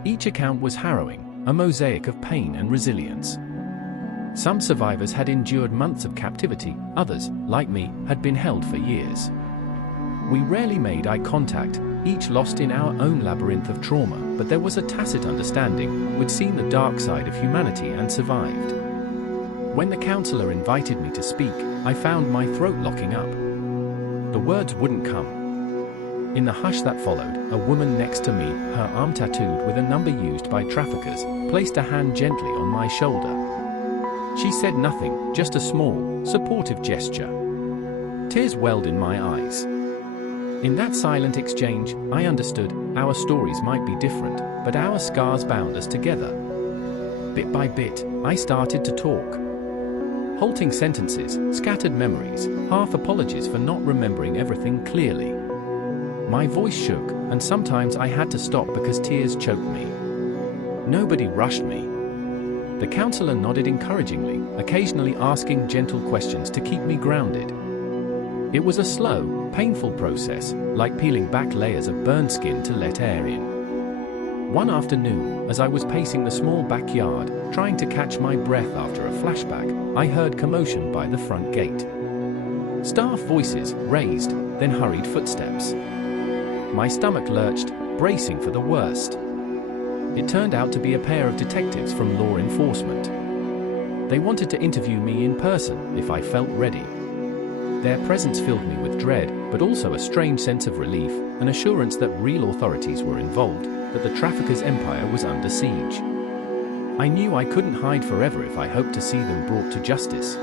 Each account was harrowing, a mosaic of pain and resilience. Some survivors had endured months of captivity, others, like me, had been held for years. We rarely made eye contact, each lost in our own labyrinth of trauma, but there was a tacit understanding we'd seen the dark side of humanity and survived. When the counselor invited me to speak, I found my throat locking up. The words wouldn't come. In the hush that followed, a woman next to me, her arm tattooed with a number used by traffickers, placed a hand gently on my shoulder. She said nothing, just a small, supportive gesture. Tears welled in my eyes. In that silent exchange, I understood, our stories might be different, but our scars bound us together. Bit by bit, I started to talk. Halting sentences, scattered memories, half apologies for not remembering everything clearly. My voice shook, and sometimes I had to stop because tears choked me. Nobody rushed me. The counselor nodded encouragingly, occasionally asking gentle questions to keep me grounded. It was a slow, painful process, like peeling back layers of burned skin to let air in. One afternoon, as I was pacing the small backyard, trying to catch my breath after a flashback, I heard commotion by the front gate. Staff voices, raised, then hurried footsteps. My stomach lurched, bracing for the worst. It turned out to be a pair of detectives from law enforcement. They wanted to interview me in person, if I felt ready. Their presence filled me with dread, but also a strange sense of relief, an assurance that real authorities were involved, that the traffickers' empire was under siege. I knew I couldn't hide forever if I hoped to see them brought to justice.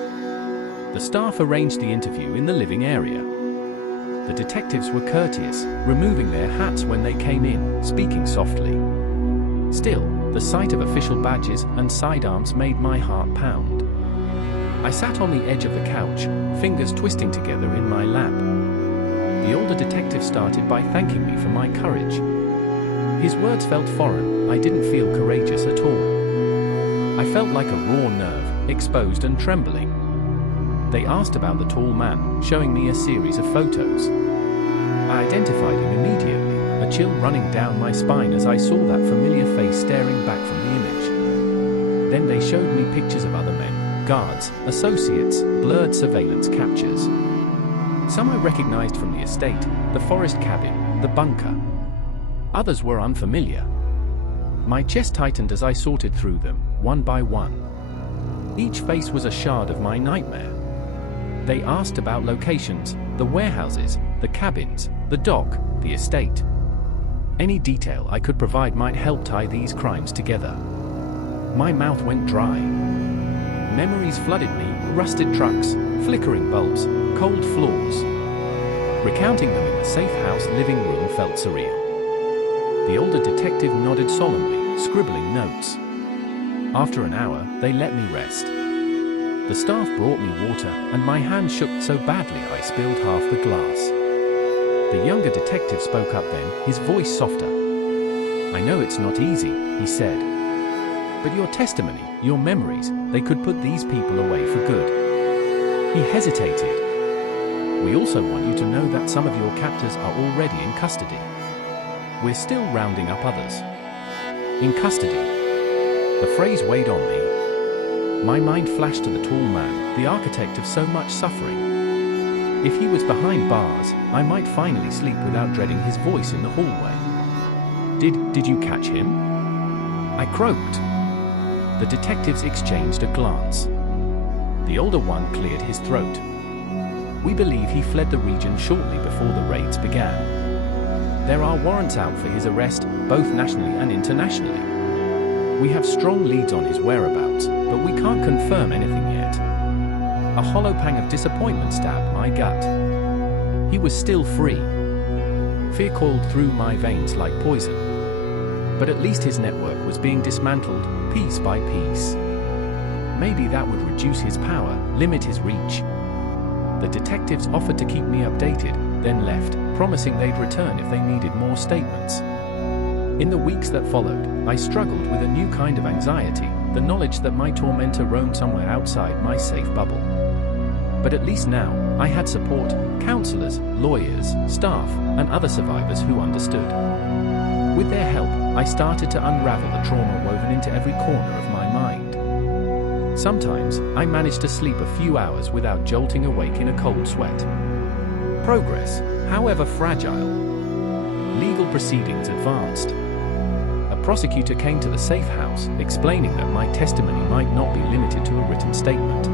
The staff arranged the interview in the living area. The detectives were courteous, removing their hats when they came in, speaking softly. Still, the sight of official badges and sidearms made my heart pound. I sat on the edge of the couch, fingers twisting together in my lap. The older detective started by thanking me for my courage. His words felt foreign, I didn't feel courageous at all. I felt like a raw nerve, exposed and trembling. They asked about the tall man, showing me a series of photos. I identified him immediately, a chill running down my spine as I saw that familiar face staring back from the image. Then they showed me pictures of other men, guards, associates, blurred surveillance captures. Some I recognized from the estate, the forest cabin, the bunker. Others were unfamiliar. My chest tightened as I sorted through them, one by one. Each face was a shard of my nightmare. They asked about locations, the warehouses, the cabins, the dock, the estate. Any detail I could provide might help tie these crimes together. My mouth went dry. Memories flooded me, rusted trucks, flickering bulbs, cold floors. Recounting them in the safe house living room felt surreal. The older detective nodded solemnly, scribbling notes. After an hour, they let me rest. The staff brought me water, and my hand shook so badly I spilled half the glass. The younger detective spoke up then, his voice softer. "I know it's not easy," he said. "But your testimony, your memories, they could put these people away for good." He hesitated. "We also want you to know that some of your captors are already in custody. We're still rounding up others." In custody. The phrase weighed on me. My mind flashed to the tall man, the architect of so much suffering. If he was behind bars, I might finally sleep without dreading his voice in the hallway. Did you catch him?" I croaked. The detectives exchanged a glance. The older one cleared his throat. "We believe he fled the region shortly before the raids began. There are warrants out for his arrest, both nationally and internationally. We have strong leads on his whereabouts, but we can't confirm anything yet." A hollow pang of disappointment stabbed my gut. He was still free. Fear coiled through my veins like poison. But at least his network was being dismantled, piece by piece. Maybe that would reduce his power, limit his reach. The detectives offered to keep me updated, then left, promising they'd return if they needed more statements. In the weeks that followed, I struggled with a new kind of anxiety, the knowledge that my tormentor roamed somewhere outside my safe bubble. But at least now, I had support, counselors, lawyers, staff, and other survivors who understood. With their help, I started to unravel the trauma woven into every corner of my mind. Sometimes, I managed to sleep a few hours without jolting awake in a cold sweat. Progress, however fragile. Legal proceedings advanced. A prosecutor came to the safe house, explaining that my testimony might not be limited to a written statement.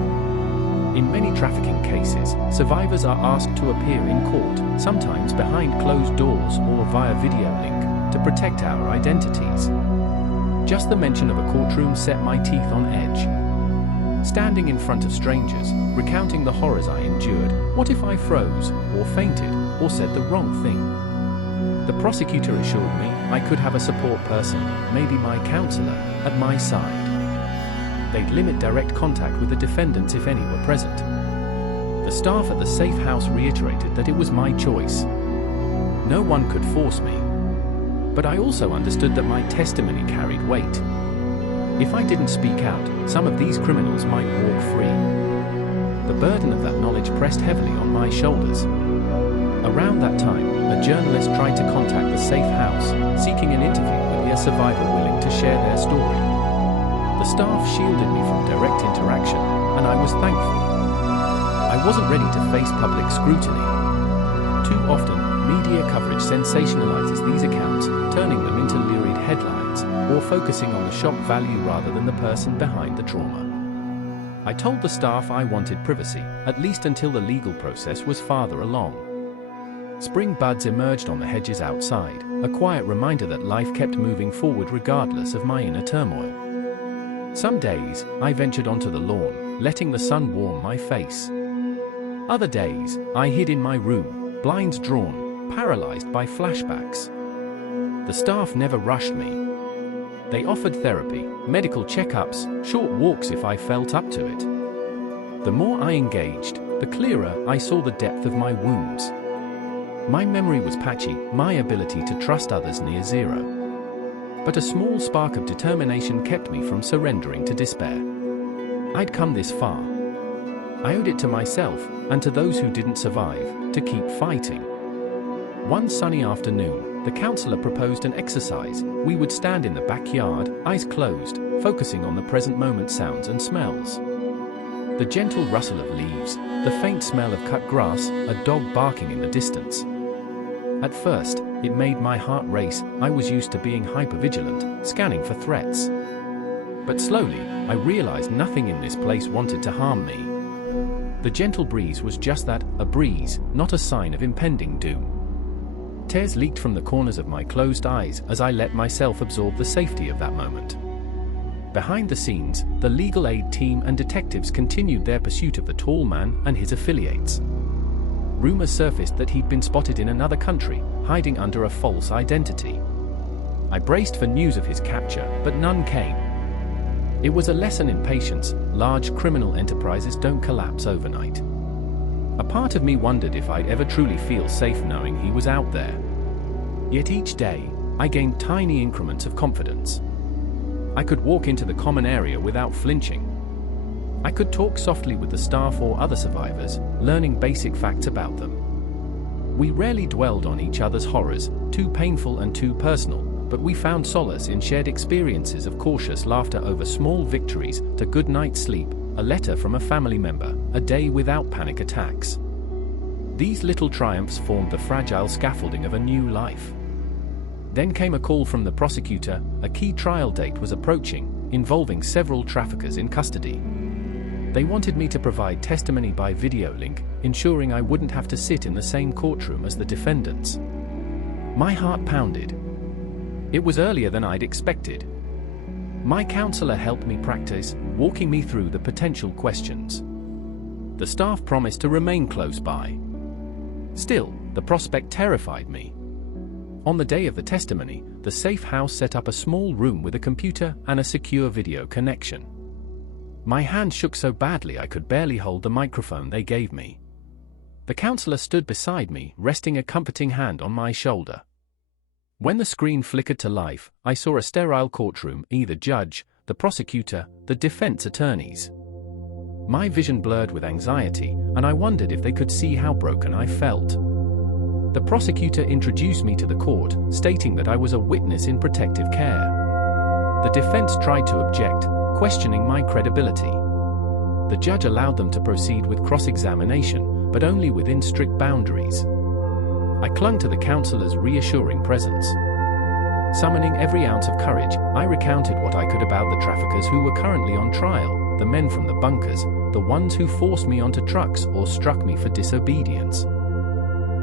In many trafficking cases, survivors are asked to appear in court, sometimes behind closed doors or via video link, to protect our identities. Just the mention of a courtroom set my teeth on edge. Standing in front of strangers, recounting the horrors I endured, what if I froze, or fainted, or said the wrong thing? The prosecutor assured me I could have a support person, maybe my counselor, at my side. They'd limit direct contact with the defendants if any were present. The staff at the safe house reiterated that it was my choice. No one could force me. But I also understood that my testimony carried weight. If I didn't speak out, some of these criminals might walk free. The burden of that knowledge pressed heavily on my shoulders. Around that time, a journalist tried to contact the safe house, seeking an interview with a survivor willing to share their story. The staff shielded me from direct interaction, and I was thankful. I wasn't ready to face public scrutiny. Too often, media coverage sensationalizes these accounts, turning them into lurid headlines, or focusing on the shock value rather than the person behind the trauma. I told the staff I wanted privacy, at least until the legal process was farther along. Spring buds emerged on the hedges outside, a quiet reminder that life kept moving forward regardless of my inner turmoil. Some days, I ventured onto the lawn, letting the sun warm my face. Other days, I hid in my room, blinds drawn, paralyzed by flashbacks. The staff never rushed me. They offered therapy, medical checkups, short walks if I felt up to it. The more I engaged, the clearer I saw the depth of my wounds. My memory was patchy, my ability to trust others near zero. But a small spark of determination kept me from surrendering to despair. I'd come this far. I owed it to myself, and to those who didn't survive, to keep fighting. One sunny afternoon, the counselor proposed an exercise. We would stand in the backyard, eyes closed, focusing on the present moment sounds and smells. The gentle rustle of leaves, the faint smell of cut grass, a dog barking in the distance. At first, it made my heart race. I was used to being hypervigilant, scanning for threats. But slowly, I realized nothing in this place wanted to harm me. The gentle breeze was just that, a breeze, not a sign of impending doom. Tears leaked from the corners of my closed eyes as I let myself absorb the safety of that moment. Behind the scenes, the legal aid team and detectives continued their pursuit of the tall man and his affiliates. Rumors surfaced that he'd been spotted in another country, hiding under a false identity. I braced for news of his capture, but none came. It was a lesson in patience. Large criminal enterprises don't collapse overnight. A part of me wondered if I'd ever truly feel safe knowing he was out there. Yet each day, I gained tiny increments of confidence. I could walk into the common area without flinching. I could talk softly with the staff or other survivors, learning basic facts about them. We rarely dwelled on each other's horrors, too painful and too personal, but we found solace in shared experiences of cautious laughter over small victories, to good night's sleep, a letter from a family member, a day without panic attacks. These little triumphs formed the fragile scaffolding of a new life. Then came a call from the prosecutor. A key trial date was approaching, involving several traffickers in custody. They wanted me to provide testimony by video link, ensuring I wouldn't have to sit in the same courtroom as the defendants. My heart pounded. It was earlier than I'd expected. My counselor helped me practice, walking me through the potential questions. The staff promised to remain close by. Still, the prospect terrified me. On the day of the testimony, the safe house set up a small room with a computer and a secure video connection. My hand shook so badly I could barely hold the microphone they gave me. The counselor stood beside me, resting a comforting hand on my shoulder. When the screen flickered to life, I saw a sterile courtroom, either judge, the prosecutor, the defense attorneys. My vision blurred with anxiety, and I wondered if they could see how broken I felt. The prosecutor introduced me to the court, stating that I was a witness in protective care. The defense tried to object, questioning my credibility. The judge allowed them to proceed with cross-examination, but only within strict boundaries. I clung to the counselor's reassuring presence. Summoning every ounce of courage, I recounted what I could about the traffickers who were currently on trial, the men from the bunkers, the ones who forced me onto trucks or struck me for disobedience.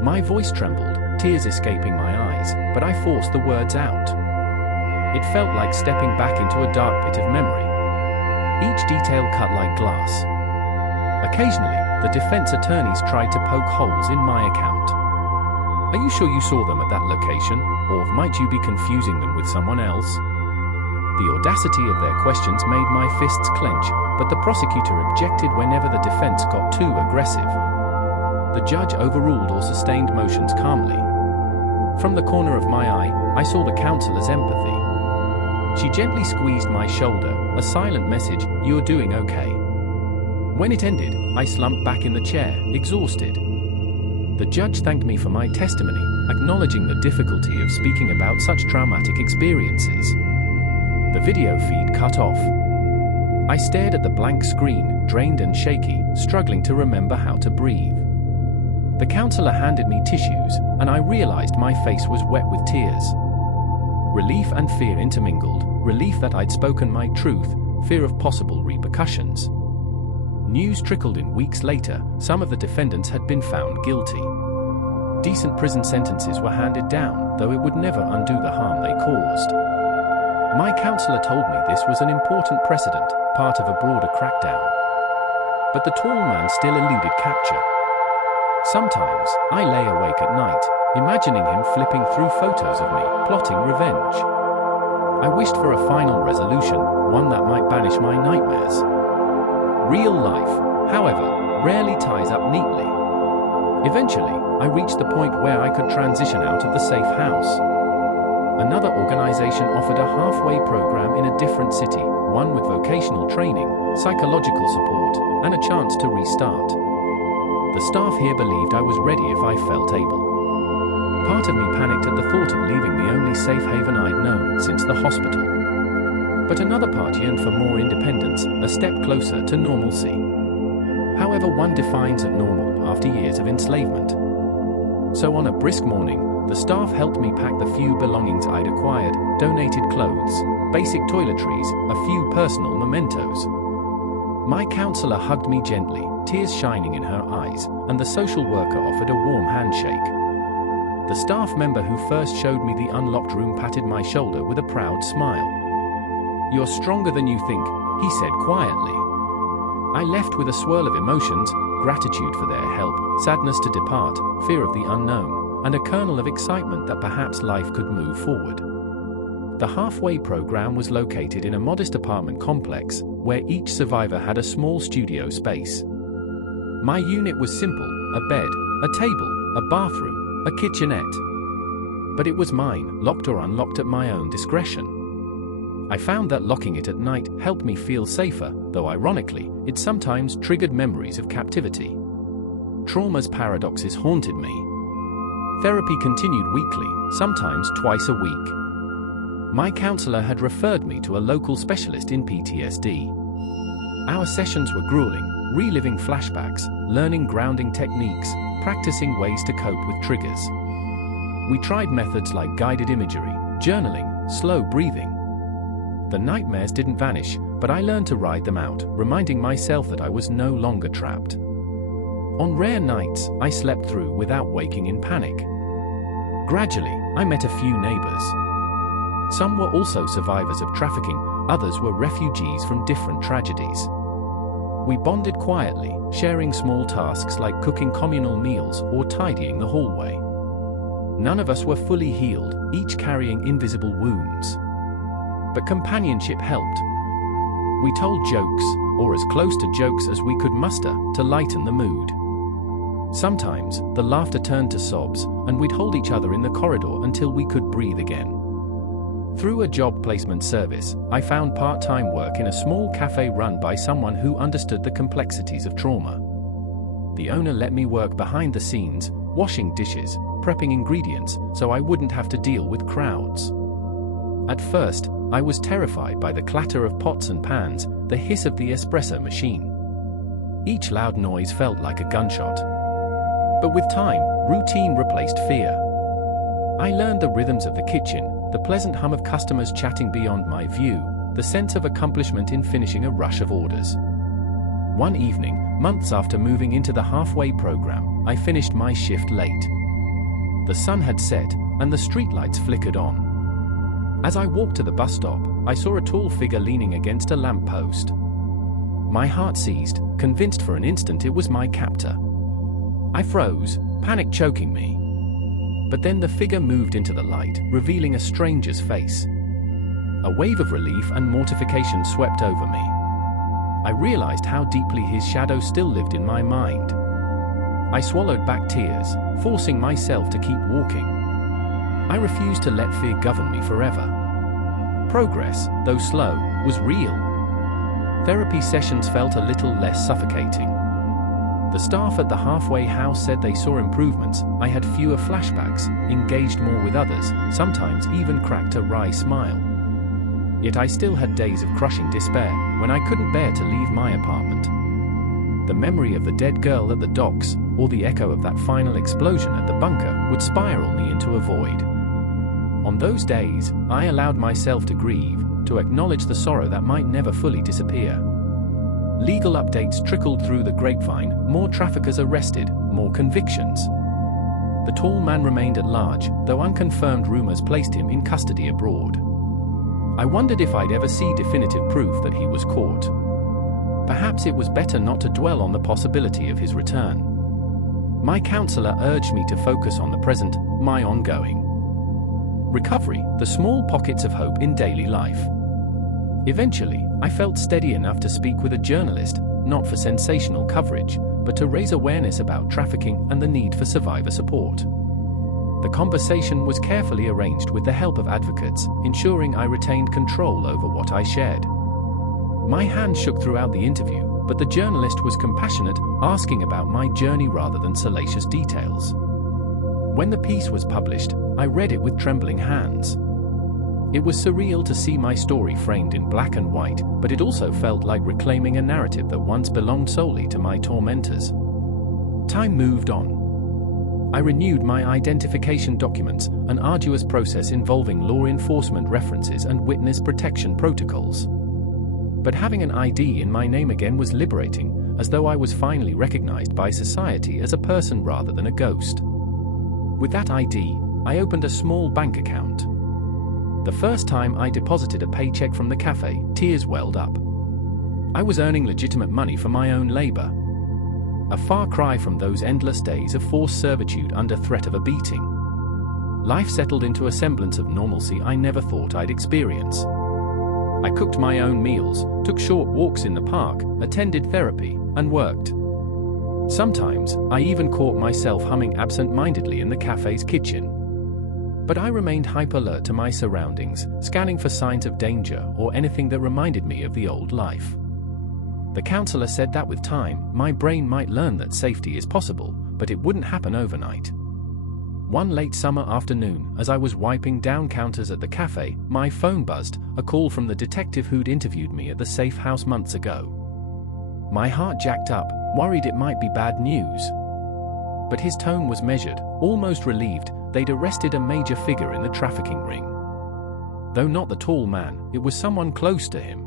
My voice trembled, tears escaping my eyes, but I forced the words out. It felt like stepping back into a dark pit of memory. Each detail cut like glass. Occasionally, the defense attorneys tried to poke holes in my account. Are you sure you saw them at that location, or might you be confusing them with someone else? The audacity of their questions made my fists clench, but the prosecutor objected whenever the defense got too aggressive. The judge overruled or sustained motions calmly. From the corner of my eye, I saw the counselor's empathy. She gently squeezed my shoulder, a silent message, "You're doing okay." When it ended, I slumped back in the chair, exhausted. The judge thanked me for my testimony, acknowledging the difficulty of speaking about such traumatic experiences. The video feed cut off. I stared at the blank screen, drained and shaky, struggling to remember how to breathe. The counselor handed me tissues, and I realized my face was wet with tears. Relief and fear intermingled, relief that I'd spoken my truth, fear of possible repercussions. News trickled in weeks later. Some of the defendants had been found guilty. Decent prison sentences were handed down, though it would never undo the harm they caused. My counselor told me this was an important precedent, part of a broader crackdown. But the tall man still eluded capture. Sometimes, I lay awake at night, imagining him flipping through photos of me, plotting revenge. I wished for a final resolution, one that might banish my nightmares. Real life, however, rarely ties up neatly. Eventually, I reached the point where I could transition out of the safe house. Another organization offered a halfway program in a different city, one with vocational training, psychological support, and a chance to restart. The staff here believed I was ready if I felt able. Part of me panicked at the thought of leaving the only safe haven I'd known since the hospital. But another part yearned for more independence, a step closer to normalcy. However one defines a normal after years of enslavement. So on a brisk morning, the staff helped me pack the few belongings I'd acquired, donated clothes, basic toiletries, a few personal mementos. My counselor hugged me gently, tears shining in her eyes, and the social worker offered a warm handshake. The staff member who first showed me the unlocked room patted my shoulder with a proud smile. "You're stronger than you think," he said quietly. I left with a swirl of emotions: gratitude for their help, sadness to depart, fear of the unknown, and a kernel of excitement that perhaps life could move forward. The halfway program was located in a modest apartment complex, where each survivor had a small studio space. My unit was simple: a bed, a table, a bathroom, a kitchenette. But it was mine, locked or unlocked at my own discretion. I found that locking it at night helped me feel safer, though ironically, it sometimes triggered memories of captivity. Trauma's paradoxes haunted me. Therapy continued weekly, sometimes twice a week. My counselor had referred me to a local specialist in PTSD. Our sessions were grueling, reliving flashbacks, learning grounding techniques, practicing ways to cope with triggers. We tried methods like guided imagery, journaling, slow breathing. The nightmares didn't vanish, but I learned to ride them out, reminding myself that I was no longer trapped. On rare nights, I slept through without waking in panic. Gradually, I met a few neighbors. Some were also survivors of trafficking, others were refugees from different tragedies. We bonded quietly, sharing small tasks like cooking communal meals or tidying the hallway. None of us were fully healed, each carrying invisible wounds. But companionship helped. We told jokes, or as close to jokes as we could muster, to lighten the mood. Sometimes, the laughter turned to sobs, and we'd hold each other in the corridor until we could breathe again. Through a job placement service, I found part-time work in a small cafe run by someone who understood the complexities of trauma. The owner let me work behind the scenes, washing dishes, prepping ingredients, so I wouldn't have to deal with crowds. At first, I was terrified by the clatter of pots and pans, the hiss of the espresso machine. Each loud noise felt like a gunshot. But with time, routine replaced fear. I learned the rhythms of the kitchen, the pleasant hum of customers chatting beyond my view, the sense of accomplishment in finishing a rush of orders. One evening, months after moving into the halfway program, I finished my shift late. The sun had set, and the streetlights flickered on. As I walked to the bus stop, I saw a tall figure leaning against a lamppost. My heart seized, convinced for an instant it was my captor. I froze, panic choking me. But then the figure moved into the light, revealing a stranger's face. A wave of relief and mortification swept over me. I realized how deeply his shadow still lived in my mind. I swallowed back tears, forcing myself to keep walking. I refused to let fear govern me forever. Progress, though slow, was real. Therapy sessions felt a little less suffocating. The staff at the halfway house said they saw improvements. I had fewer flashbacks, engaged more with others, sometimes even cracked a wry smile. Yet I still had days of crushing despair, when I couldn't bear to leave my apartment. The memory of the dead girl at the docks, or the echo of that final explosion at the bunker, would spiral me into a void. On those days, I allowed myself to grieve, to acknowledge the sorrow that might never fully disappear. Legal updates trickled through the grapevine: more traffickers arrested, more convictions. The tall man remained at large, though unconfirmed rumors placed him in custody abroad. I wondered if I'd ever see definitive proof that he was caught. Perhaps it was better not to dwell on the possibility of his return. My counselor urged me to focus on the present, my ongoing recovery, the small pockets of hope in daily life. Eventually, I felt steady enough to speak with a journalist, not for sensational coverage, but to raise awareness about trafficking and the need for survivor support. The conversation was carefully arranged with the help of advocates, ensuring I retained control over what I shared. My hand shook throughout the interview, but the journalist was compassionate, asking about my journey rather than salacious details. When the piece was published, I read it with trembling hands. It was surreal to see my story framed in black and white, but it also felt like reclaiming a narrative that once belonged solely to my tormentors. Time moved on. I renewed my identification documents, an arduous process involving law enforcement references and witness protection protocols. But having an ID in my name again was liberating, as though I was finally recognized by society as a person rather than a ghost. With that ID, I opened a small bank account. The first time I deposited a paycheck from the cafe, tears welled up. I was earning legitimate money for my own labor. A far cry from those endless days of forced servitude under threat of a beating. Life settled into a semblance of normalcy I never thought I'd experience. I cooked my own meals, took short walks in the park, attended therapy, and worked. Sometimes, I even caught myself humming absent-mindedly in the cafe's kitchen. But I remained hyper-alert to my surroundings, scanning for signs of danger or anything that reminded me of the old life. The counselor said that with time, my brain might learn that safety is possible, but it wouldn't happen overnight. One late summer afternoon, as I was wiping down counters at the cafe, my phone buzzed, a call from the detective who'd interviewed me at the safe house months ago. My heart jacked up, worried it might be bad news. But his tone was measured, almost relieved. They'd arrested a major figure in the trafficking ring. Though not the tall man, it was someone close to him.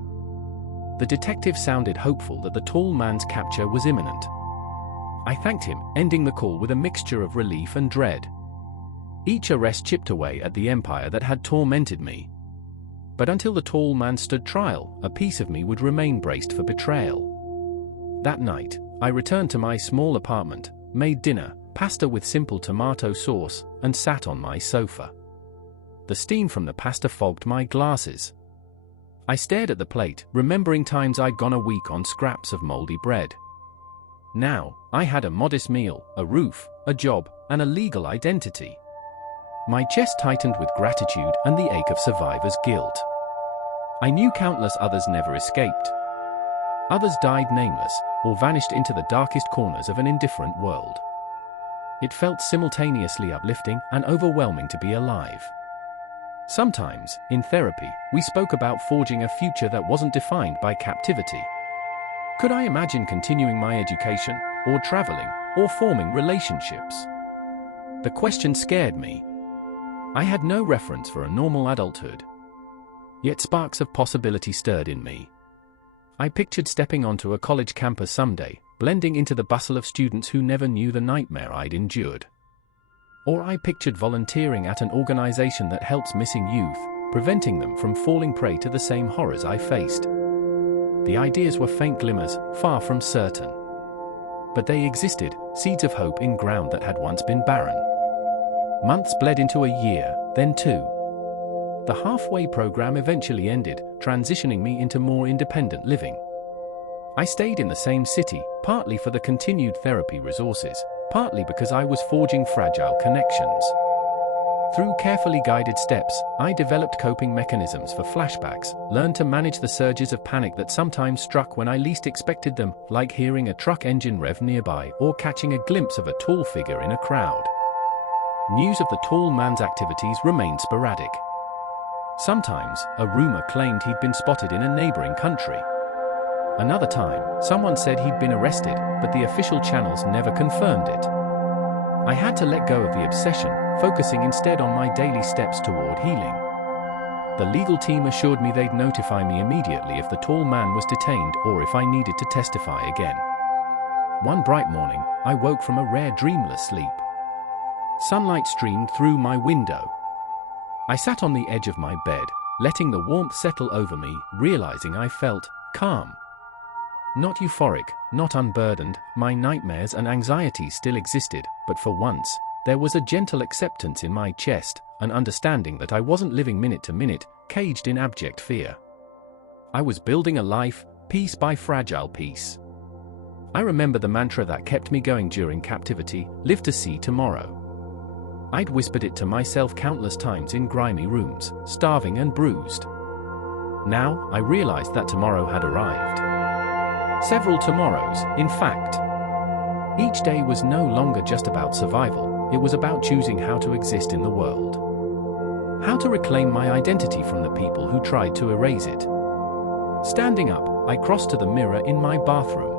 The detective sounded hopeful that the tall man's capture was imminent. I thanked him, ending the call with a mixture of relief and dread. Each arrest chipped away at the empire that had tormented me. But until the tall man stood trial, a piece of me would remain braced for betrayal. That night, I returned to my small apartment, made dinner, pasta with simple tomato sauce, and sat on my sofa. The steam from the pasta fogged my glasses. I stared at the plate, remembering times I'd gone a week on scraps of moldy bread. Now, I had a modest meal, a roof, a job, and a legal identity. My chest tightened with gratitude and the ache of survivor's guilt. I knew countless others never escaped. Others died nameless, or vanished into the darkest corners of an indifferent world. It felt simultaneously uplifting and overwhelming to be alive. Sometimes, in therapy, we spoke about forging a future that wasn't defined by captivity. Could I imagine continuing my education, or traveling, or forming relationships? The question scared me. I had no reference for a normal adulthood. Yet sparks of possibility stirred in me. I pictured stepping onto a college campus someday, blending into the bustle of students who never knew the nightmare I'd endured. Or I pictured volunteering at an organization that helps missing youth, preventing them from falling prey to the same horrors I faced. The ideas were faint glimmers, far from certain. But they existed, seeds of hope in ground that had once been barren. Months bled into a year, then two. The halfway program eventually ended, transitioning me into more independent living. I stayed in the same city, partly for the continued therapy resources, partly because I was forging fragile connections. Through carefully guided steps, I developed coping mechanisms for flashbacks, learned to manage the surges of panic that sometimes struck when I least expected them, like hearing a truck engine rev nearby or catching a glimpse of a tall figure in a crowd. News of the tall man's activities remained sporadic. Sometimes, a rumor claimed he'd been spotted in a neighboring country. Another time, someone said he'd been arrested, but the official channels never confirmed it. I had to let go of the obsession, focusing instead on my daily steps toward healing. The legal team assured me they'd notify me immediately if the tall man was detained or if I needed to testify again. One bright morning, I woke from a rare dreamless sleep. Sunlight streamed through my window. I sat on the edge of my bed, letting the warmth settle over me, realizing I felt calm. Not euphoric, not unburdened, my nightmares and anxieties still existed, but for once, there was a gentle acceptance in my chest, an understanding that I wasn't living minute to minute, caged in abject fear. I was building a life, piece by fragile piece. I remember the mantra that kept me going during captivity, live to see tomorrow. I'd whispered it to myself countless times in grimy rooms, starving and bruised. Now, I realized that tomorrow had arrived. Several tomorrows, in fact. Each day was no longer just about survival, it was about choosing how to exist in the world. How to reclaim my identity from the people who tried to erase it. Standing up, I crossed to the mirror in my bathroom.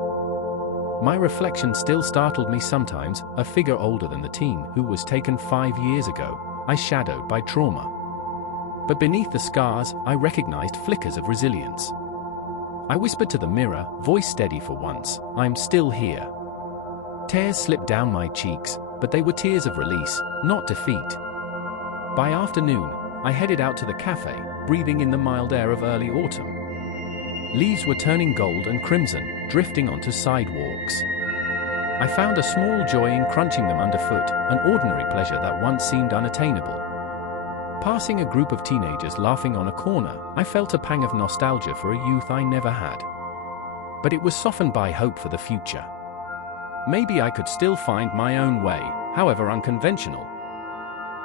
My reflection still startled me sometimes, a figure older than the teen who was taken 5 years ago, I shadowed by trauma. But beneath the scars, I recognized flickers of resilience. I whispered to the mirror, voice steady for once, I'm still here. Tears slipped down my cheeks, but they were tears of release, not defeat. By afternoon, I headed out to the cafe, breathing in the mild air of early autumn. Leaves were turning gold and crimson, drifting onto sidewalks. I found a small joy in crunching them underfoot, an ordinary pleasure that once seemed unattainable. Passing a group of teenagers laughing on a corner, I felt a pang of nostalgia for a youth I never had. But it was softened by hope for the future. Maybe I could still find my own way, however unconventional.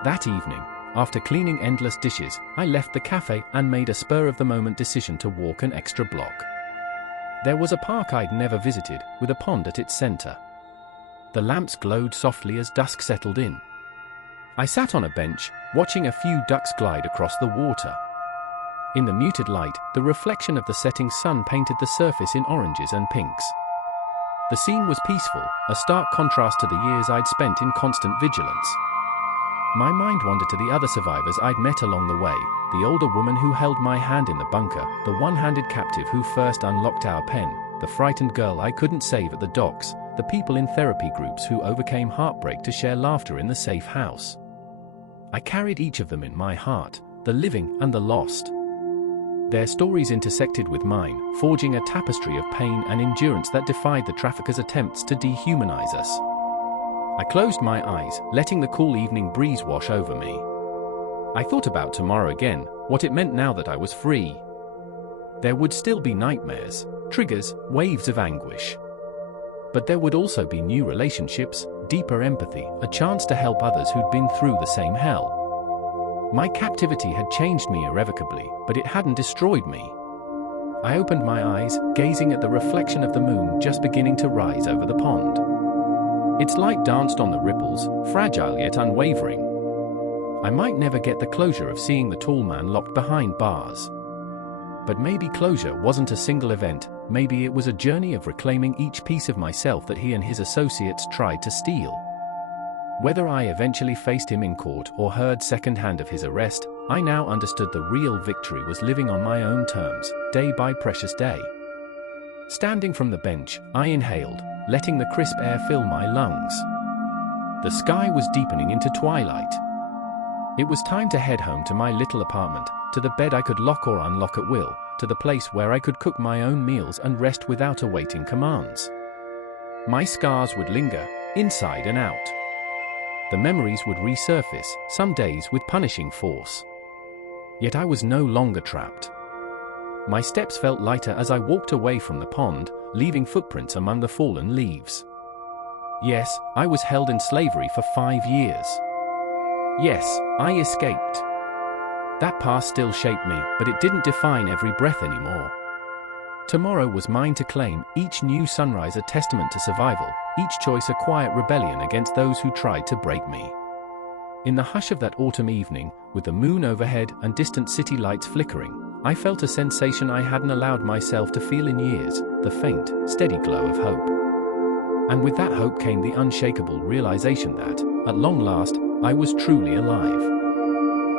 That evening, after cleaning endless dishes, I left the cafe and made a spur-of-the-moment decision to walk an extra block. There was a park I'd never visited, with a pond at its center. The lamps glowed softly as dusk settled in. I sat on a bench, watching a few ducks glide across the water. In the muted light, the reflection of the setting sun painted the surface in oranges and pinks. The scene was peaceful, a stark contrast to the years I'd spent in constant vigilance. My mind wandered to the other survivors I'd met along the way, the older woman who held my hand in the bunker, the one-handed captive who first unlocked our pen, the frightened girl I couldn't save at the docks, the people in therapy groups who overcame heartbreak to share laughter in the safe house. I carried each of them in my heart, the living and the lost. Their stories intersected with mine, forging a tapestry of pain and endurance that defied the traffickers' attempts to dehumanize us. I closed my eyes, letting the cool evening breeze wash over me. I thought about tomorrow again, what it meant now that I was free. There would still be nightmares, triggers, waves of anguish. But there would also be new relationships, deeper empathy, a chance to help others who'd been through the same hell. My captivity had changed me irrevocably, but it hadn't destroyed me. I opened my eyes, gazing at the reflection of the moon just beginning to rise over the pond. Its light danced on the ripples, fragile yet unwavering. I might never get the closure of seeing the tall man locked behind bars. But maybe closure wasn't a single event, maybe it was a journey of reclaiming each piece of myself that he and his associates tried to steal. Whether I eventually faced him in court or heard secondhand of his arrest, I now understood the real victory was living on my own terms, day by precious day. Standing from the bench, I inhaled, letting the crisp air fill my lungs. The sky was deepening into twilight. It was time to head home to my little apartment, to the bed I could lock or unlock at will, to the place where I could cook my own meals and rest without awaiting commands. My scars would linger, inside and out. The memories would resurface, some days with punishing force. Yet I was no longer trapped. My steps felt lighter as I walked away from the pond, leaving footprints among the fallen leaves. Yes, I was held in slavery for 5 years. Yes, I escaped. That past still shaped me, but it didn't define every breath anymore. Tomorrow was mine to claim, each new sunrise a testament to survival, each choice a quiet rebellion against those who tried to break me. In the hush of that autumn evening, with the moon overhead and distant city lights flickering, I felt a sensation I hadn't allowed myself to feel in years, the faint, steady glow of hope. And with that hope came the unshakable realization that, at long last, I was truly alive.